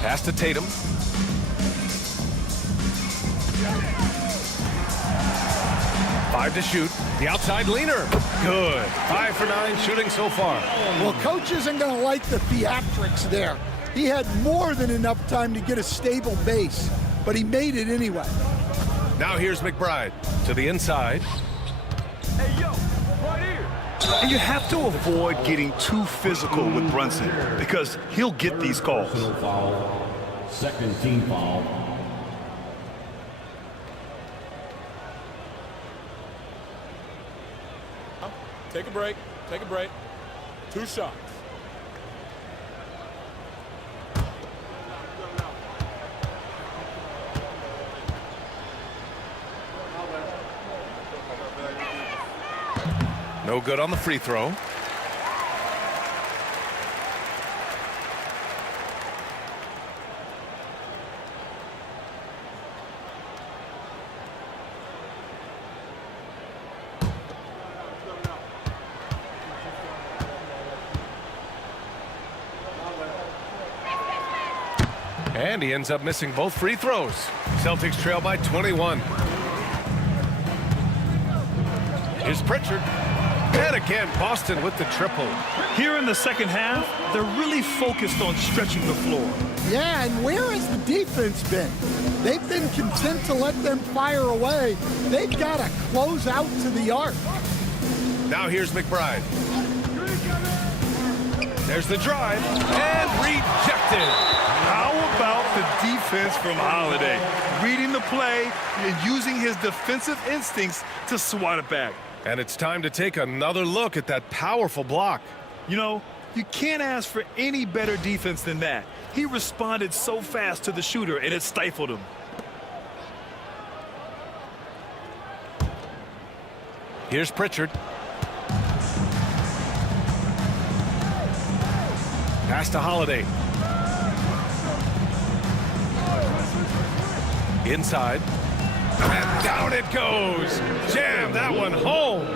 Pass to Tatum. Five to shoot. The outside leaner. Good. 5 for 9 shooting so far. Well, coach isn't going to like the theatrics there. He had more than enough time to get a stable base, but he made it anyway. Now here's McBride to the inside. Hey, yo, right here. And you have to avoid getting too physical with Brunson because he'll get these calls. Personal foul. 2nd team foul. Take a break. Take a break. 2 shots. No good on the free throw. And he ends up missing both free throws. Celtics trail by 21. Here's Pritchard. And again, Boston with the triple. Here in the second half, they're really focused on stretching the floor. Yeah, and where has the defense been? They've been content to let them fire away. They've got to close out to the arc. Now here's McBride. There's the drive, and rejected. How about the defense from Holiday? Reading the play and using his defensive instincts to swat it back. And it's time to take another look at that powerful block. You know, you can't ask for any better defense than that. He responded so fast to the shooter, and it stifled him. Here's Pritchard. Pass to Holiday. Inside. And down it goes. Jam that one home.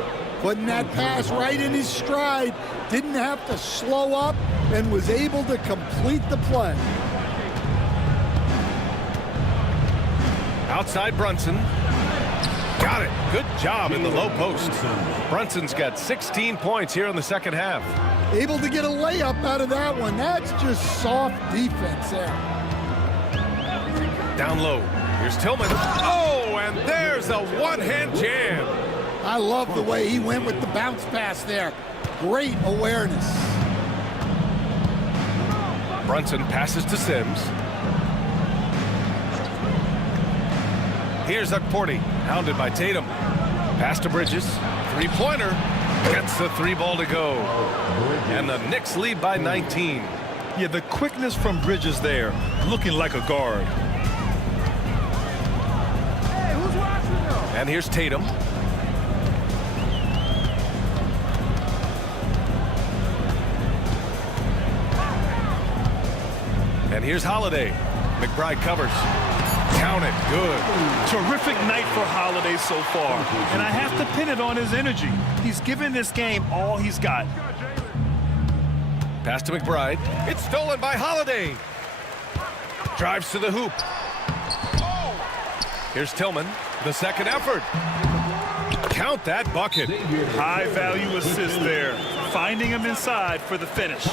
Putting that pass right in his stride. Didn't have to slow up and was able to complete the play. Outside Brunson. Got it. Good job in the low post. Brunson's got 16 points here in the second half. Able to get a layup out of that one. That's just soft defense there. Down low. Here's Tillman. Oh, and there's a one-hand jam. I love the way he went with the bounce pass there. Great awareness. Brunson passes to Sims. Here's Ukporti, hounded by Tatum. Pass to Bridges. Three-pointer. Gets the three ball to go. And the Knicks lead by 19. Yeah, the quickness from Bridges there, looking like a guard. And here's Tatum. And here's Holiday. McBride covers. Count it. Good. Terrific night for Holiday so far. And I have to pin it on his energy. He's given this game all he's got. Pass to McBride. It's stolen by Holiday. Drives to the hoop. Here's Tillman. The second effort. Count that bucket. High value assist there. Finding him inside for the finish.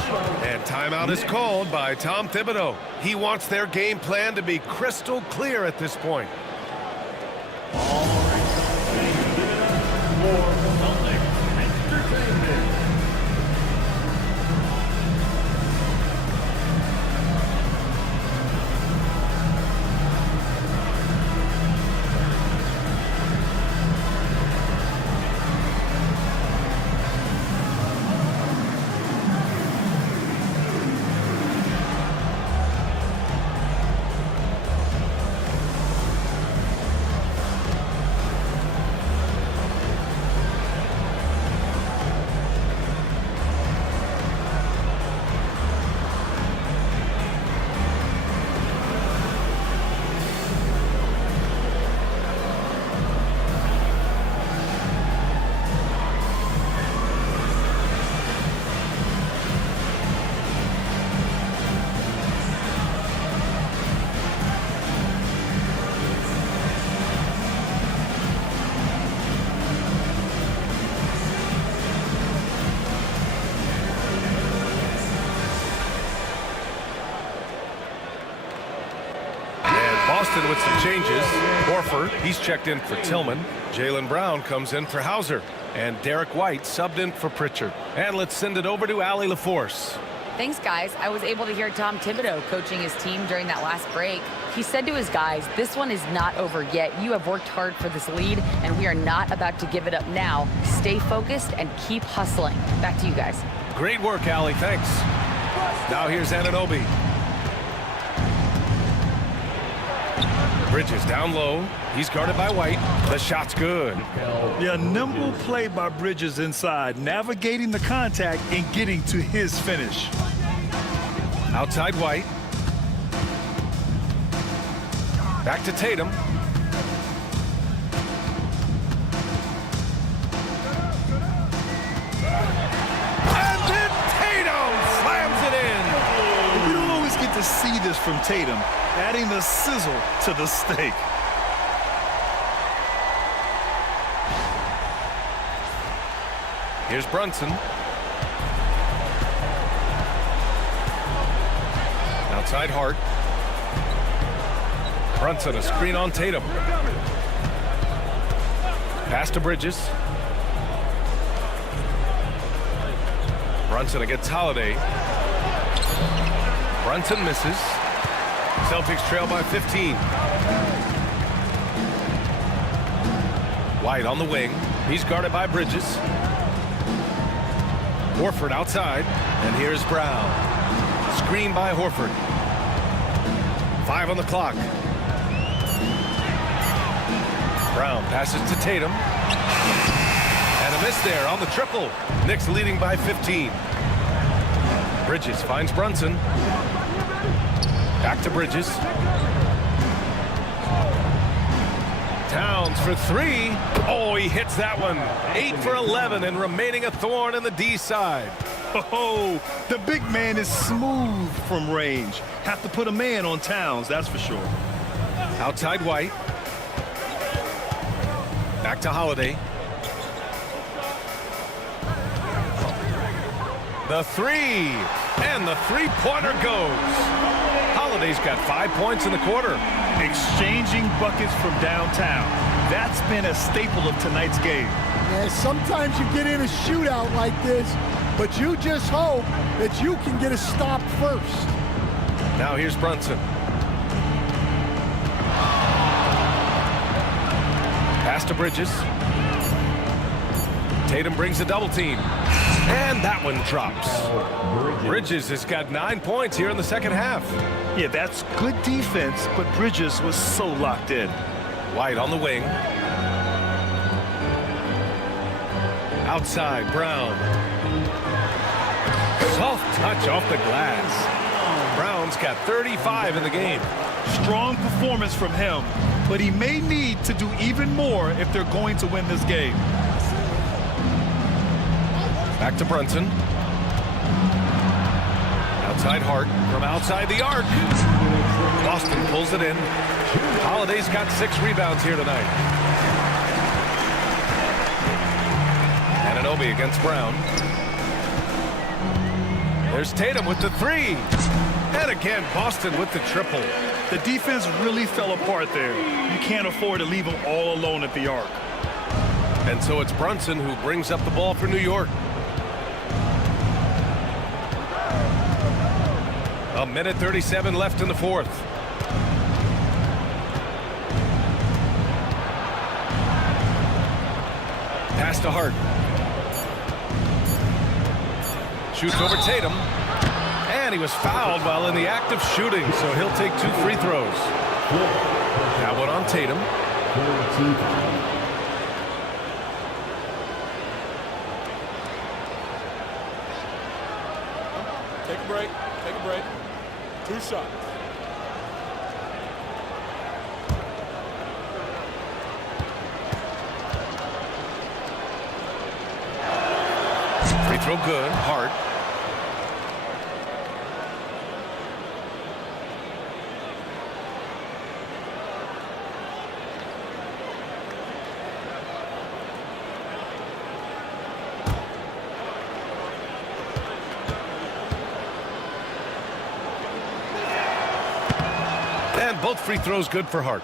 And timeout is called by Tom Thibodeau. He wants their game plan to be crystal clear at this point. Boston with some changes. Horford, he's checked in for Tillman. Jaylen Brown comes in for Hauser. And Derek White subbed in for Pritchard. And let's send it over to Allie LaForce. Thanks, guys. I was able to hear Tom Thibodeau coaching his team during that last break. He said to his guys, this one is not over yet. You have worked hard for this lead, and we are not about to give it up now. Stay focused and keep hustling. Back to you guys. Great work, Allie. Thanks. Now here's Anunoby. Bridges down low. He's guarded by White. The shot's good. Yeah, nimble play by Bridges inside, navigating the contact and getting to his finish. Outside White. Back to Tatum. And then Tatum slams it in. We don't always get to see this from Tatum, adding the sizzle to the steak. Here's Brunson. Outside Hart. Brunson, a screen on Tatum. Pass to Bridges. Brunson against Holiday. Brunson misses. Celtics trail by 15. White on the wing. He's guarded by Bridges. Horford outside. And here's Brown. Screen by Horford. 5 on the clock. Brown passes to Tatum. And a miss there on the triple. Knicks leading by 15. Bridges finds Brunson. Back to Bridges. Towns for three. Oh, he hits that one. 8 for 11 and remaining a thorn in the D side. Oh, the big man is smooth from range. Have to put a man on Towns, that's for sure. Outside White. Back to Holiday. The three. And the three-pointer goes. Holiday's got 5 points in the quarter. Exchanging buckets from downtown. That's been a staple of tonight's game. Yeah, sometimes you get in a shootout like this, but you just hope that you can get a stop first. Now here's Brunson. Pass to Bridges. Tatum brings a double team. And that one drops. Bridges has got 9 points here in the second half. Yeah, that's good defense, but Bridges was so locked in. White on the wing. Outside, Brown. Soft touch off the glass. Brown's got 35 in the game. Strong performance from him, but he may need to do even more if they're going to win this game. Back to Brunson. Outside Hart from outside the arc. Boston pulls it in. Holiday's got 6 rebounds here tonight. Anunoby against Brown. There's Tatum with the three. And again, Boston with the triple. The defense really fell apart there. You can't afford to leave them all alone at the arc. And so it's Brunson who brings up the ball for New York. A minute 37 left in the fourth. Pass to Hart. Shoots over Tatum. And he was fouled while in the act of shooting, so he'll take 2 free throws. That one on Tatum. Take a break. Take a break. 2 shots. Free throw good. Hart. And both free throws good for Hart.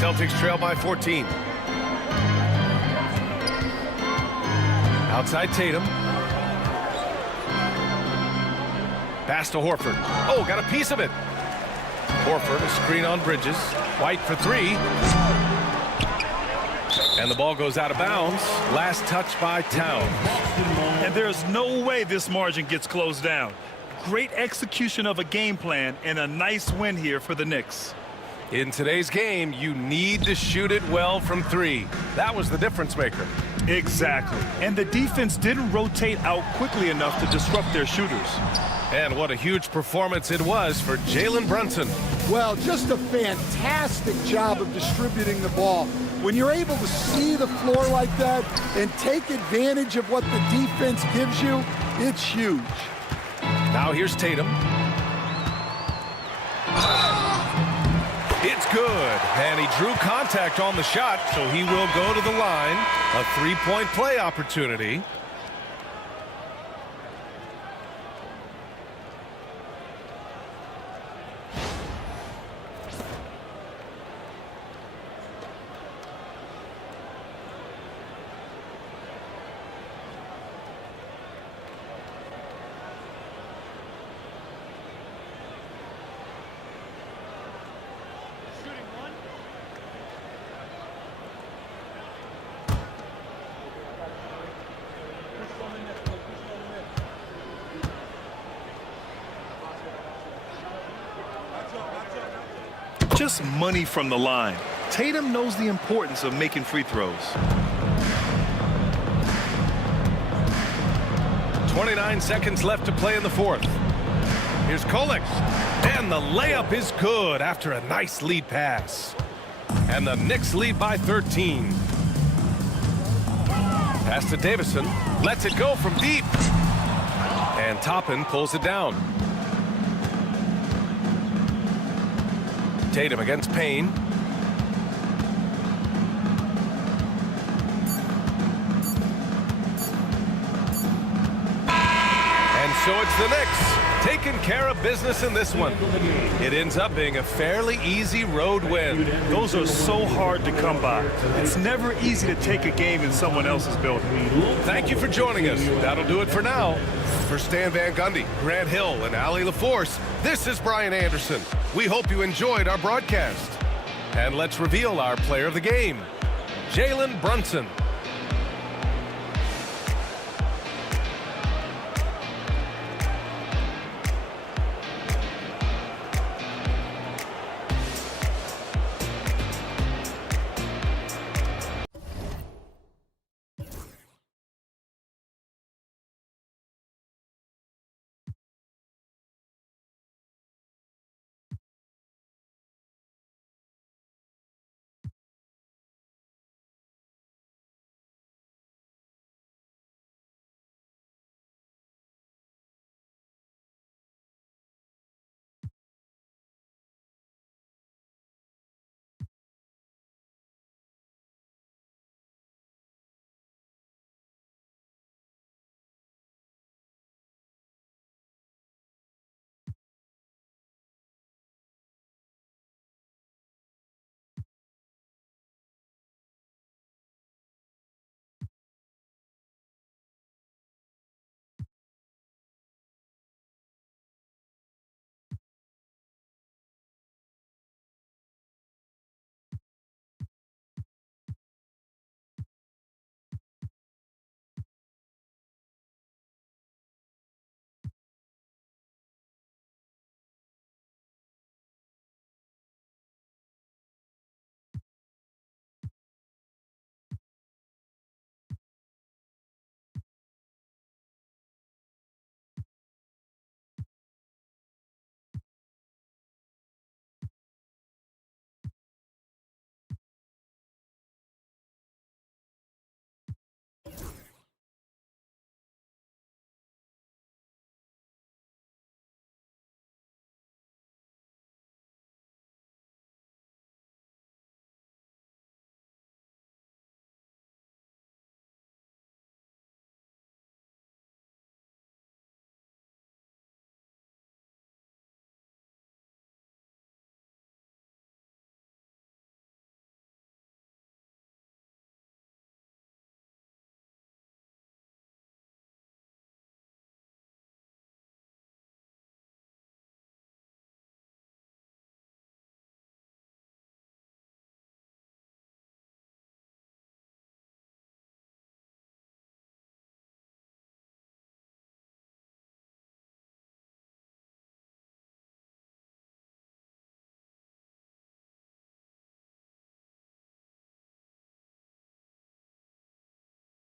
Celtics trail by 14. Outside Tatum. Pass to Horford. Oh, got a piece of it. Horford, a screen on Bridges. White for 3. And the ball goes out of bounds. Last touch by Towns. And there's no way this margin gets closed down. Great execution of a game plan and a nice win here for the Knicks. In today's game, you need to shoot it well from 3. That was the difference maker. Exactly. And the defense didn't rotate out quickly enough to disrupt their shooters. And what a huge performance it was for Jalen Brunson. Well, just a fantastic job of distributing the ball. When you're able to see the floor like that and take advantage of what the defense gives you, it's huge. Now here's Tatum. It's good. And he drew contact on the shot, so he will go to the line. A 3-point play opportunity. Just money from the line. Tatum knows the importance of making free throws. 29 seconds left to play in the fourth. Here's Kolek. And the layup is good after a nice lead pass. And the Knicks lead by 13. Pass to Davison. Lets it go from deep. And Toppin pulls it down. Tatum against Payne. And so it's the Knicks taking care of business in this one. It ends up being a fairly easy road win. Those are so hard to come by. It's never easy to take a game in someone else's building. Thank you for joining us. That'll do it for now. For Stan Van Gundy, Grant Hill, and Allie LaForce, this is Brian Anderson. We hope you enjoyed our broadcast. And let's reveal our player of the game, Jalen Brunson.